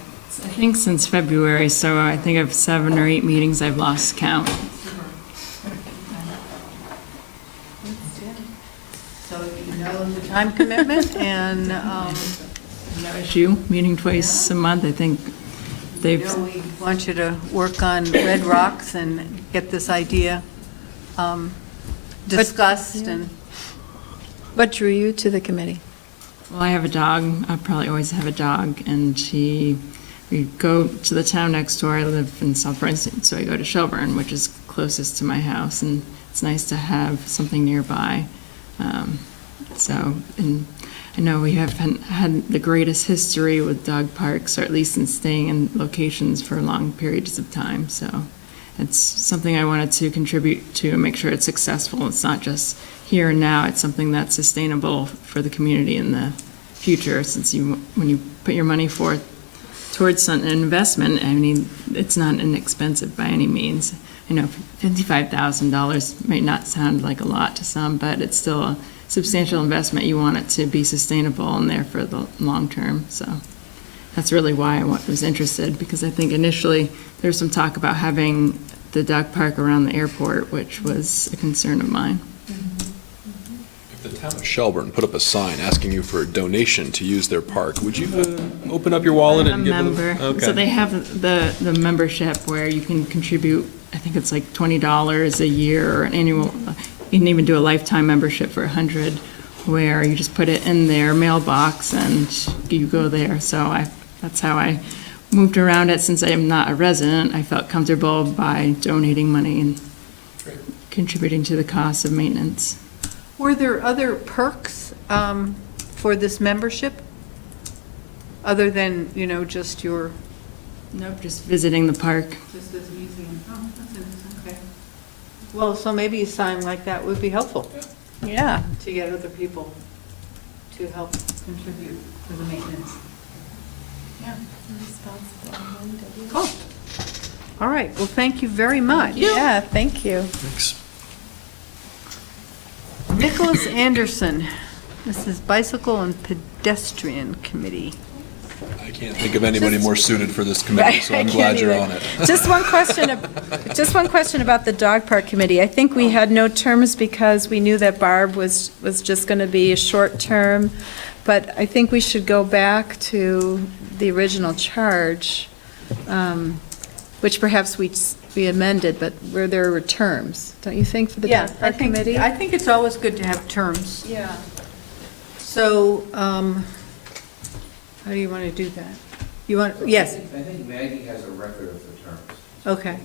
I think since February, so I think I've 7 or 8 meetings I've lost count. So you know the time commitment and, No issue, meeting twice a month, I think they've. we want you to work on Red Rocks and get this idea discussed and. What drew you to the committee? Well, I have a dog. I probably always have a dog, and we go to the town next door. I live in South Burlington, so I go to Shelburne, which is closest to my house, and it's nice to have something nearby. And I know we haven't had the greatest history with dog parks, or at least in staying in locations for long periods of time. So it's something I wanted to contribute to and make sure it's successful. It's not just here and now, it's something that's sustainable for the community in the future, since when you put your money forth towards an investment, I mean, it's not inexpensive by any means. I know $55,000 might not sound like a lot to some, but it's still a substantial investment. You want it to be sustainable and there for the long term. So that's really why I was interested, because I think initially there was some talk about having the dog park around the airport, which was a concern of mine. If the town of Shelburne put up a sign asking you for a donation to use their park, would you open up your wallet and give them? I'm a member. Okay. So they have the membership where you can contribute, I think it's like $20 a year or an annual, you can even do a lifetime membership for $100, where you just put it in their mailbox and you go there. So that's how I moved around it. Since I am not a resident, I felt comfortable by donating money and contributing to the cost of maintenance. Were there other perks for this membership? Other than, just your... Nope, just visiting the park. Just this museum. Oh, that's interesting, okay. Well, so maybe a sign like that would be helpful. Yeah. To get other people to help contribute to the maintenance. Yeah. Cool. All right, well, thank you very much. Yeah, thank you. Thanks. Nicholas Anderson, this is Bicycle and Pedestrian Committee. I can't think of anybody more suited for this committee, so I'm glad you're on it. Just one question about the dog park committee. I think we had no terms because we knew that Barb was just going to be a short term, but I think we should go back to the original charge, which perhaps we amended, but where there were terms, don't you think, for the dog park committee? I think it's always good to have terms. Yeah. So, how do you want to do that? You want, yes, I think Maggie has a record of the terms. okay.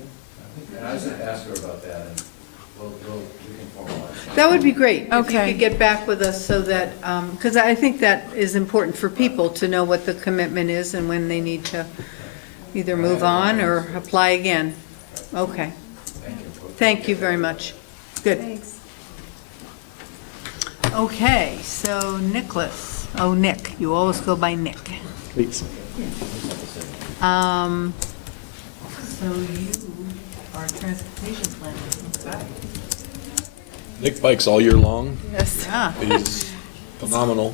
And I was going to ask her about that, and we can formalize that. That would be great. If you Okay. could get back with us so that, because I think that is important for people to know what the commitment is and when they need to either move on or apply again. Okay. Thank you very much. Good. Thanks. Okay, so Nicholas, Nick, you always go by Nick. Please. So you are transportation planner. Nick bikes all year long. Yes. Yeah. He's phenomenal.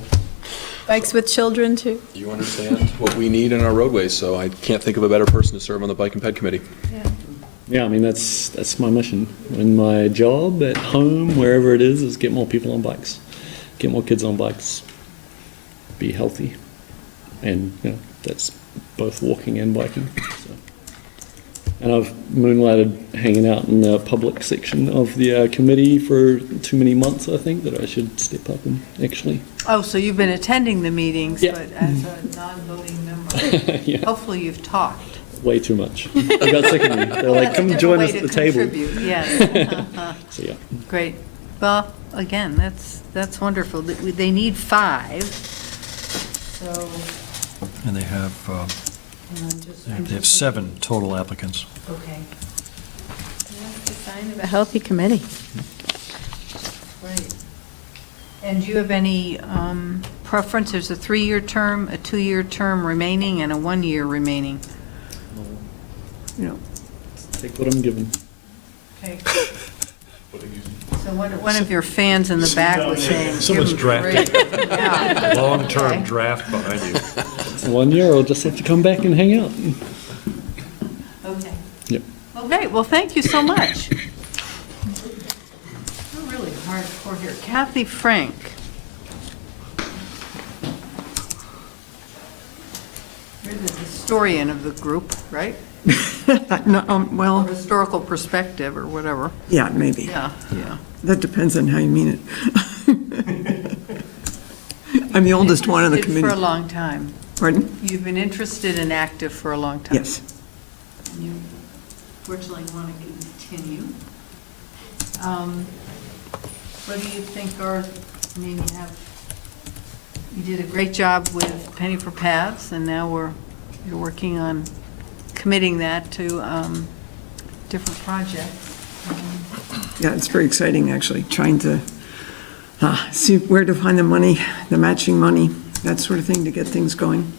Bikes with children, too. You understand what we need in our roadways, so I can't think of a better person to serve on the Bike and Ped Committee. Yeah, I mean, that's my mission. And my job at home, wherever it is get more people on bikes, get more kids on bikes, be healthy. And, that's both walking and biking. So. And I've moonlighted hanging out in the public section of the committee for too many months, I think, that I should step up and actually. Oh, so you've been attending the meetings, Yeah. but as a non-voting member. Yeah. Hopefully you've talked. Way too much. I got sick of me. They're like, come join us at the table. Yes. So, yeah. Great. Well, again, that's wonderful. They need 5. So. And they have 7 total applicants. Okay. That's the sign of a healthy committee. Great. And do you have any preference? There's a 3-year term, a 2-year term remaining, and a 1-year remaining. Take what I'm given. Okay. So one of your fans in the back was saying. Someone's give 'em drafting. 3. Yeah. Long-term Okay. draft behind you. 1 year, I'll just have to come back and hang out. Okay. Yep. Okay, well, thank you so much. We're really hardcore here. Kathy Frank. You're the historian of the group, right? No, well, Or historical perspective or whatever. yeah, maybe. Yeah. That depends on how you mean it. I'm the oldest one on the Interested committee. For a long time. Pardon? You've been interested and active for a long time. Yes. And you fortunately want to continue. What do you think you did a great job with Penny for Paths, and now you're working on committing that to different projects. Yeah, it's very exciting, actually, trying to see where to find the money, the matching money, that sort of thing to get things going.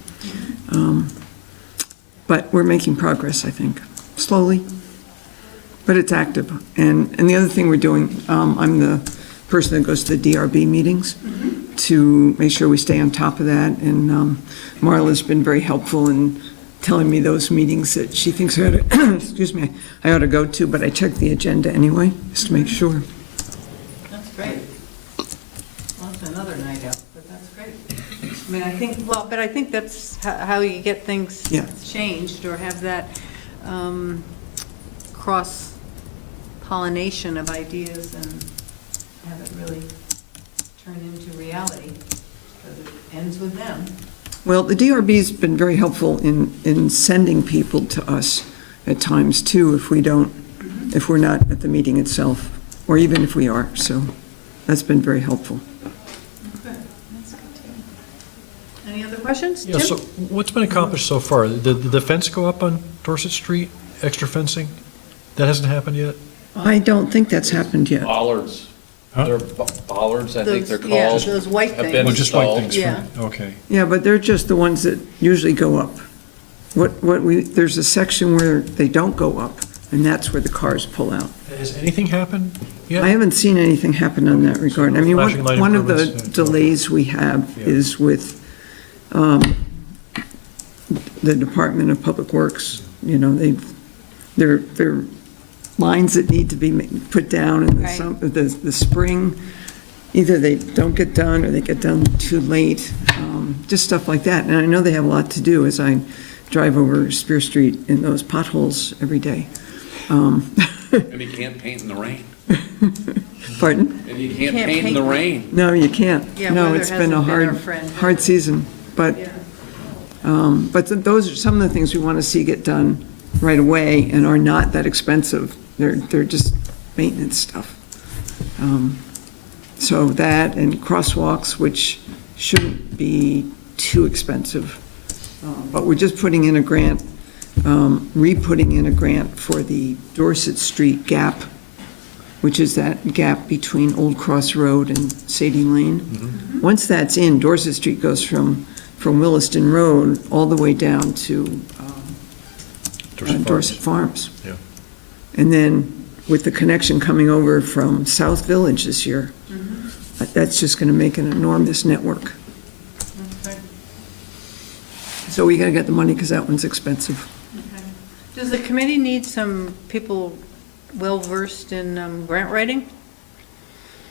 But we're making progress, I think, slowly, but it's active. And the other thing we're doing, I'm the person that goes to the DRB meetings to make sure we stay on top of that. And Marla's been very helpful in telling me those meetings that she thinks I ought to, excuse me, I ought to go to, but I check the agenda anyway, just to make sure. That's great. Well, it's I mean, I think, well, but I think that's how you get things Yeah. changed or have that cross-pollination of ideas and have it really turn into reality, because it ends with them. Well, the DRB's been very helpful in sending people to us at times too, if we're not at the meeting itself, or even if we are, so that's been very helpful. Any other questions? Yeah, Tim? so what's been accomplished so far? Did the fence go up on Dorset Street, extra fencing? That hasn't happened yet? I don't think that's happened yet. Bollards. Huh? They're bollards, I think they're Those- yeah, called. those white have things. been Oh, just white installed. things? Yeah. Okay. Yeah, but they're just the ones that usually go up. There's a section where they don't go up, and that's where the cars pull out. Has anything happened yet? I haven't seen anything happen in that regard. I mean, Flashing light one of the improvements, delays we have Yeah. is with the Department of Public Works. You know, there are lines that need to be put down in the spring. Either they don't get done or they get done too late, just stuff like that. And I know they have a lot to do as I drive over Spear Street in those potholes every day. And you can't paint in the rain. Pardon? And you can't paint in the rain. No, you can't. Yeah, No, weather it's been a hasn't been our hard, friend. hard season, but, Yeah. those are some of the things we want to see get done right away and are not that expensive. They're just maintenance stuff. So that and crosswalks, which shouldn't be too expensive. But we're just putting in a grant, re-putting in a grant for the Dorset Street gap, which is that gap between Old Cross Road and Sadie Lane. Once that's in, Dorset Street goes from Williston Road all the way down to Dorset Farms. Yeah. And then with the connection coming over from South Village this year, that's just going to make an enormous network. Okay. So we got to get the money because that one's expensive. Okay. Does the committee need some people well-versed in grant writing?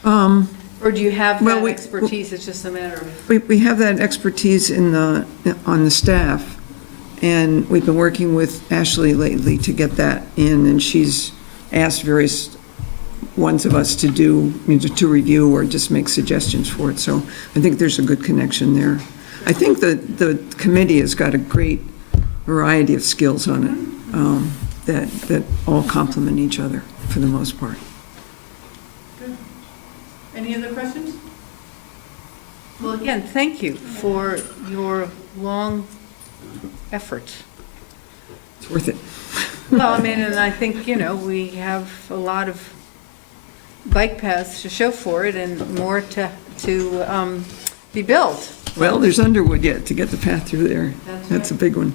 Or do you have well, that we- expertise, it's just a matter of? We have that expertise on the staff, and we've been working with Ashley lately to get that in, and she's asked various ones of us to review or just make suggestions for it. So I think there's a good connection there. I think the committee has got a great variety of skills on it that all complement each other for the most part. Good. Any other questions? Well, again, thank you for your long effort. It's worth it. Well, I mean, and I think, we have a lot of bike paths to show for it and more to be built. Well, there's Underwood yet to get the path through there. That's a big one.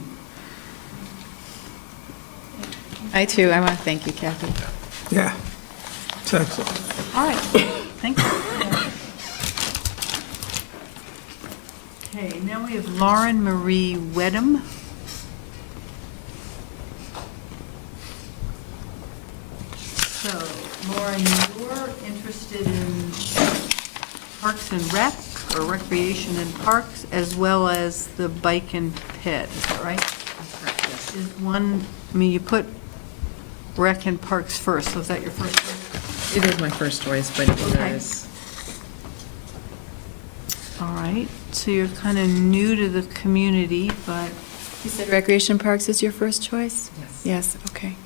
I too, I want to thank you, Kathy. Yeah, it's excellent. All right, thank you. Okay, now we have Lauren Marie Wedham. So, Lauren, you're interested in Parks and Rec, or Recreation and Parks, as well as the Bike and Ped, is that right? Is one, you put Rec and Parks first, so is that your first choice? It is my first choice, but Okay. All right, so you're kind of new to the community, but. You said Recreation Parks is your first choice? Yes. Yes, okay.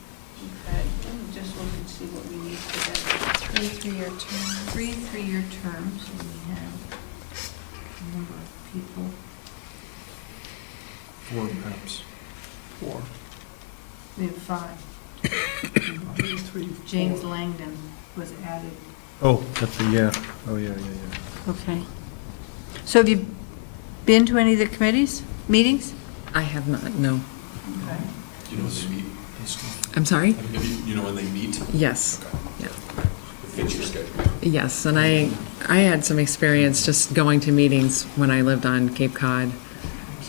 Okay, let me just look and see what we need for that. 3 3-year terms. 3 3-year terms, and we have a number of people. 4 perhaps. 4. We have 5. James Langdon was added. Oh, that's the, yeah. Oh, yeah. Okay. So have you been to any of the committees, meetings? I have not, no. Okay. Do you know when they meet? I'm sorry? You know when they meet? Yes. Yeah. Fits your schedule. Yes, and I had some experience just going to meetings when I lived on Cape Cod,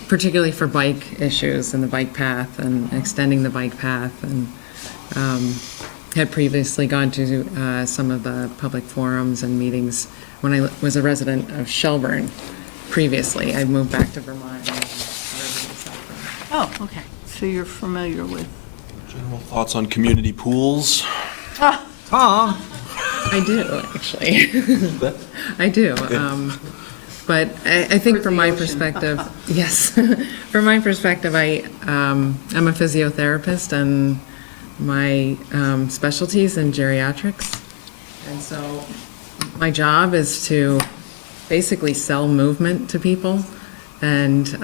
particularly for bike issues and the bike path and extending the bike path, and had previously gone to some of the public forums and meetings when I was a resident of Shelburne previously. I moved back to Vermont. And originally South Vermont. Oh, okay. So you're familiar with. General thoughts on community pools? Tom? I do, actually. I do. But I think from my perspective, yes, from my perspective, I'm a physiotherapist and my specialty is in geriatrics. And so my job is to basically sell movement to people. And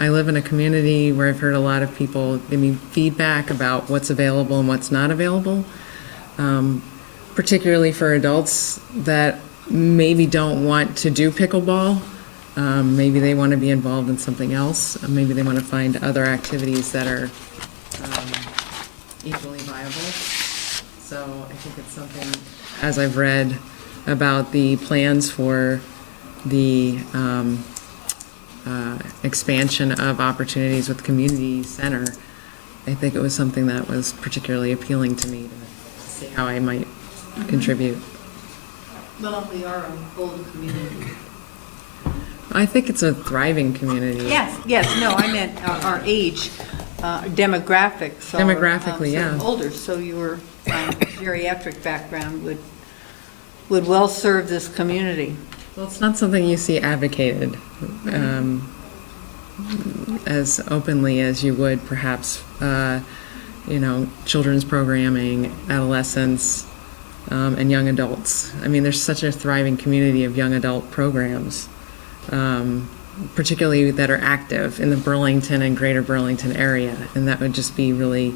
I live in a community where I've heard a lot of people give me feedback about what's available and what's not available, particularly for adults that maybe don't want to do pickleball. Maybe they want to be involved in something else. Maybe they want to find other activities that are equally viable. So I think it's something, as I've read about the plans for the expansion of opportunities with the community center, I think it was something that was particularly appealing to me to see how I might contribute. Well, we are a bold community. I think it's a thriving community. Yes, no, I meant our age, demographics. are, Demographically, sort of yeah. older, so your geriatric background would well serve this community. Well, it's not something you see advocated as openly as you would perhaps, children's programming, adolescents, and young adults. I mean, there's such a thriving community of young adult programs, particularly that are active in the Burlington and greater Burlington area. And that would just be really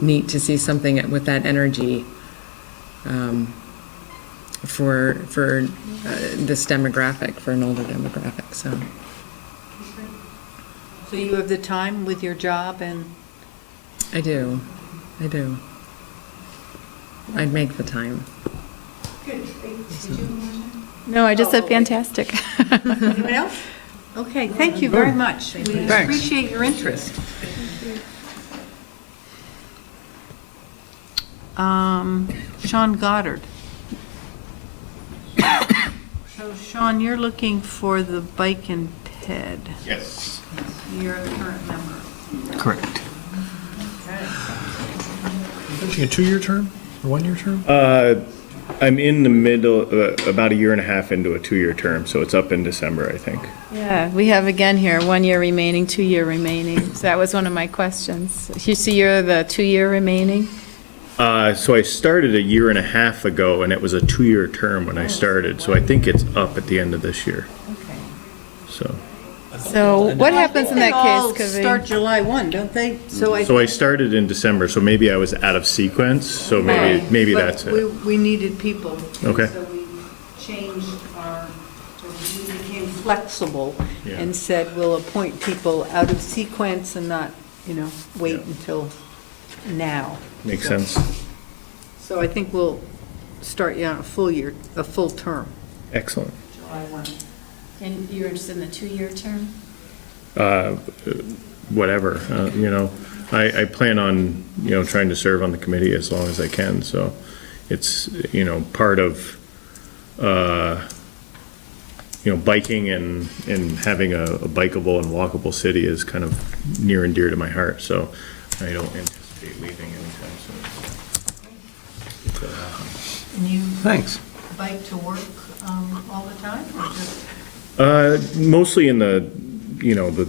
neat to see something with that energy for this demographic, for an older demographic. So you have the time with your job and? I do. I'd make the time. Good. No, I just said fantastic. Anyone else? Okay, thank you very much. We appreciate your interest. Sean Goddard. So Sean, you're looking for the bike and ped. Yes. You're a current member. Correct. Finishing a 2-year term, a 1-year term? I'm in the middle, about a year and a half into a 2-year term, so it's up in December, I think. Yeah, we have again here, 1 year remaining, 2 year remaining. So that was one of my questions. You see you're the 2 year remaining? So I started a year and a half ago, and it was a 2-year term when I started, so I think it's up at the end of this year. Okay. So what happens in that case? They all start July 1, don't they? So I started in December, so maybe I was out of sequence, so maybe But that's it. We needed people. Okay. So we changed we became flexible Yeah. and said we'll appoint people out of sequence and not, wait until now. Makes sense. So I think we'll start you on a full term. Excellent. July 1. And you're interested in the 2-year term? Whatever, I plan on, trying to serve on the committee as long as I can, so it's, part of, biking and having a bikeable and walkable city is kind of near and dear to my heart, so I don't anticipate leaving anytime soon. And you Thanks. bike to work all the time or just? Mostly in the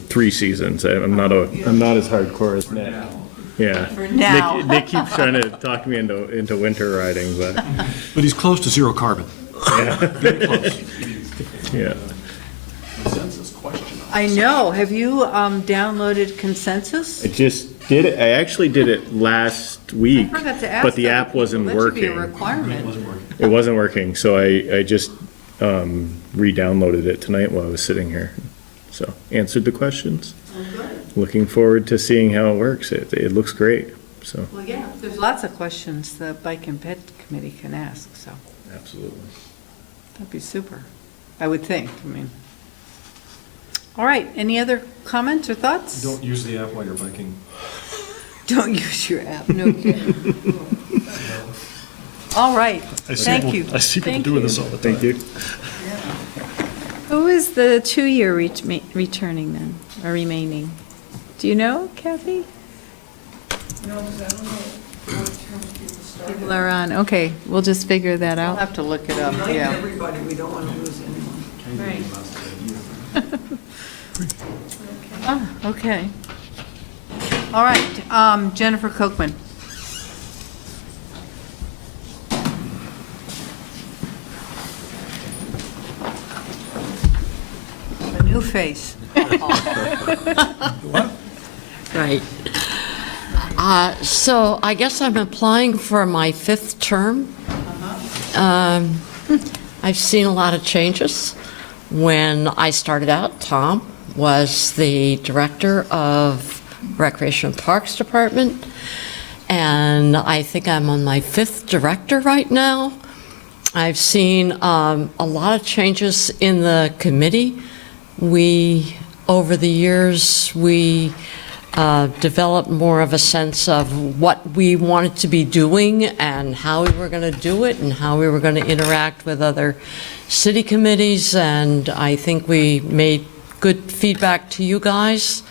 3 seasons. I'm not as hardcore as Nick. Yeah. For now. Nick keeps trying to talk me into winter riding, but But he's close to zero carbon. yeah. Very close. Yeah. Consensus question. I know. Have you downloaded Consensus? I just did it. I actually did it last week, I forgot to ask but the other app wasn't people. That should be a working. requirement. It wasn't working, so I just re-downloaded it tonight while I was sitting here. So answered the questions. Looking forward to seeing how it works. It looks great. So Well, yeah, there's lots of questions the Bike and Ped Committee can ask, so absolutely. that'd be super, I would think, All right, any other comments or thoughts? Don't use the app while you're biking. Don't use your app, no kidding. All right, thank you. I see people doing this all the time. Thank you. Who is is the 2-year returning then, or remaining? Do you know, Kathy? People are on, okay, we'll just figure that I'll out. have to look it up, We like yeah. everybody, we don't want to lose anyone. Ah, okay. All right, Jennifer Kochman. A new face. Right. So I guess I'm applying for my 5th term. I've seen a lot of changes. When I started out, Tom was the director of Recreation and Parks Department, and I think I'm on my 5th director right now. I've seen a lot of changes in the committee. Over the years, we developed more of a sense of what we wanted to be doing and how we were going to do it and how we were going to interact with other city committees, and I think we made good feedback to you guys,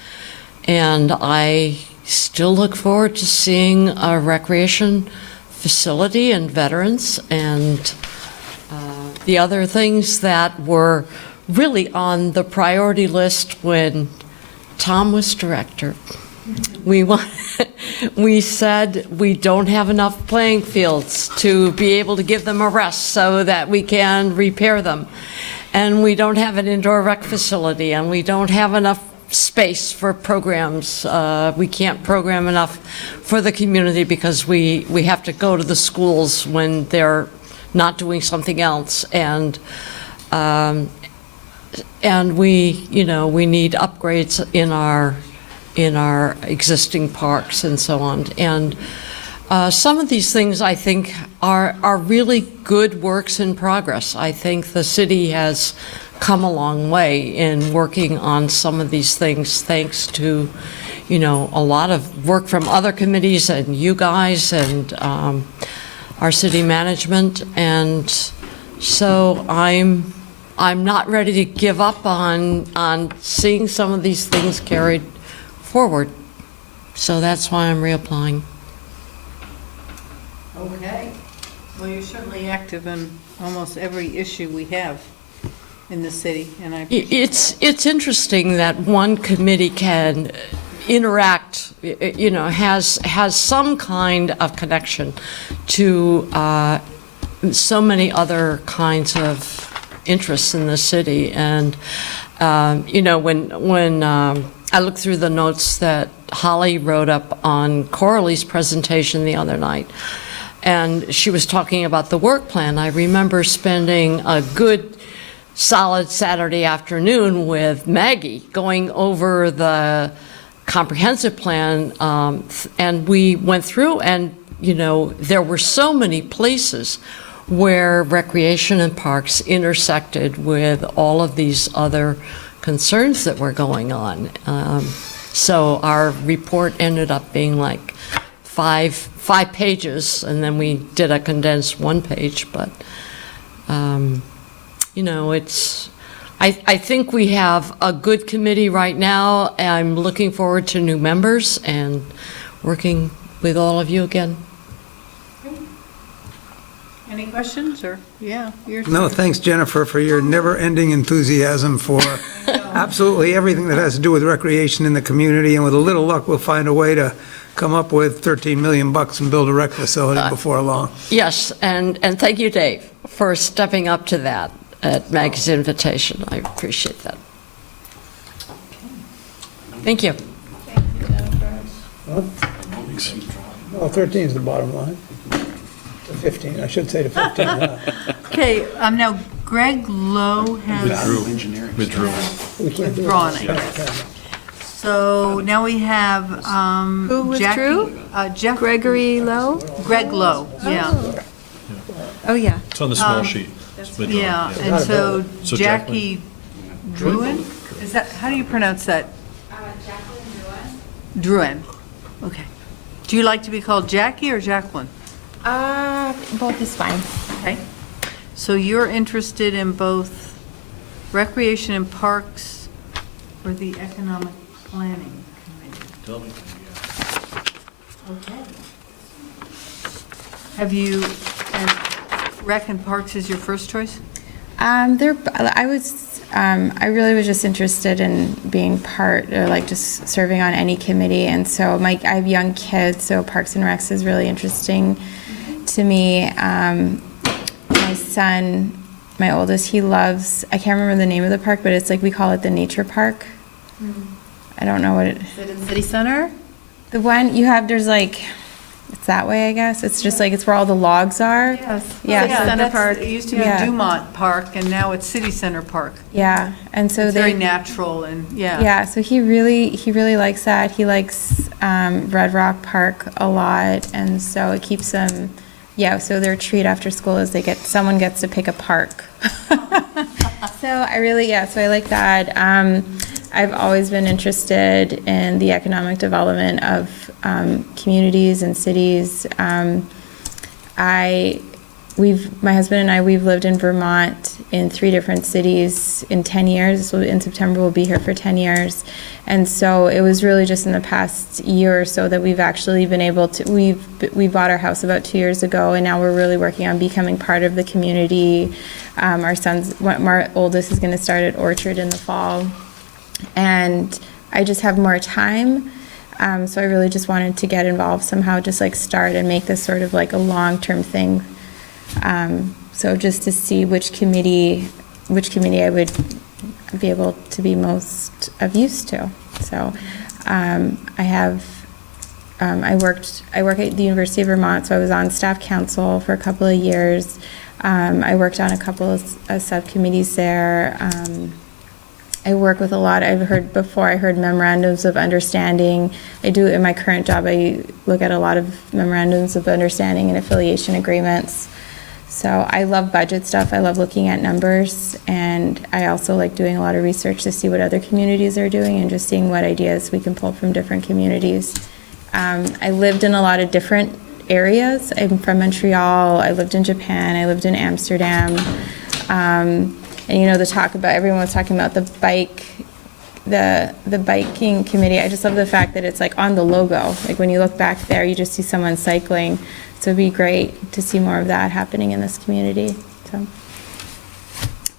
and I still look forward to seeing a recreation facility and veterans and the other things that were really on the priority list when Tom was director. We said we don't have enough playing fields to be able to give them a rest so that we can repair them. And we don't have an indoor rec facility, and we don't have enough space for programs. We can't program enough for the community because we have to go to the schools when they're not doing something else. And we need upgrades in our existing parks and so on. And some of these things, I think, are really good works in progress. I think the city has come a long way in working on some of these things, thanks to, a lot of work from other committees and you guys and our city management. And so I'm not ready to give up on seeing some of these things carried forward. So that's why I'm reapplying. Okay. Well, you're certainly active in almost every issue we have in the city, and I appreciate It's interesting that one committee can interact, has some kind of connection to so many other kinds of interests in the city. And when I looked through the notes that Holly wrote up on Coralie's presentation the other night, and she was talking about the work plan, I remember spending a good solid Saturday afternoon with Maggie going over the comprehensive plan, and we went through, and there were so many places where recreation and parks intersected with all of these other concerns that were going on. So our report ended up being like five pages, and then we did a condensed 1 page. But I think we have a good committee right now. I'm looking forward to new members and working with all of you again. Any questions, or, yeah, yours? No, thanks, Jennifer, for your never-ending enthusiasm for absolutely everything that has to do with recreation in the community, and with a little luck, we'll find a way to come up with $13 million and build a rec facility before long. Yes, and thank you, Dave, for stepping up to that at Maggie's invitation. I appreciate that. Thank you. Well, 13 is the bottom line. To 15, I should say to 15. Okay, now Greg Lowe has Withdrew. withdrawn, I guess. So now we have Who withdrew? Jeff. Gregory Lowe? Greg Lowe, yeah. Oh, yeah. It's on the small sheet. It's withdrawn, Yeah, and so So Jackie Druin, is that, how do you pronounce that? Jacqueline Druin. Okay. Do you like to be called Jackie or Jacqueline? Both is fine. Okay. So you're interested in both Recreation and Parks for the Economic Planning Committee. Okay. Have you, Rec and Parks is your first choice? I really was just interested in being part, or like just serving on any committee, and so I have young kids, so Parks and Recs is really interesting to me. My son, my oldest, he loves, I can't remember the name of the park, but it's like, we call it the nature park. I don't know what it is. Is it in City Center? The one you have, there's like, it's that way, I guess. It's just like, it's where all the logs are. Yes. Yeah. Center Park. It used to be Dumont Park, and now it's City Center Park. Yeah, and so It's very natural, and Yeah, so he really likes that. He likes Red Rock Park a lot, and so it keeps him. Yeah, so their treat after school is someone gets to pick a park. So I like that. I've always been interested in the economic development of communities and cities. My husband and I, we've lived in Vermont in 3 different cities in 10 years. So in September, we'll be here for 10 years. And so it was really just in the past year or so that we've actually been able to, we bought our house about 2 years ago, and now we're really working on becoming part of the community. My oldest is going to start at Orchard in the fall. And I just have more time. So I really just wanted to get involved somehow, just like start and make this sort of like a long-term thing. So just to see which committee I would be able to be most of use to. So I work at the University of Vermont, so I was on staff council for a couple of years. I worked on a couple of subcommittees there. I work with a lot. I heard memorandums of understanding. I do in my current job. I look at a lot of memorandums of understanding and affiliation agreements. So I love budget stuff. I love looking at numbers, and I also like doing a lot of research to see what other communities are doing and just seeing what ideas we can pull from different communities. I lived in a lot of different areas. I'm from Montreal. I lived in Japan. I lived in Amsterdam. And everyone was talking about the biking committee. I just love the fact that it's like on the logo. Like when you look back there, you just see someone cycling. So it'd be great to see more of that happening in this community. So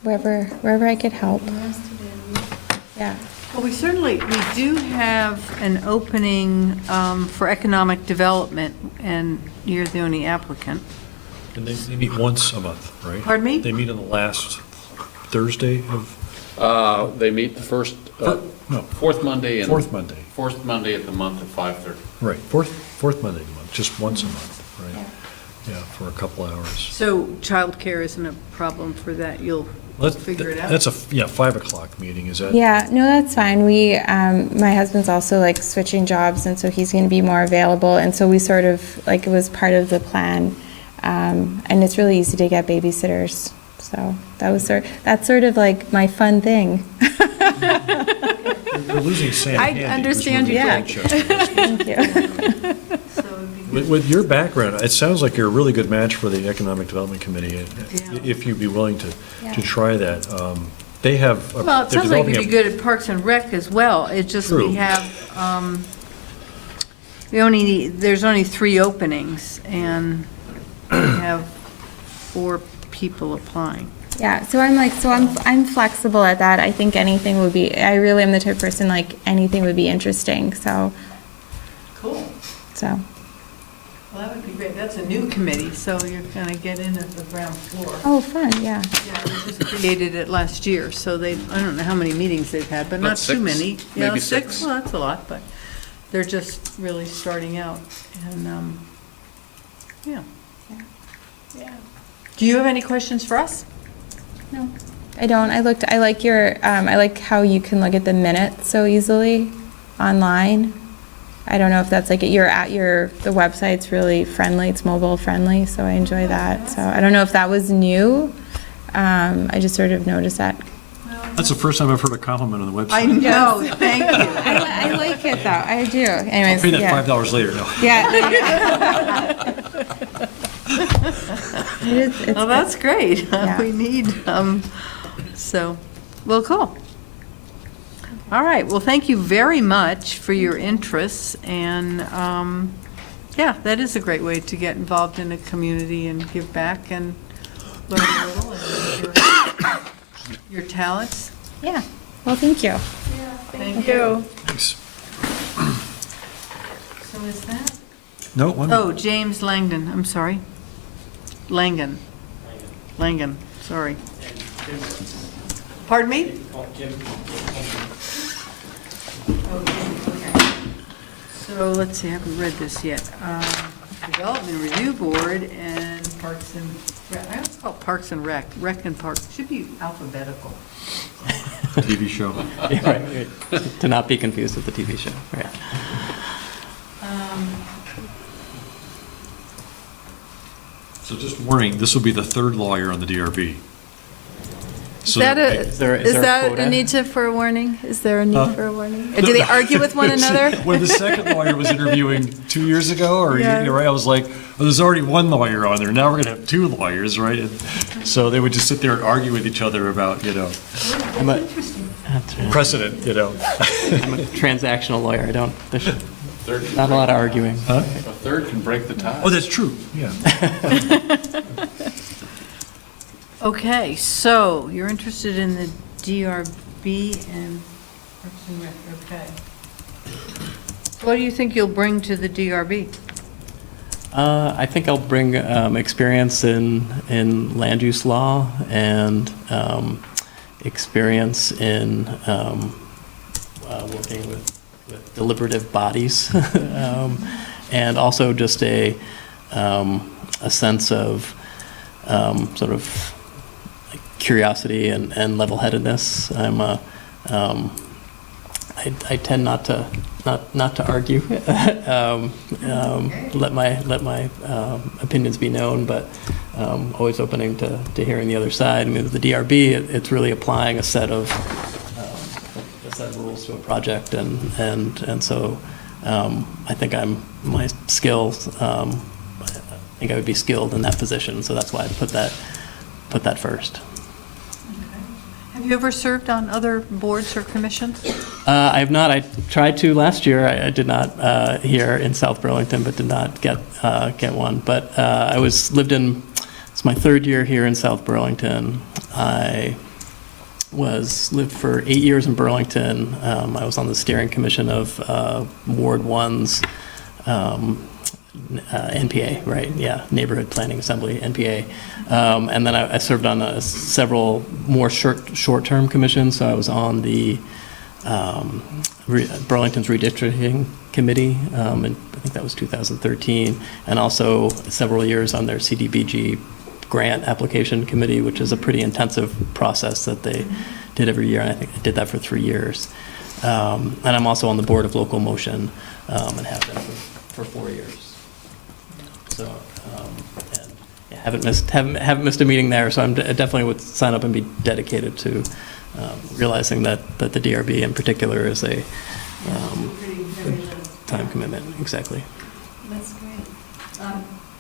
wherever I could help. Yeah. Well, we do have an opening for economic development, and you're the only applicant. And they meet once a month, right? Pardon me? They meet on the last Thursday of? They meet the fourth Monday. Fourth Monday. Fourth Monday of the month at 5:30. Right, fourth Monday of the month, just once a month, right? Yeah, for a couple hours. So childcare isn't a problem for that? You'll figure it out? That's a 5 o'clock meeting, is that? Yeah, no, that's fine. My husband's also like switching jobs, and so he's going to be more available. And so we sort of, like, it was part of the plan. And it's really easy to get babysitters. So that's sort of like my fun thing. You're losing Sam I Handy, understand who's you. moving to Manchester. Thank you. With your background, it sounds like you're a really good match for the Economic Development Committee, if you'd be willing to try that. They have. Well, it sounds like you'd be good at Parks and Rec as well. It's just True. we have, there's only 3 openings, and we have 4 people applying. Yeah, so I'm flexible at that. I think anything would be, I really am the type of person, like, anything would be interesting, so. Cool. So. Well, that would be great. That's a new committee, so you're going to get in at the ground floor. Oh, fun, yeah. Yeah, we just created it last year, so I don't know how many meetings they've had, but About not 6, too many. maybe 6. 6. Well, that's a lot, but they're just really starting out, and, yeah. Do you have any questions for us? No, I don't. I like I like how you can look at the minutes so easily online. I don't know if that's like the website's really friendly. It's mobile friendly, so I enjoy that. So I don't know if that was new. I just sort of noticed that. That's the first time I've heard a compliment on the website. I know, thank you. I like it though. I do. Anyways, I'll pay that $5 later. No. Yeah. Well, that's great. We need, so, Well, cool. All right, well, thank you very much for your interests, and, yeah, that is a great way to get involved in a community and give back and learn a little and your talents. Yeah, well, thank you. Thank you. Thanks. So is that? No, one. Oh, James Langdon, I'm sorry. Langan, sorry. Pardon me? So let's see, I haven't read this yet. Development Review Board and Parks and Rec. I always call it Parks and Rec. Rec and Parks. Should be alphabetical. TV show. Yeah, right. To not be confused with the TV show, right. So just warning, this will be the third lawyer on the DRB. So Is that a need for a warning? Is there a need for a warning? Do they argue with one another? When the second lawyer was interviewing 2 years ago, or Yeah. right, I was like, well, there's already one lawyer on there. Now we're going to have two lawyers, right? And so they would just sit there and argue with each other about, I'm a precedent, I'm a transactional lawyer. There's not a lot of arguing. A third can break the tie. Oh, that's true, yeah. Okay, so you're interested in the DRB and Parks and Rec, okay. What do you think you'll bring to the DRB? I think I'll bring experience in land use law and experience in working with deliberative bodies, and also just a sense of sort of like curiosity and level-headedness. I tend not to argue. Let my opinions be known, but always opening to hearing the other side. I mean, with the DRB, it's really applying a set of rules to a project, and so I think my skills. I think I would be skilled in that position, so that's why I put that first. Have you ever served on other boards or commissions? I have not. I tried to last year. I did not here in South Burlington, but did not get one. But it's my third year here in South Burlington. I lived for 8 years in Burlington. I was on the steering commission of Ward 1's NPA, right? Yeah, Neighborhood Planning Assembly, NPA. And then I served on several more short-term commissions. So I was on the Burlington's Redistricting Committee, and I think that was 2013, and also several years on their CDBG grant application committee, which is a pretty intensive process that they did every year, and I think I did that for 3 years. And I'm also on the board of Local Motion, and have been for 4 years. So, and yeah, haven't missed a meeting there. So I definitely would sign up and be dedicated to realizing that the DRB in particular is a time commitment. Exactly. That's great.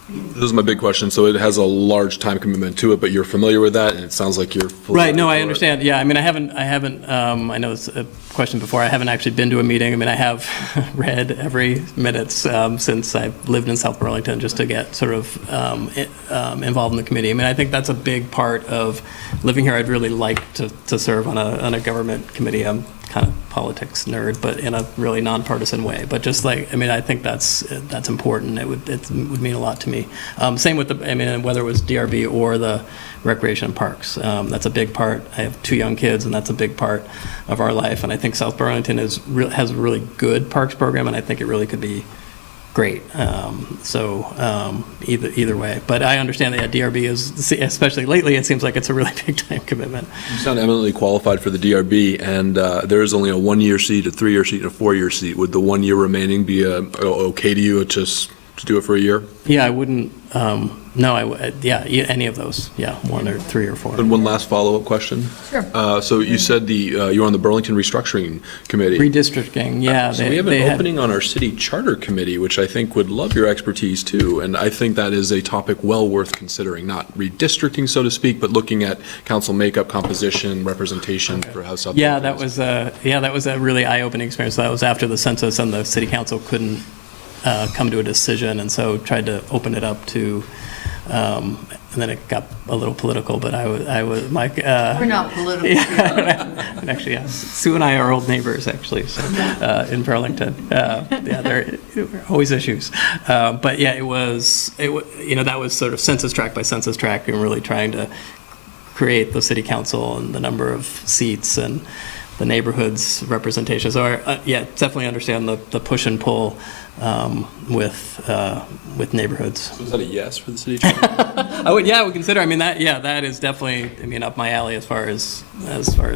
This is my big question. So it has a large time commitment to it, but you're familiar with that, and it sounds like you're fully right. No, I understand. Yeah, I mean, I haven't. I know it's a question before. I haven't actually been to a meeting. I mean, I have read every minute since I've lived in South Burlington, just to get sort of involved in the committee. I mean, I think that's a big part of living here. I'd really like to serve on a government committee. I'm kind of politics nerd, but in a really nonpartisan way. But just like, I mean, I think that's important. It would mean a lot to me. Same with whether it was DRB or the Recreation and Parks. That's a big part. I have 2 young kids, and that's a big part of our life. And I think South Burlington has a really good parks program, and I think it really could be great. Either way. But I understand that DRB is, especially lately, it seems like it's a really big time commitment. You sound eminently qualified for the DRB, and there is only a 1-year seat, a 3-year seat, and a 4-year seat. Would the 1 year remaining be okay to you? Just to do it for a year? Yeah, I wouldn't, no, any of those, yeah, 1 or 3 or 4. And one last follow-up question. Sure. So you said you're on the Burlington Restructuring Committee. Redistricting, yeah. So we have an opening on our city charter committee, which I think would love your expertise too. And I think that is a topic well worth considering, not redistricting, so to speak, but looking at council makeup, composition, representation for how South. Yeah, that was a really eye-opening experience. That was after the census and the city council couldn't come to a decision, and so tried to open it up to, and then it got a little political, but I was Mike. We're not political. And actually, yeah, Sue and I are old neighbors, actually, so, in Burlington. Yeah, there were always issues. But yeah, that was sort of census tract by census tract, and really trying to create the city council and the number of seats and the neighborhood's representation. So, yeah, definitely understand the push and pull with neighborhoods. So is that a yes for the city charter? I would consider. I mean, that is definitely, up my alley as far as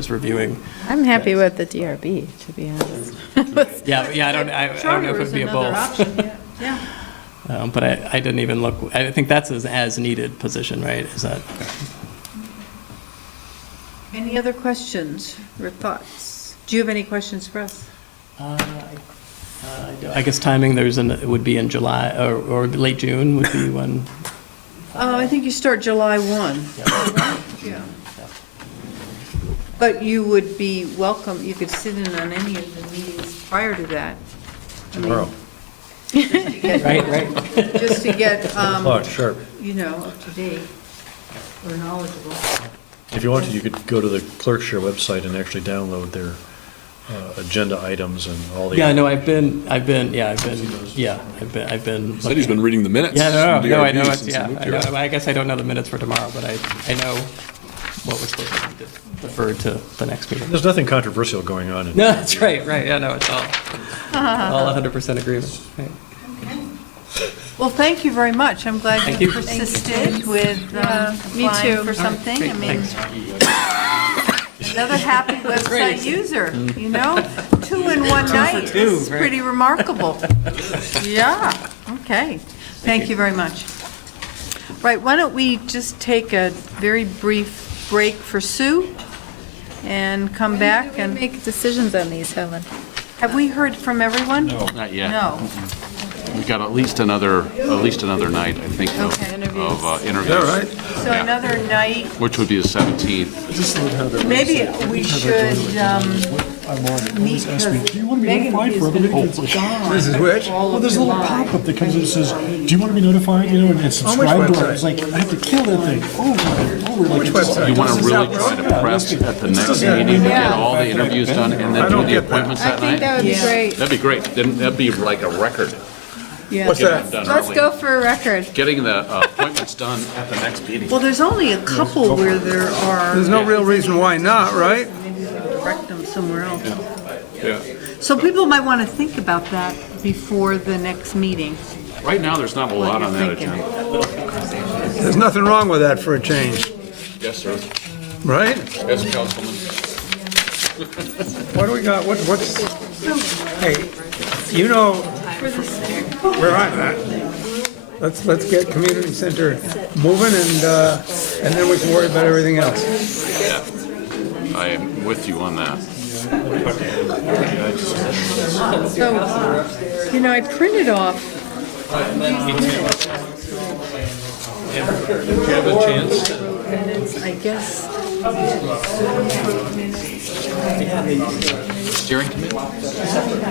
reviewing. I'm happy with the DRB, to be honest. Yeah, I don't know if it'd be a both. Yeah. But I didn't even look. I think that's as needed position, right? Is that? Any other questions or thoughts? Do you have any questions for us? I guess timing, it would be in July or late June would be when. I think you start July 1. Yeah. But you would be welcome, you could sit in on any of the meetings prior to that. Tomorrow. Right. Just to get, Sharp. up to date or knowledgeable. If you wanted, you could go to the Clerkshare website and actually download their agenda items and all the. Yeah, no, I've been. Said he's been reading the minutes. Yeah, no, I know since it's, he moved I here. know. I guess I don't know the minutes for tomorrow, but I know what was supposed to be deferred to the next meeting. There's nothing controversial going on. No, that's right. Yeah, no, it's all 100% agreement. Right. Well, thank you very much. I'm glad Thank you you. persisted with me applying too. for something. Great, I mean, thanks. another happy website user, 2 in one night. two, It's right. pretty remarkable. Yeah, okay. Thank you very much. Right, why don't we just take a very brief break for Sue and come back and. Make decisions on these, Helen. Have we heard from everyone? No. Not yet. No. We've got at least another night, I think, Okay. of interviews. Is that right? So another night, Which would be the 17th. maybe we should meet, because Megan is going to be gone. This is which? All Well, of there's a little July. pop-up that comes in and says, do you want to be notified, and subscribe to it. website? It's like, I have to kill that thing over and over. Like, Which it's just- website? You want to This is really out try to Yeah, press that's at the good. next Yeah. meeting to get Yeah. all the interviews done and I then do don't the get that. appointments I that think night? that would be Yeah. great. That'd be great. Then that'd be like a record. Yeah. What's Getting that? it done Let's early. go for a record. Getting the appointments done at the next meeting. Well, there's only a couple where there are, There's no real reason why not, right? maybe we can direct them somewhere else. Yeah. So people might want to think about that before the next meeting. Right now, there's not a What lot you're on that thinking. agenda. There's nothing wrong with that for a change, Yes, sir. right? Yes, Councilman. What do we got? What's, hey, where I'm at. Let's get community center moving and then we can worry about everything else. Yeah. I am with you on that. So, I printed off, Do you have a chance to? minutes, I guess. Steering committee?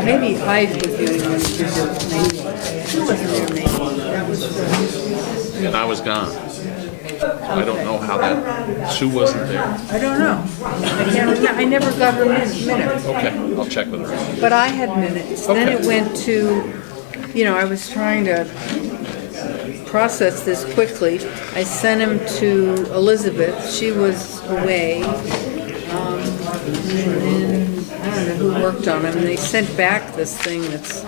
Maybe Hyde was the only one who did it. That was And I was gone. I don't know how that, Sue wasn't there. I don't know. I never got her minutes. Okay, I'll check with her. But I had minutes. Then it went to, I was trying to process this quickly. I sent him to Elizabeth. She was away. And then, I don't know who worked on him. And they sent back this thing that's,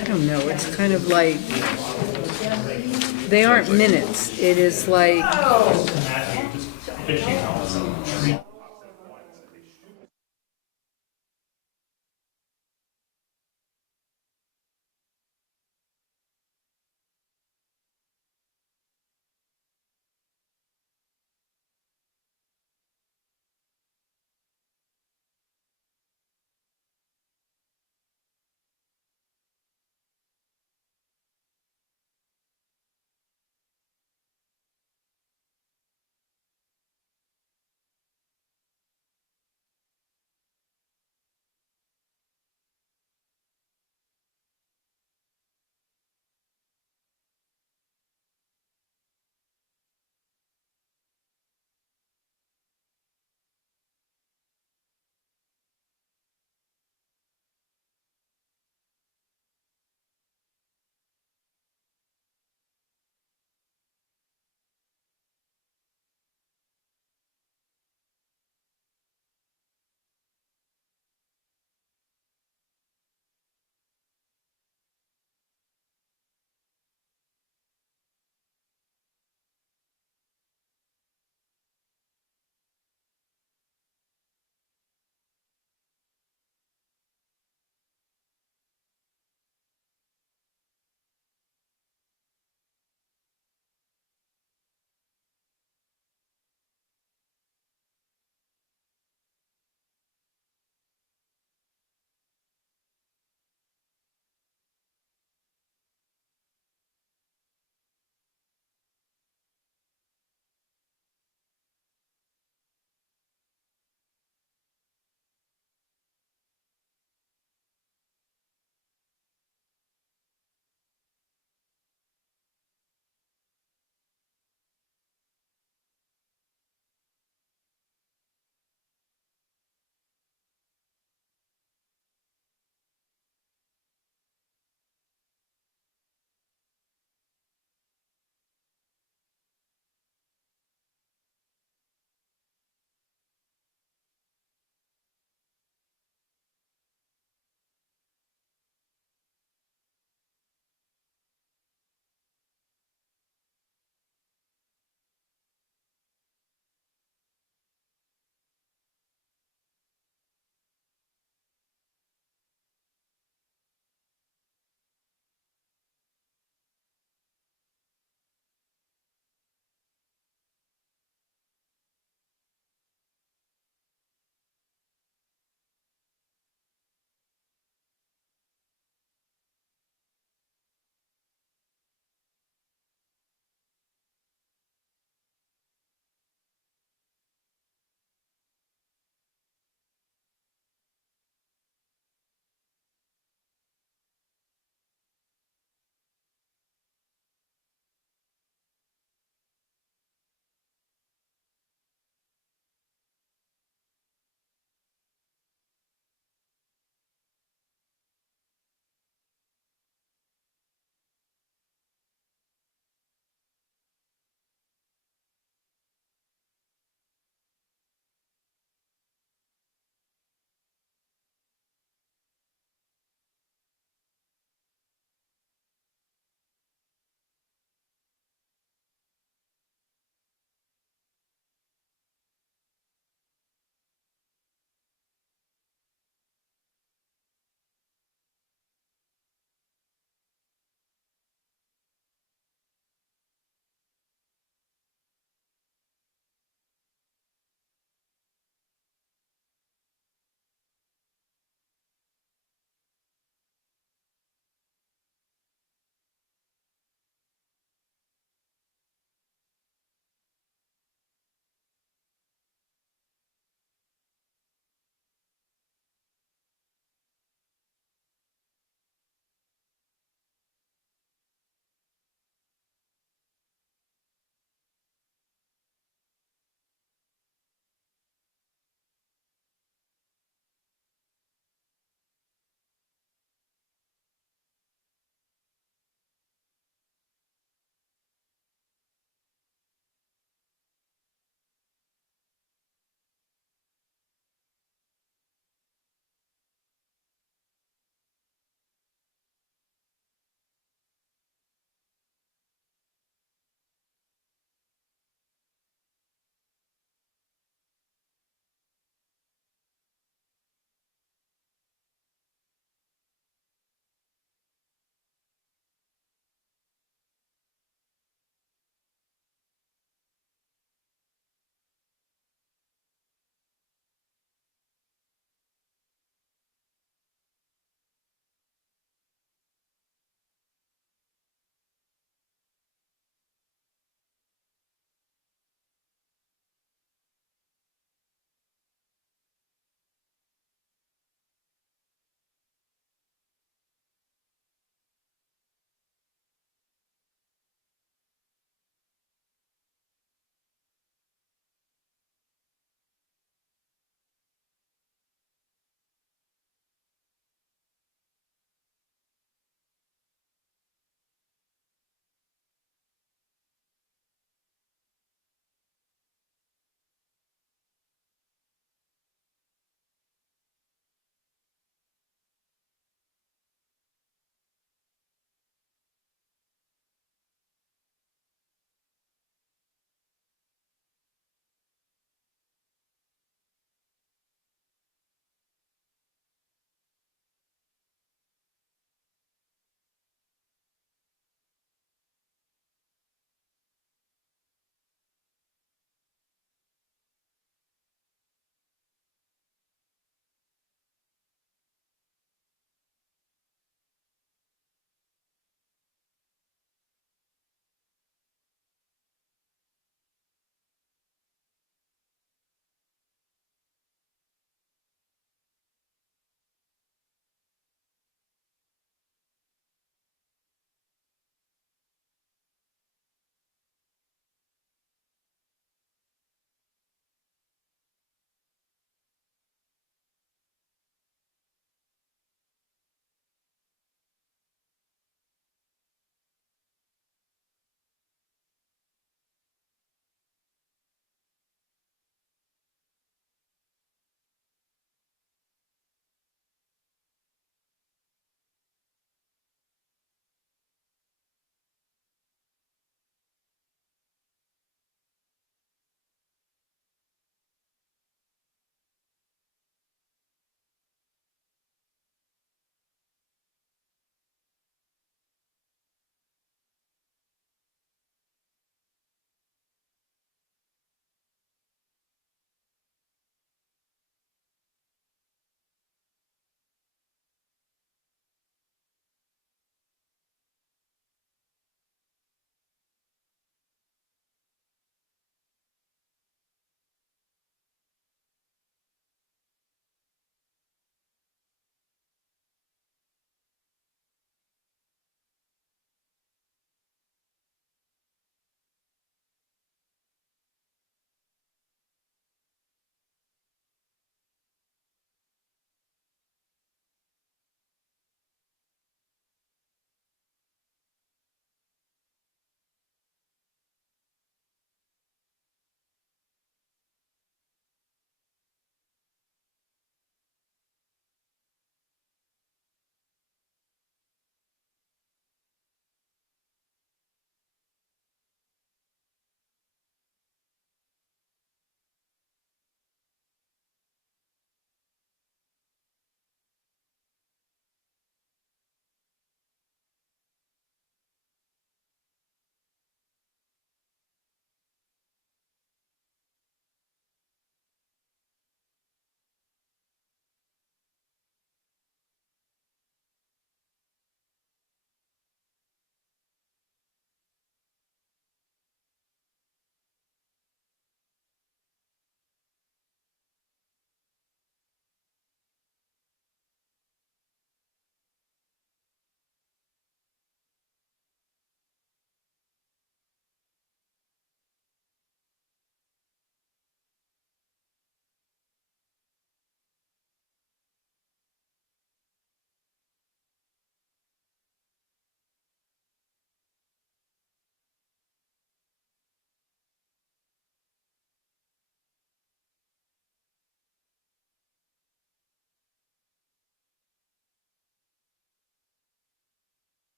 I don't know, it's kind of like, they aren't minutes. It is like,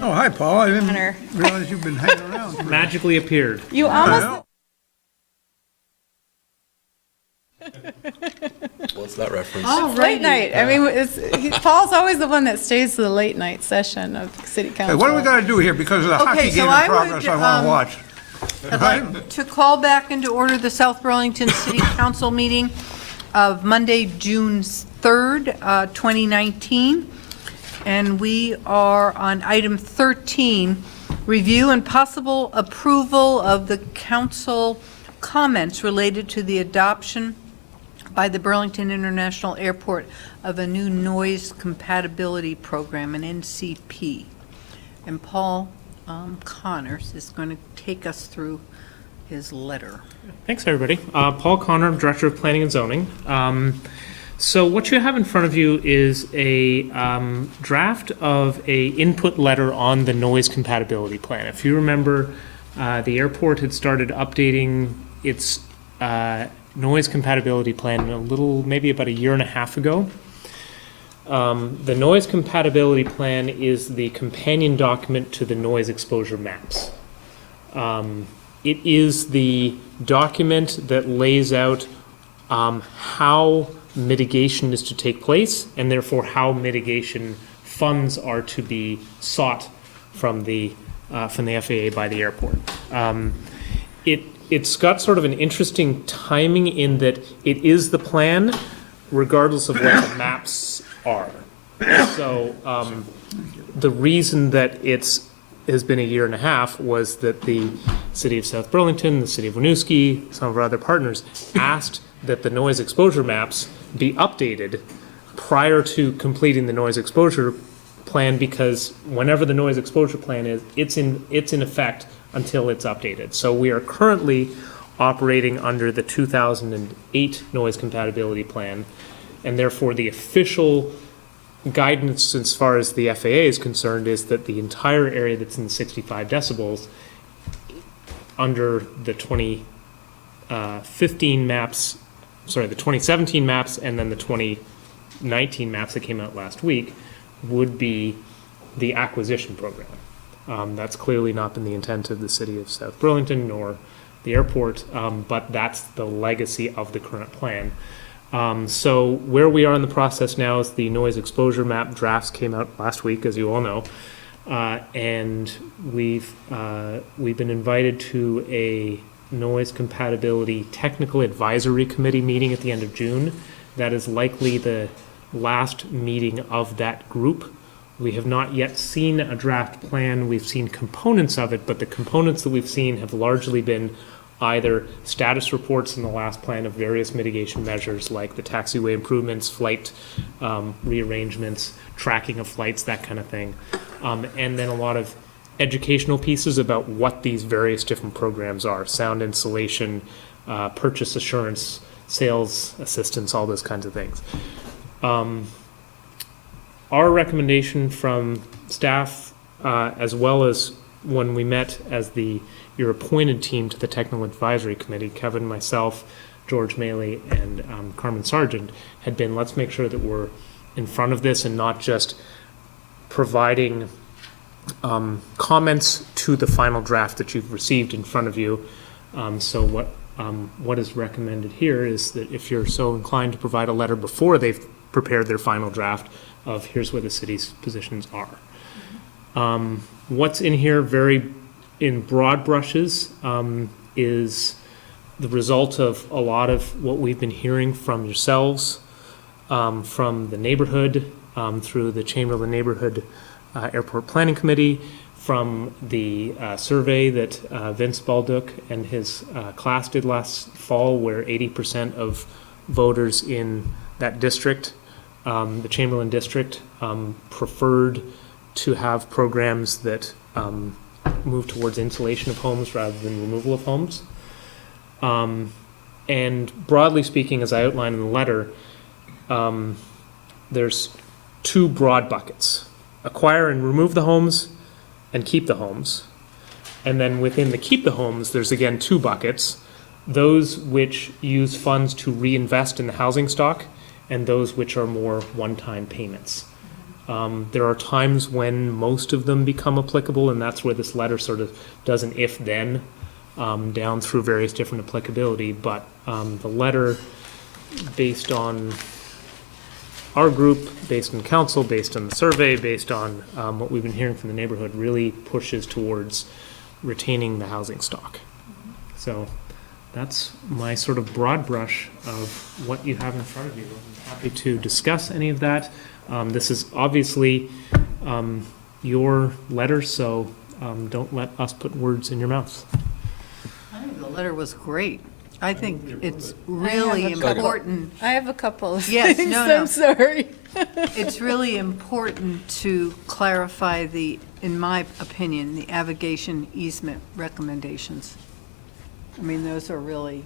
Oh, hi, Paul. I didn't Honor. realize you've been hanging around. Magically appeared. You I almost. know. What's that reference? Oh, late night. I mean, Paul's always the one that stays to the late night session of city Hey, council. what do we got to do here because of the hockey Okay, so game in I progress would, I want to watch? I'd like to call back into order the South Burlington City Council meeting of Monday, June 3rd, 2019. And we are on item 13, review and possible approval of the council comments related to the adoption by the Burlington International Airport of a new noise compatibility program, an NCP. And Paul Connors is going to take us through his letter. Thanks, everybody. Paul Connor, I'm Director of Planning and Zoning. So what you have in front of you is a draft of a input letter on the noise compatibility plan. If you remember, the airport had started updating its noise compatibility plan maybe about a year and a half ago. The noise compatibility plan is the companion document to the noise exposure maps. It is the document that lays out how mitigation is to take place, and therefore how mitigation funds are to be sought from the FAA by the airport. It's got sort of an interesting timing in that it is the plan regardless of what the maps are. So the reason that has been a year and a half was that the City of South Burlington, the City of Winooski, some of our other partners asked that the noise exposure maps be updated prior to completing the noise exposure plan, because whenever the noise exposure plan is, it's in effect until it's updated. So we are currently operating under the 2008 noise compatibility plan, and therefore the official guidance as far as the FAA is concerned is that the entire area that's in the 65 decibels under the 2017 maps and then the 2019 maps that came out last week would be the acquisition program. That's clearly not been the intent of the City of South Burlington nor the airport, but that's the legacy of the current plan. So where we are in the process now is the noise exposure map drafts came out last week, as you all know, and we've been invited to a noise compatibility technical advisory committee meeting at the end of June. That is likely the last meeting of that group. We have not yet seen a draft plan. We've seen components of it, but the components that we've seen have largely been either status reports in the last plan of various mitigation measures like the taxiway improvements, flight rearrangements, tracking of flights, that kind of thing. And then a lot of educational pieces about what these various different programs are: sound insulation, purchase assurance, sales assistance, all those kinds of things. Our recommendation from staff, as well as when we met as your appointed team to the Technical Advisory Committee, Kevin, myself, George Maley, and Carmen Sargent, had been, let's make sure that we're in front of this and not just providing comments to the final draft that you've received in front of you. So what is recommended here is that if you're so inclined to provide a letter before they've prepared their final draft of here's where the city's positions are. What's in here very in broad brushes is the result of a lot of what we've been hearing from yourselves, from the neighborhood, through the Chamberlain Neighborhood Airport Planning Committee, from the survey that Vince Baldock and his class did last fall, where 80% of voters in that district, the Chamberlain district, preferred to have programs that move towards insulation of homes rather than removal of homes. And broadly speaking, as I outlined in the letter, there's two broad buckets: acquire and remove the homes and keep the homes. And then within the keep the homes, there's again two buckets: those which use funds to reinvest in the housing stock and those which are more one-time payments. There are times when most of them become applicable, and that's where this letter sort of does an if-then down through various different applicability. But the letter, based on our group, based on council, based on the survey, based on what we've been hearing from the neighborhood, really pushes towards retaining the housing stock. So that's my sort of broad brush of what you have in front of you. I'm happy to discuss any of that. This is obviously your letter, so don't let us put words in your mouth. I think the letter was great. I think it's really important. I have a couple of Yes, things, no, no. I'm sorry. It's really important to clarify in my opinion, the abrogation easement recommendations. I mean, those are really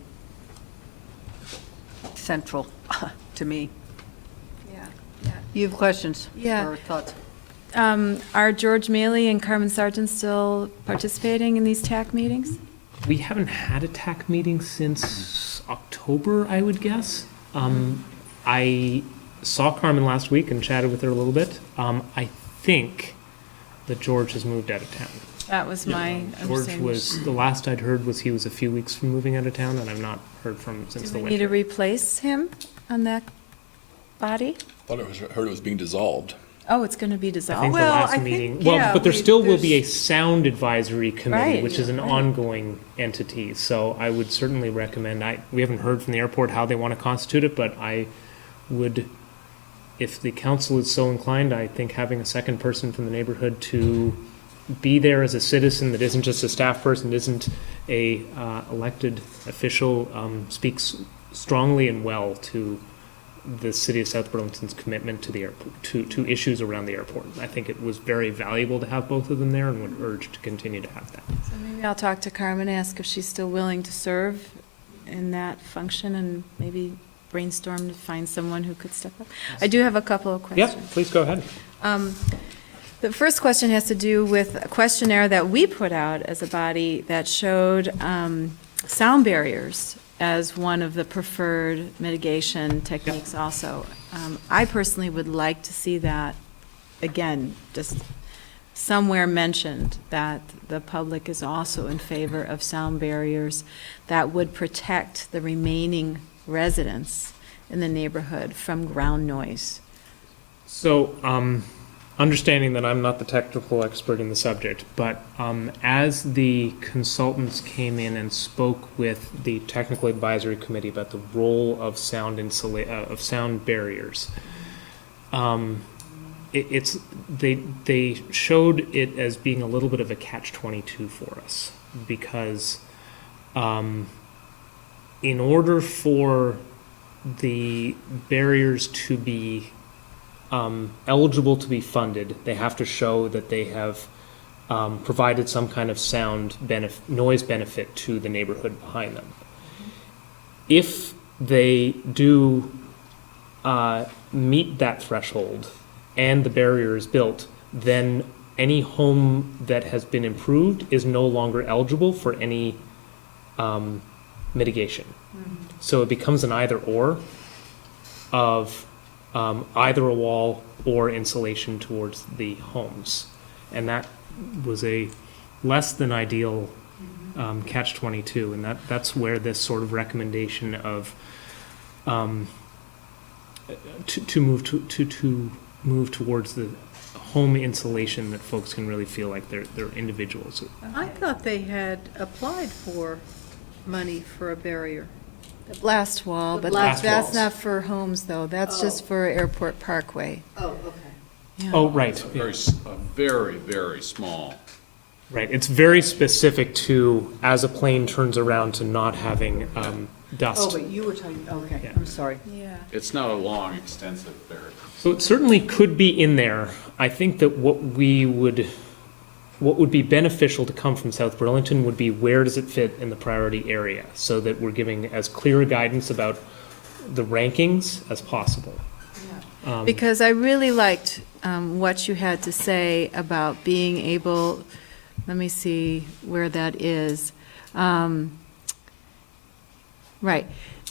central to me. Yeah. You have questions? Yeah. Or thoughts? Are George Maley and Carmen Sargent still participating in these TAC meetings? We haven't had a TAC meeting since October, I would guess. I saw Carmen last week and chatted with her a little bit. I think that George has moved out of town. That was my George understanding. was, the last I'd heard was he was a few weeks from moving out of town, and I've not heard from him since Do the we winter. need to replace him on that body? I heard it was being dissolved. Oh, it's going to be I dissolved. think the Well, last I think, meeting, yeah, well, but there we- still will be there's- a sound advisory committee, Right, which is an right. ongoing entity. So I would certainly recommend, we haven't heard from the airport how they want to constitute it, but I would, if the council is so inclined, I think having a second person from the neighborhood to be there as a citizen that isn't just a staff person, isn't a elected official, speaks strongly and well to the city of South Burlington's commitment to the airport, to issues around the airport. I think it was very valuable to have both of them there, and would urge to continue to have that. So maybe I'll talk to Carmen, ask if she's still willing to serve in that function, and maybe brainstorm to find someone who could step up. I do have a couple of questions. Yeah, please go ahead. The first question has to do with a questionnaire that we put out as a body that showed sound barriers as one of the preferred mitigation techniques also. I personally would like to see that, again, just somewhere mentioned, that the public is also in favor of sound barriers that would protect the remaining residents in the neighborhood from ground noise. So, understanding that I'm not the technical expert in the subject, but as the consultants came in and spoke with the technical advisory committee about the role of sound barriers, they showed it as being a little bit of a catch-22 for us, because in order for the barriers to be eligible to be funded, they have to show that they have provided some kind of noise benefit to the neighborhood behind them. If they do meet that threshold and the barrier is built, then any home that has been improved is no longer eligible for any mitigation. So it becomes an either-or of either a wall or insulation towards the homes. And that was a less than ideal catch-22, and that's where this sort of recommendation of to move towards the home insulation that folks can really feel like they're individuals. I thought they had applied for money for a barrier. Blast wall, but blast that's walls. not for homes, though. That's just for Airport Parkway. Oh, okay. Yeah. Oh, right. A very, very small. Right, it's very specific to, as a plane turns around, to not having Oh, dust. but you were talking, okay, Yeah. I'm sorry. Yeah. It's not a long, extensive barrier. So it certainly could be in there. I think that what would be beneficial to come from South Burlington would be, where does it fit in the priority area, so that we're giving as clear guidance about the rankings as possible. Because I really liked what you had to say about being able, let me see where that is. Right,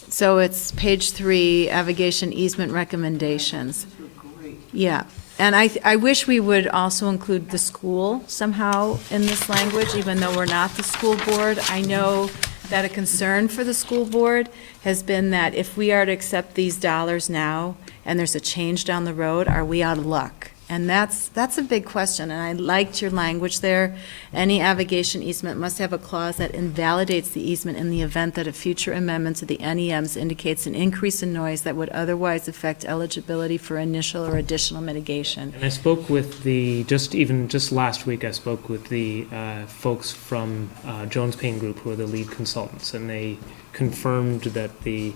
so it's page 3, abrogation easement recommendations. Those were great. Yeah, And I wish we would also include the school somehow in this language, even though we're not the school board. I know that a concern for the school board has been that if we are to accept these dollars now and there's a change down the road, are we out of luck? And that's a big question, and I liked your language there. Any abrogation easement must have a clause that invalidates the easement in the event that a future amendment to the NEMs indicates an increase in noise that would otherwise affect eligibility for initial or additional mitigation. And I spoke with just last week, I spoke with the folks from Jones Payne Group, who are the lead consultants, and they confirmed that the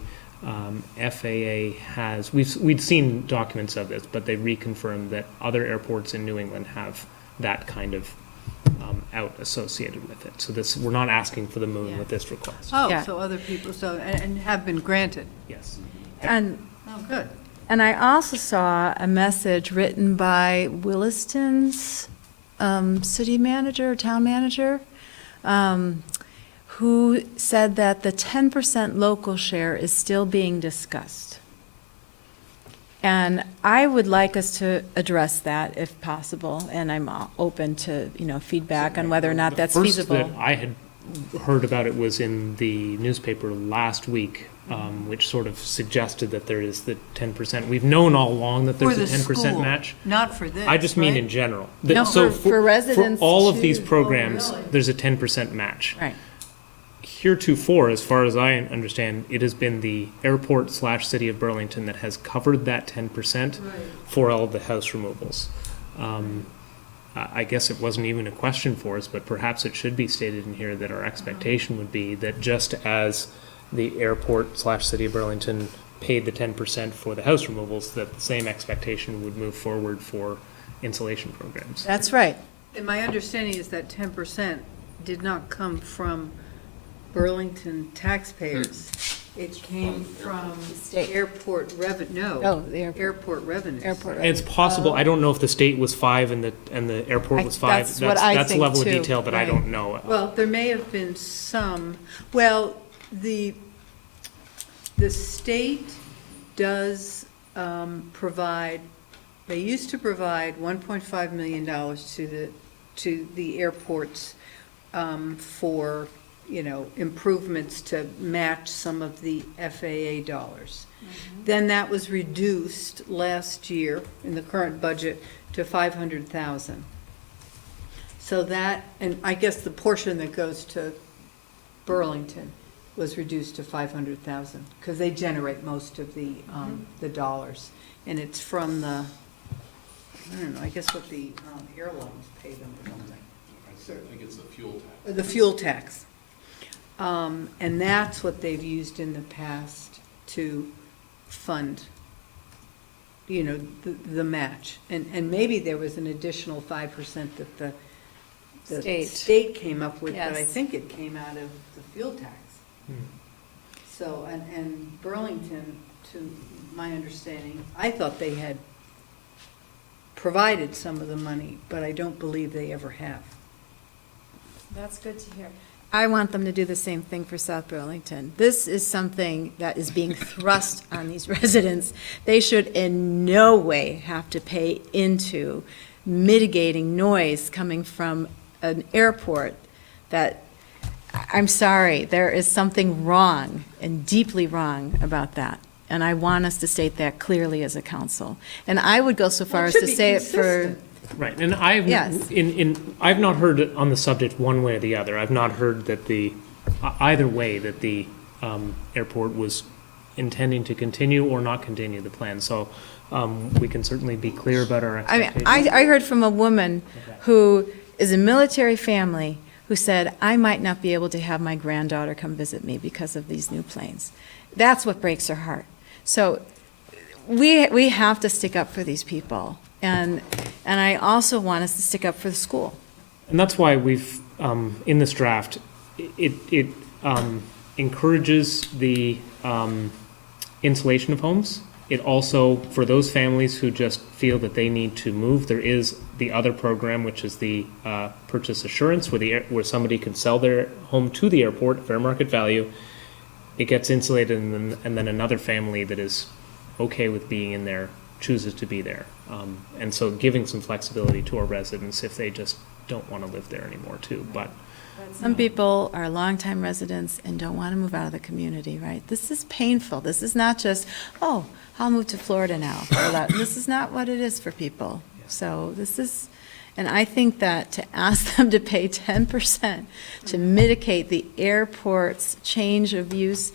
FAA has, we'd seen documents of this, but they reconfirmed that other airports in New England have that kind of out associated with it. So this, we're not asking for the moon with this request. Oh, Yeah. so other people, and have been granted. Yes. And Oh, good. And I also saw a message written by Williston's city manager, town manager, who said that the 10% local share is still being discussed. And I would like us to address that if possible, and I'm open to, feedback on whether or not that's feasible. The first that I had heard about it was in the newspaper last week, which sort of suggested that there is the 10%. We've known all along that there's a 10% match. Not for this, I just mean right? in general. No, So for residents For all of these too. programs, Oh, really? there's a 10% match. Right. Heretofore, as far as I understand, it has been the airport/city of Burlington that has covered that 10% for all of the house removals. I guess it wasn't even a question for us, but perhaps it should be stated in here that our expectation would be that just as the airport/city of Burlington paid the 10% for the house removals, that the same expectation would move forward for insulation programs. That's right. And my understanding is that 10% did not come from Burlington taxpayers. It came from airport revenue, Oh, the airport revenues. Airport. And it's possible, I don't know if the state was 5 and the airport was 5. That's what I That's a think, level of too. detail that I Right. don't know. Well, there may have been some, the state does provide, they used to provide $1.5 million to the airports for, improvements to match some of the FAA dollars. Then that was reduced last year in the current budget to $500,000. So that, and I guess the portion that goes to Burlington was reduced to $500,000, because they generate most of the dollars. And it's from the, I don't know, I guess what the airlines pay them or something. I think it's the fuel tax. The fuel tax. And that's what they've used in the past to fund, the match. And maybe there was an additional 5% that the state came up with, but I Yes. think it came out of the fuel tax. So, and Burlington, to my understanding, I thought they had provided some of the money, but I don't believe they ever have. That's good to hear. I want them to do the same thing for South Burlington. This is something that is being thrust on these residents. They should in no way have to pay into mitigating noise coming from an airport that, I'm sorry, there is something wrong and deeply wrong about that. And I want us to state that clearly as a council. And I would go so far as to say it for. Right, and I've, Yes. I've not heard on the subject one way or the other. I've not heard that either way, that the airport was intending to continue or not continue the plan. So we can certainly be clear about our I mean, expectations. I heard from a woman who is a military family who said, I might not be able to have my granddaughter come visit me because of these new planes. That's what breaks her heart. So we have to stick up for these people. And I also want us to stick up for the school. And that's why we've, in this draft, it encourages the insulation of homes. It also, for those families who just feel that they need to move, there is the other program, which is the purchase assurance, where somebody can sell their home to the airport at fair market value. It gets insulated, and then another family that is okay with being in there chooses to be there. And so giving some flexibility to our residents if they just don't want to live there anymore too, but. Some people are longtime residents and don't want to move out of the community, right? This is painful. This is not just, oh, I'll move to Florida now. This is not what it is for people. So this is, and I think that to ask them to pay 10% to mitigate the airport's change of use,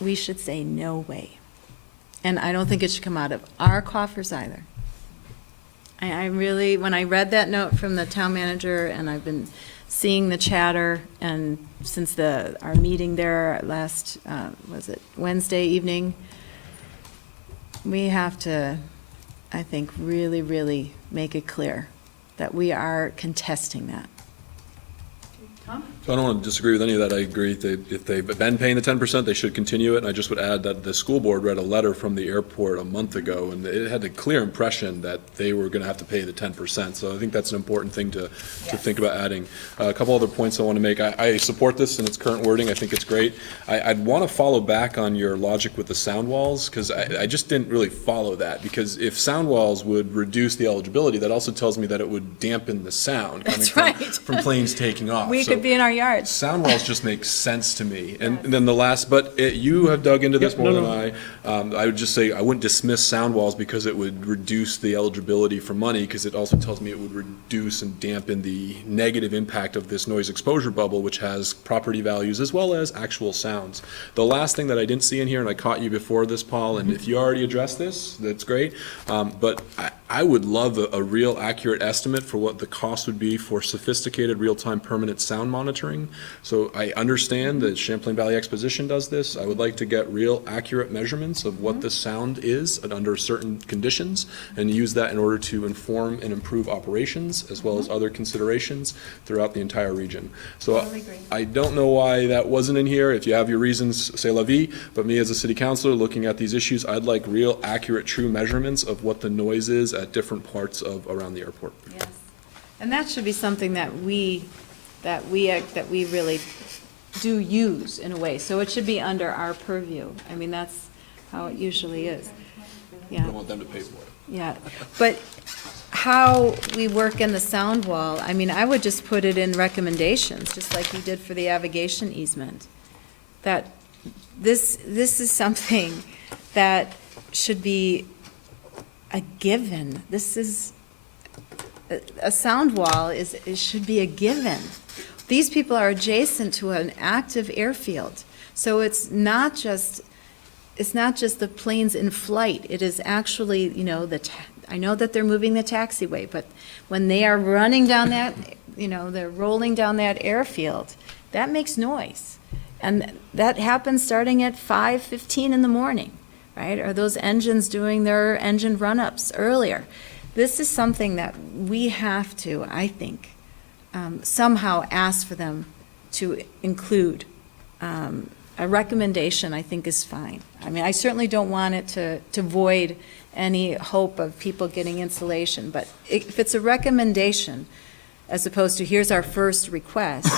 we should say no way. And I don't think it should come out of our coffers either. I really, when I read that note from the town manager, and I've been seeing the chatter, and since our meeting there last, was it Wednesday evening, we have to, I think, really, really make it clear that we are contesting that. So I don't want to disagree with any of that. I agree. If they've been paying the 10%, they should continue it. And I just would add that the school board read a letter from the airport a month ago, and it had a clear impression that they were going to have to pay the 10%. So I think that's an important thing to think about adding. A couple other points I want to make. I support this in its current wording. I think it's great. I'd want to follow back on your logic with the sound walls, because I just didn't really follow that. Because if sound walls would reduce the eligibility, that also tells me that it would dampen the sound coming from planes taking off. We could be in our yards. Sound walls just make sense to me. And then the last, you have dug into this more than I. I would just say I wouldn't dismiss sound walls because it would reduce the eligibility for money, because it also tells me it would reduce and dampen the negative impact of this noise exposure bubble, which has property values as well as actual sounds. The last thing that I didn't see in here, and I caught you before this, Paul, and if you already addressed this, that's great. But I would love a real accurate estimate for what the cost would be for sophisticated real-time permanent sound monitoring. So I understand that Champlain Valley Exposition does this. I would like to get real accurate measurements of what the sound is under certain conditions, and use that in order to inform and improve operations as well as other considerations throughout the entire region. So I don't know why that wasn't in here. If you have your reasons, c'est la vie, but me as a city councilor looking at these issues, I'd like real accurate, true measurements of what the noise is at different parts of around the airport. Yes. And that should be something that we really do use in a way. So it should be under our purview. I mean, that's how it usually is. I don't want them to pay for it. Yeah, but how we work in the sound wall, I mean, I would just put it in recommendations, just like we did for the avigation easement. That this is something that should be a given. This is, a sound wall it should be a given. These people are adjacent to an active airfield. So it's not just the planes in flight. It is actually, I know that they're moving the taxiway, but when they are running down that, they're rolling down that airfield, that makes noise. And that happens starting at 5:15 in the morning, right? Are those engines doing their engine run-ups earlier? This is something that we have to, I think, somehow ask for them to include. A recommendation, I think, is fine. I mean, I certainly don't want it to void any hope of people getting insulation, but if it's a recommendation, as opposed to here's our first request.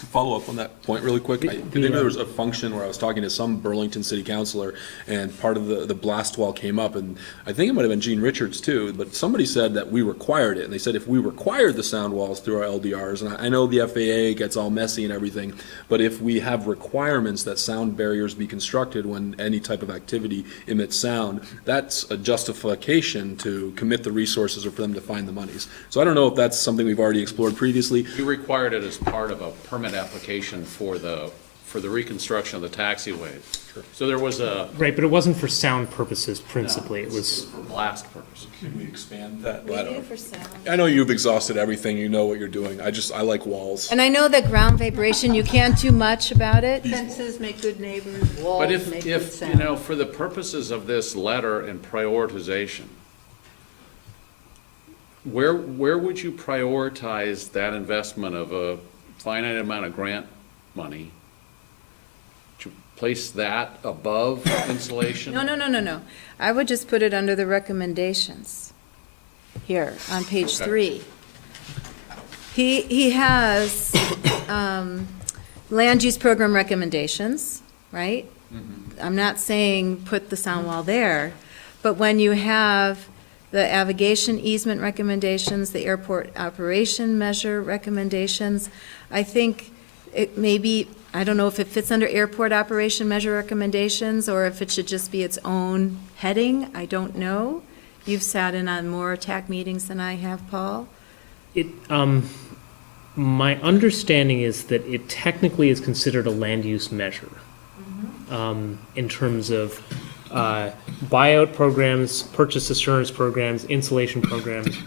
To follow up on that point really quick, I think there was a function where I was talking to some Burlington city councilor, and part of the blast wall came up, and I think it might have been Gene Richards too, but somebody said that we required it, and they said if we required the sound walls through our LDRs, and I know the FAA gets all messy and everything, but if we have requirements that sound barriers be constructed when any type of activity emits sound, that's a justification to commit the resources or for them to find the monies. So I don't know if that's something we've already explored previously. You required it as part of a permit application for the reconstruction of the taxiway. Sure. So there was a... Right, but it wasn't for sound purposes principally. It was for blast purposes. Can we expand that? We do for sound. I know you've exhausted everything. You know what you're doing. I like walls. And I know that ground vibration, you can't do much about it. Fences make good neighbors, walls But make good if sound. for the purposes of this letter and prioritization, where would you prioritize that investment of a finite amount of grant money? To place that above insulation? No. I would just put it under the recommendations here on page 3. He has land use program recommendations, right? I'm not saying put the sound wall there, But when you have the navigation easement recommendations, the airport operation measure recommendations, I think it may be, I don't know if it fits under airport operation measure recommendations or if it should just be its own heading. I don't know. You've sat in on more TAC meetings than I have, Paul. My understanding is that it technically is considered a land use measure in terms of buyout programs, purchase assurance programs, insulation programs,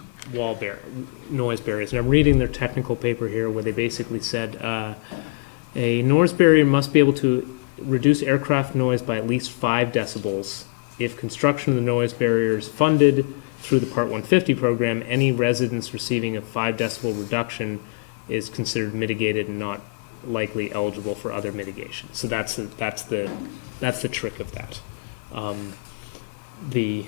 noise barriers. And I'm reading their technical paper here where they basically said a noise barrier must be able to reduce aircraft noise by at least 5 decibels. If construction of the noise barrier is funded through the Part 150 program, any residents receiving a 5 decibel reduction is considered mitigated and not likely eligible for other mitigation. So that's the trick of that. The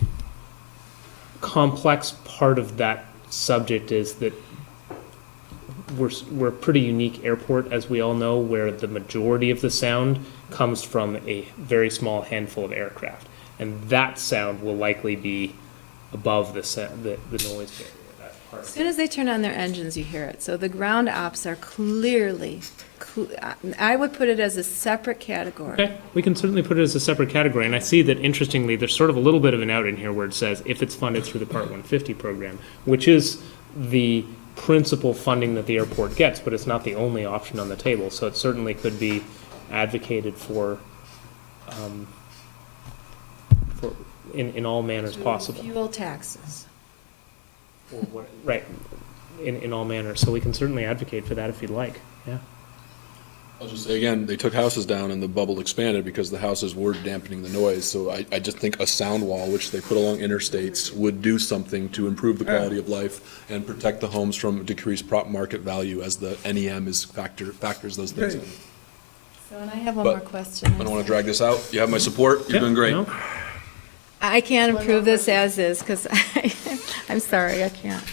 complex part of that subject is that we're a pretty unique airport, as we all know, where the majority of the sound comes from a very small handful of aircraft, and that sound will likely be above the noise barrier. As soon as they turn on their engines, you hear it. So the ground ops are clearly, I would put it as a separate category. Okay, we can certainly put it as a separate category, and I see that interestingly, there's sort of a little bit of an out in here where it says if it's funded through the Part 150 program, which is the principal funding that the airport gets, but it's not the only option on the table. So it certainly could be advocated for in all manners possible. Fuel taxes. Right, in all manners. So we can certainly advocate for that if you'd like, yeah. I'll just say again, they took houses down and the bubble expanded because the houses were dampening the noise. So I just think a sound wall, which they put along interstates, would do something to improve the quality of life and protect the homes from decreased prop market value as the NEM factors those things in. So, and I have one But more question. I don't want to drag this out. You have my support. You're doing great. No. I can't approve this as is, because I'm sorry, I can't.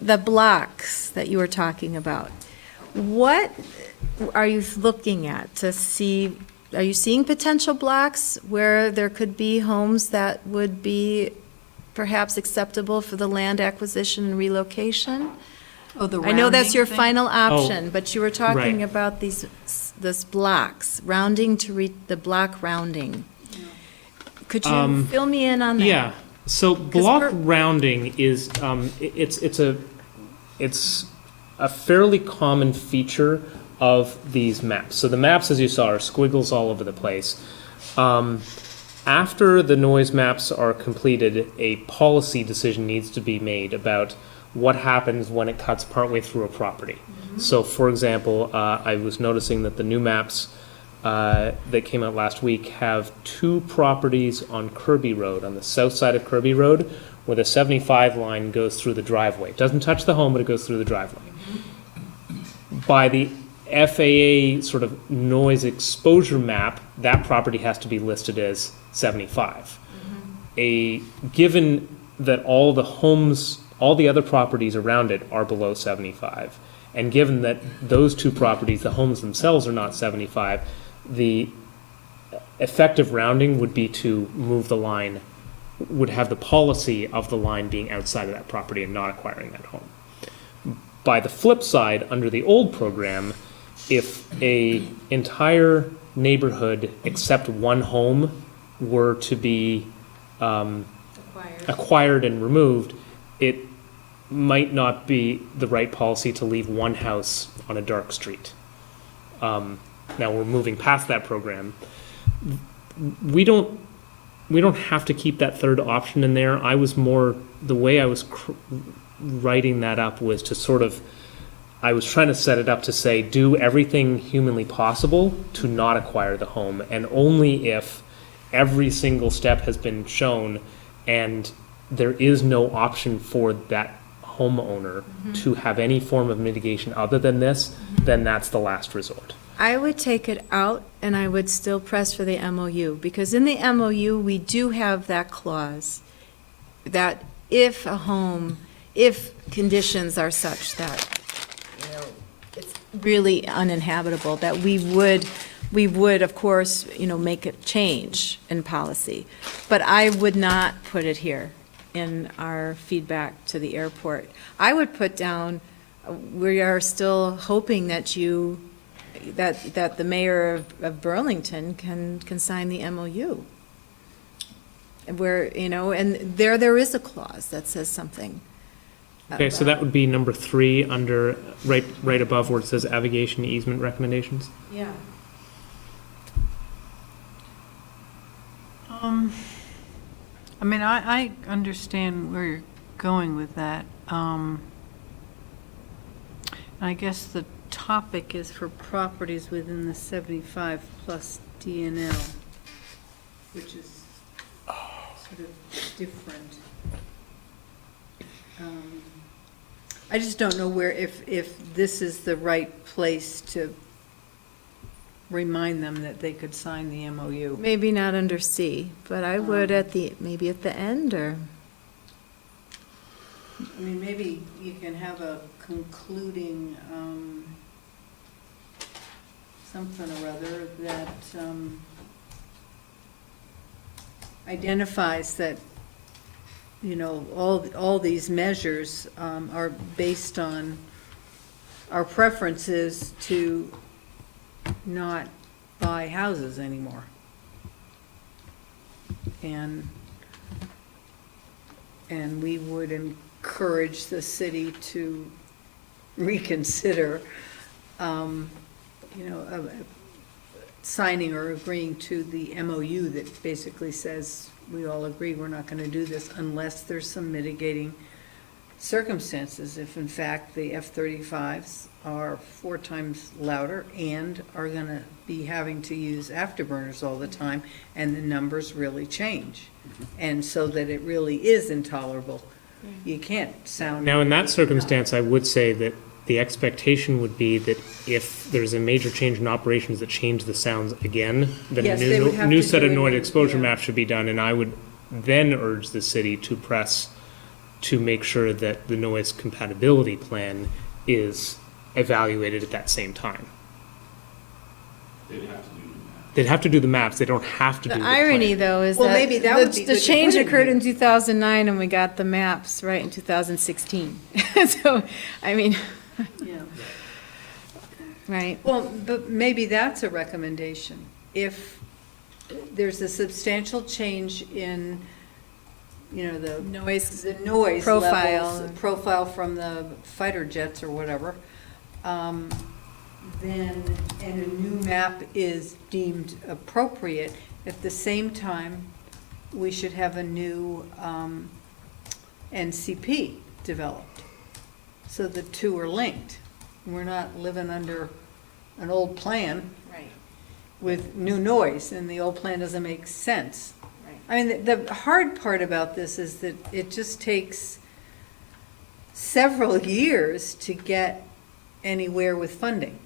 The blocks that you were talking about, what are you looking at to see, are you seeing potential blocks where there could be homes that would be perhaps acceptable for the land acquisition and relocation? Oh, the I know that's rounding your thing? final option, but you were talking right. about this blocks, rounding to the block rounding. Could you fill me in on that? Yeah, so block rounding is, it's a fairly common feature of these maps. So the maps, as you saw, are squiggles all over the place. After the noise maps are completed, a policy decision needs to be made about what happens when it cuts partway through a property. So for example, I was noticing that the new maps that came out last week have 2 properties on Kirby Road, on the south side of Kirby Road, where the 75 line goes through the driveway. It doesn't touch the home, but it goes through the driveway. By the FAA sort of noise exposure map, that property has to be listed as 75. Given that all the homes, all the other properties around it are below 75, and given that those 2 properties, the homes themselves are not 75, the effective rounding would be to move the line, would have the policy of the line being outside of that property and not acquiring that home. By the flip side, under the old program, if a entire neighborhood except one home were to be acquired and removed, it might not be the right policy to leave one house on a dark street. Now we're moving past that program. We don't have to keep that third option in there. I was more, the way I was writing that up was to sort of, I was trying to set it up to say, do everything humanly possible to not acquire the home, and only if every single step has been shown and there is no option for that homeowner to have any form of mitigation other than this, then that's the last resort. I would take it out and I would still press for the MOU, because in the MOU, we do have that clause that if conditions are such that, it's really uninhabitable, that we would we would, of course, make a change in policy. But I would not put it here in our feedback to the airport. I would put down, we are still hoping that that the mayor of Burlington can sign the MOU. Where, and there is a clause that says something. Okay, so that would be number 3 under, right above where it says navigation easement recommendations? Yeah. I mean, I understand where you're going with that. I guess the topic is for properties within the 75 plus DNL, which is sort of different. I just don't know if this is the right place to remind them that they could sign the MOU. Maybe not under C, but I would maybe at the end, or. I mean, maybe you can have a concluding, something or other that, identifies that, all these measures, are based on our preferences to not buy houses anymore. And we would encourage the city to reconsider, signing or agreeing to the MOU that basically says, we all agree we're not gonna do this unless there's some mitigating circumstances. If in fact the F-35s are 4 times louder and are gonna be having to use afterburners all the time, and the numbers really change. And so that it really is intolerable. You can't sound. Now, in that circumstance, I would say that the expectation would be that if there's a major change in operations that change the sounds again, then Yes, a they would have new to set do of it noise in- exposure yeah. maps should be done, and I would then urge the city to press to make sure that the noise compatibility plan is evaluated at that same time. They'd have to do the maps, they don't have to do The the irony, plan. though, is Well, that maybe that would be the good to change put in occurred here. in 2009, and we got the maps right in 2016. So, I mean, Yeah. right. Well, but maybe that's a recommendation. If there's a substantial change in, the Noise noise profile. levels, profile from the fighter jets or whatever, then, and a new map is deemed appropriate, at the same time, we should have a new NCP developed. So the two are linked. We're not living under an old plan Right. with new noise, and the old plan doesn't make sense. I mean, the hard part about this is that it just takes several years to get anywhere with funding.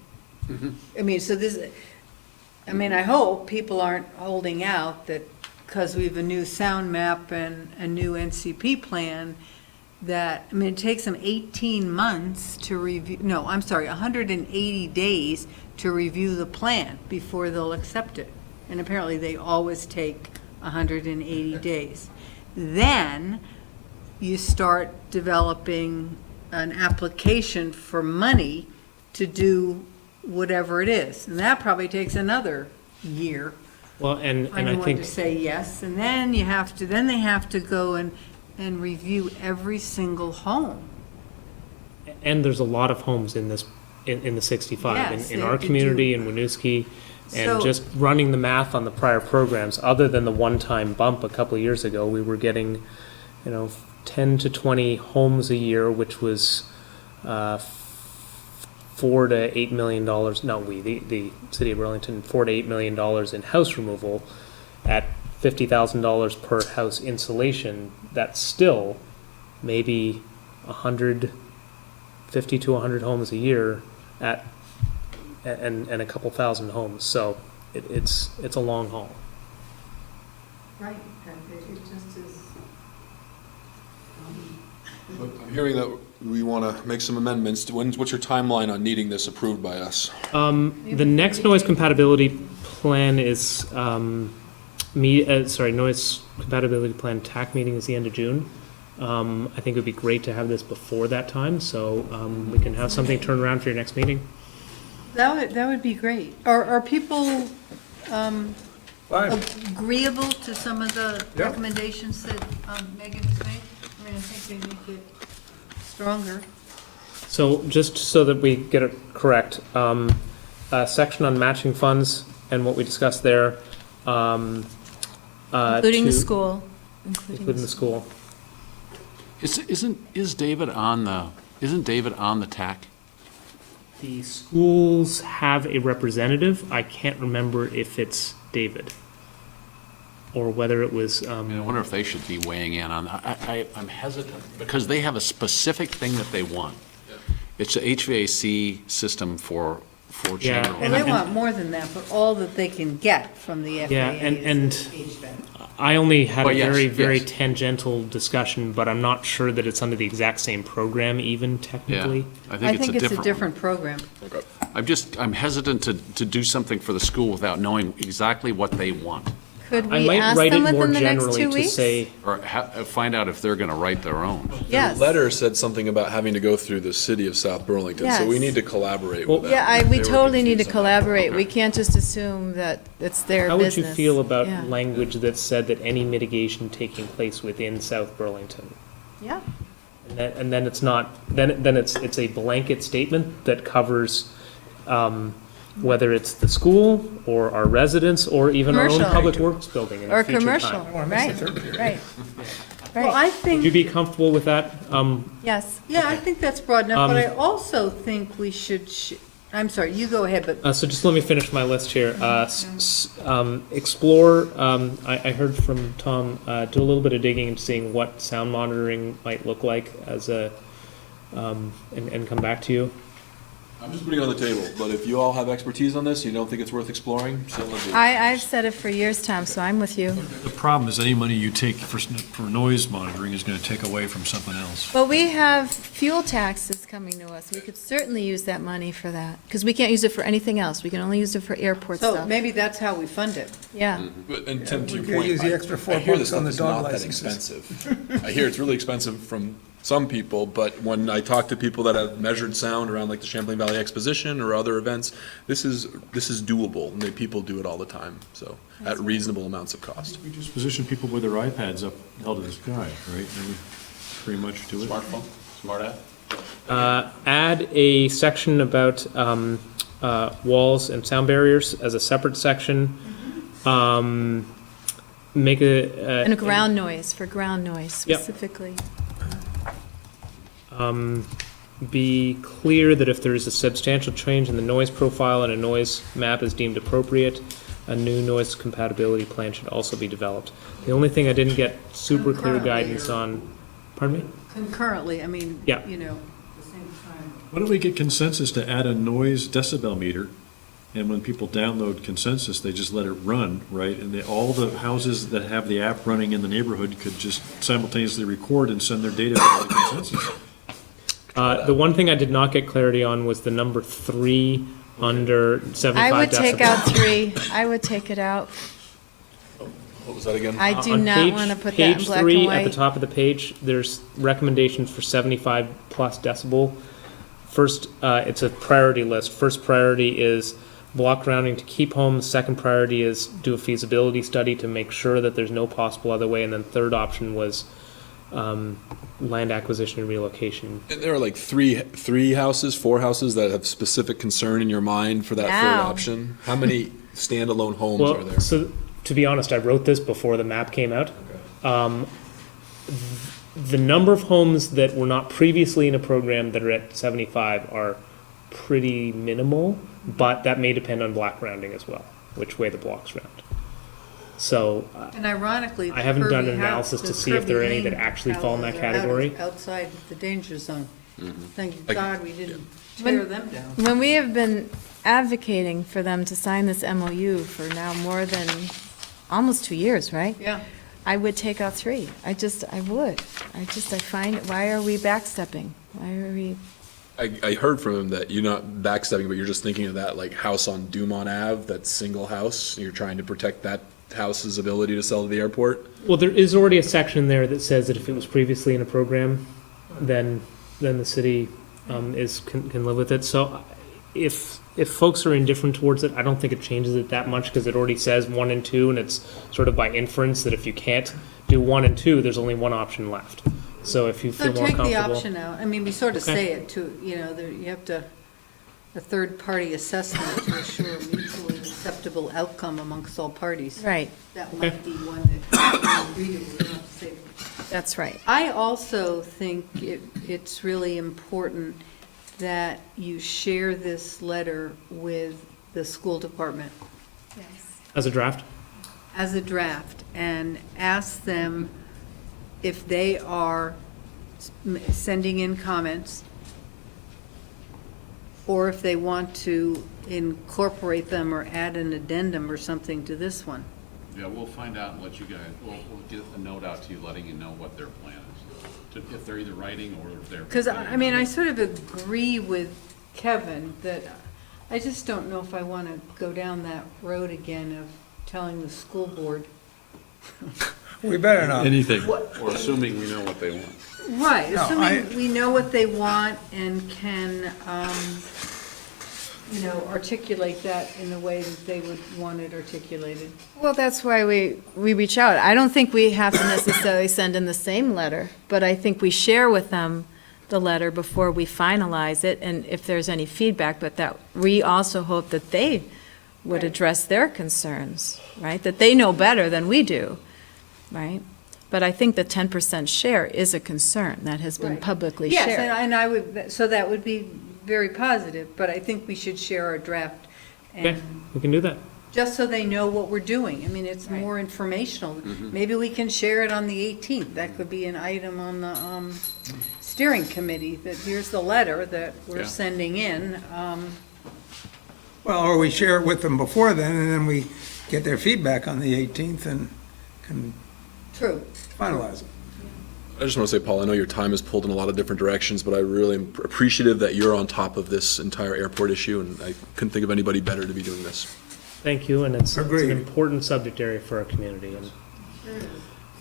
I mean, I hope people aren't holding out that because we have a new sound map and a new NCP plan, it takes them 18 months to review, 180 days to review the plan before they'll accept it. And apparently they always take 180 days. Then you start developing an application for money to do whatever it is. And that probably takes another year. Well, and I Anyone think. to say yes, and then they have to go and review every single home. And there's a lot of homes in this, in the 65, Yes, in they our do. community, in Winooski, and So- just running the math on the prior programs, other than the one-time bump a couple of years ago, we were getting, 10 to 20 homes a year, which was $4 to $8 million, the city of Burlington, $4 to $8 million in house removal at $50,000 per house insulation. That's still maybe 150 to 100 homes a year and a couple thousand homes. So it's a long haul. Right, it just is. I'm hearing that we want to make some amendments. What's your timeline on needing this approved by us? The next noise compatibility plan is, noise compatibility plan TAC meeting is the end of June. I think it would be great to have this before that time, so we can have something turned around for your next meeting. That would be great. Are people agreeable to some of the recommendations that Megan has made? I mean, I think they make it stronger. So just so that we get it correct, a section on matching funds and what we discussed there. Including the school. Including the school. Isn't David on the TAC? The schools have a representative. I can't remember if it's David or whether it was. I wonder if they should be weighing in on. I'm hesitant because they have a specific thing that they want. It's an HVAC system for general. Well, they want more than that, but all that they can get from the FAA Yeah, and HVAC. I only had Well, a yes, very yes. tangential discussion, but I'm not sure that it's under the exact same program even technically. I I think think it's a different program. I'm hesitant to do something for the school without knowing exactly what they want. Could I we might ask write them it more within the next generally 2 to weeks? say, Or find out if they're gonna write their own. Yes. The letter said something about having to go through the city of South Burlington, so we Yes. need to collaborate Well, with them. Yeah, we They were totally need to confused on that. collaborate. Okay. We can't just assume that it's their how would business. you feel about Yeah. language that said that any mitigation taking place within South Burlington? Yeah. And then it's not, then it's a blanket statement that covers, whether it's the school or our residents or even our own Commercial. public works building in a Or future commercial, time. right, right. Well, Right, I Would you think, be comfortable with that? yes. yeah, I think that's broad enough, but I Um, also think we should, I'm sorry, you go ahead, but So just let me finish my list here. Explore, I heard from Tom, do a little bit of digging and seeing what sound monitoring might look like as a, and come back to you. I'm just putting it on the table, but if you all have expertise on this, you don't think it's worth exploring, so let's do it. I've said it for years, Tom, so I'm with you. The problem is any money you take for noise monitoring is gonna take away from something else. Well, we have fuel taxes coming to us. We could certainly use that money for that, because we can't use it for anything else. We can only use it for airport so stuff. maybe that's how we fund it. Yeah. But, and Tim, to your we could point, use the extra I hear this $4 on stuff the is dog not that licenses. expensive. I hear it's really expensive from some people, but when I talk to people that have measured sound around like the Champlain Valley Exposition or other events, this is doable, and people do it all the time, so, at reasonable amounts of cost. We just position people with their iPads up, held to the sky, right? And we pretty much do it. Smartphone, smart app. Add a section about walls and sound barriers as a separate section. Make a. And a ground noise, for ground noise Yep. specifically. Be clear that if there is a substantial change in the noise profile and a noise map is deemed appropriate, a new noise compatibility plan should also be developed. The only thing I didn't get super clear Concurrently, guidance on, pardon me? Concurrently, I mean, Yeah. you know, at the same time. Why don't we get consensus to add a noise decibel meter? And when people download consensus, they just let it run, right? And all the houses that have the app running in the neighborhood could just simultaneously record and send their data to the consensus. The one thing I did not get clarity on was the number 3 under 75 I would take decibel. out 3. I would take it out. What was that again? I do On not page- want to put that in Page black 3, and at the white. top of the page, there's recommendations for 75 plus decibel. First, it's a priority list. First priority is block grounding to keep home. Second priority is do a feasibility study to make sure that there's no possible other way. And then third option was land acquisition and relocation. And there are like four houses that have specific concern in your mind for that third Wow. option. How many standalone homes Well, are there? so to be honest, I wrote this before the map came out. The number of homes that were not previously in a program that are at 75 are pretty minimal, but that may depend on block rounding as well, which way the blocks round. So And ironically, the I haven't done Kirby an analysis house- to the see if there are any Kirby that Lane actually fall in that houses are out- category. Outside the danger zone. Thank Like- God we didn't When- tear them down. When we have been advocating for them to sign this MOU for now more than almost 2 years, right? Yeah. I would take out 3. I would. I find, why are we backstepping? Why are we I heard from him that you're not backstepping, but you're just thinking of that like house on Dumont Ave, that single house. You're trying to protect that house's ability to sell to the airport. Well, there is already a section there that says that if it was previously in a program, then the city can live with it. So if folks are indifferent towards it, I don't think it changes it that much because it already says 1 and 2, and it's sort of by inference that if you can't do 1 and 2, there's only one option left. So if you So feel more take comfortable. the option out. I mean, we sort of Okay. say it too, you know, you have to, a third-party assessment to assure mutually acceptable outcome amongst all parties. Right. That might be one that we agree to, we don't have to say. That's right. I also think it's really important that you share this letter with the school department As a draft? as a draft and ask them if they are sending in comments or if they want to incorporate them or add an addendum or something to this one. Yeah, we'll find out and let you guys, we'll get a note out to you, letting you know what their plan is. If they're either writing or if they're. Because, I mean, I sort of agree with Kevin that I just don't know if I want to go down that road again of telling the school board. We better not. Anything. Or assuming we know what they want. Right, No, assuming we know what they want and can, you know, articulate that in the way that they would want it articulated. Well, that's why we reach out. I don't think we have to necessarily send in the same letter, but I think we share with them the letter before we finalize it, and if there's any feedback, but that we also hope that they would address their concerns, right? That they know better than we do, right? But I think the 10% share is a concern that has been Right. publicly Yes, shared. and I would, so that would be very positive, but I think we should share our draft. Okay, And we can do that. just so they know what we're doing. I mean, it's more informational. Maybe we can share it on the 18th. That could be an item on the steering committee, that here's the letter that we're Yeah. sending in. Well, or we share it with them before then, and then we get their feedback on the 18th and can True. finalize it. I just want to say, Paul, I know your time is pulled in a lot of different directions, but I really am appreciative that you're on top of this entire airport issue, and I couldn't think of anybody better to be doing this. Thank you, and it's an Agreed. important subject area for our community. And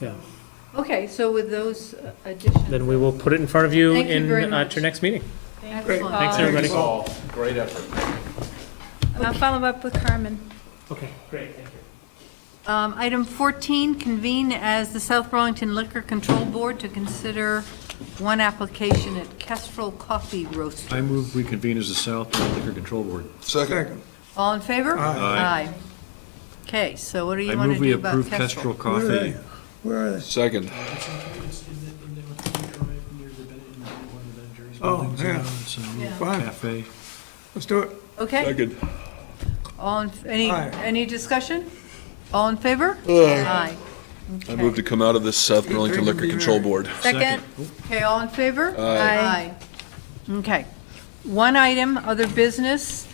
yeah, Okay, so with those additions. then we will put it in front of you Thank you in very at much. your next meeting. Excellent. Thanks, everybody. All great effort. I'll follow up with Carmen. Okay, great, thank you. Item 14, convene as the South Burlington Liquor Control Board to consider one application at Kestrel Coffee Roaster. I move we convene as the South Burlington Liquor Control Board. Second. All in favor? Aye. Okay, so what do I you want move to we do about approve Kestrel? Kestrel Where are they? Coffee. Where are they? Second. Oh, yeah. It's Yeah. a Fine. cafe. Let's do it. Okay, Second. all, Aye. any discussion? All in favor? Aye. I move to come out of this South Burlington Liquor Control Board. Second? Okay, all in favor? Aye. Okay. One item, other business.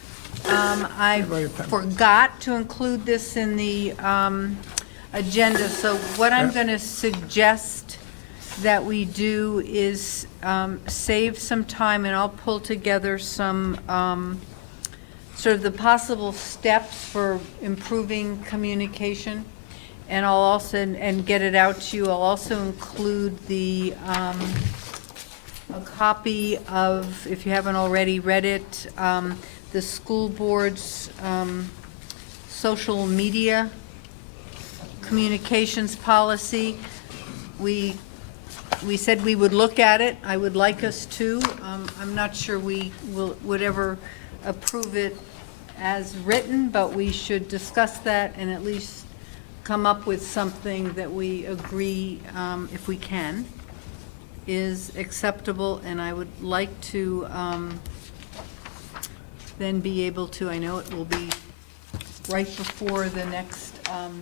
I forgot to include this in the agenda, so what I'm going to suggest that we do is save some time, and I'll pull together some, sort of the possible steps for improving communication. And I'll also, and get it out to you, I'll also include the, a copy of, if you haven't already read it, the school board's social media communications policy. We said we would look at it. I would like us to. I'm not sure we would ever approve it as written, but we should discuss that and at least come up with something that we agree, if we can, is acceptable. And I would like to then be able to, I know it will be right before the next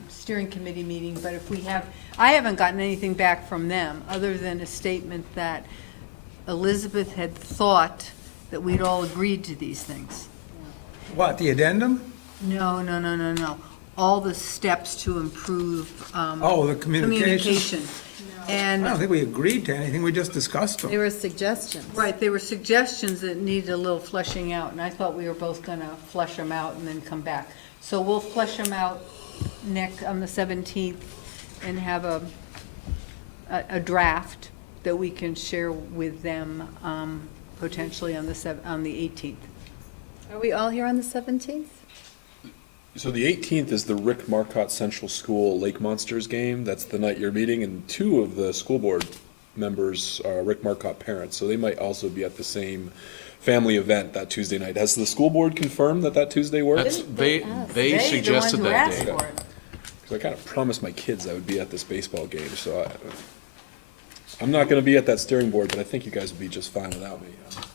steering committee meeting, but if we have, I haven't gotten anything back from them other than a statement that Elizabeth had thought that we'd all agreed to these things. What, the addendum? No. all the steps to improve Oh, the communication. I And, don't think we agreed to anything, we just discussed them. They were suggestions. right, they were suggestions that needed a little fleshing out, and I thought we were both gonna flesh them out and then come back. So we'll flesh them out on the 17th, and have a draft that we can share with them, potentially on the 18th. Are we all here on the 17th? So the 18th is the Rick Marcotte Central School Lake Monsters game. That's the night you're meeting, and two of the school board members are Rick Marcotte parents, so they might also be at the same family event that Tuesday night. Has the school board confirmed that Tuesday works? They suggested that day. Because I kind of promised my kids I would be at this baseball game, so I'm not going to be at that steering board, but I think you guys would be just fine without me.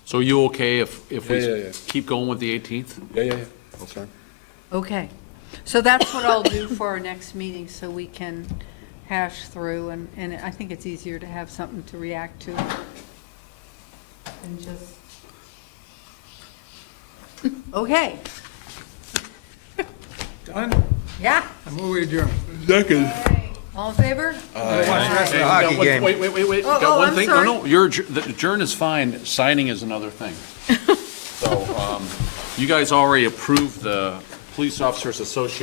So are you okay if we Yeah. keep going with the 18th? Yeah. That's fine. Okay, so that's what I'll do for our next meeting, so we can hash through, and I think it's easier to have something to react to than just. Okay. Done? Yeah. I move we adjourn. Second. All in favor? Watch the rest of the hockey game. Wait, Oh, got one I'm thing? sorry. No, the adjourn is fine, signing is another thing. So, you guys already approved the Police Officers Association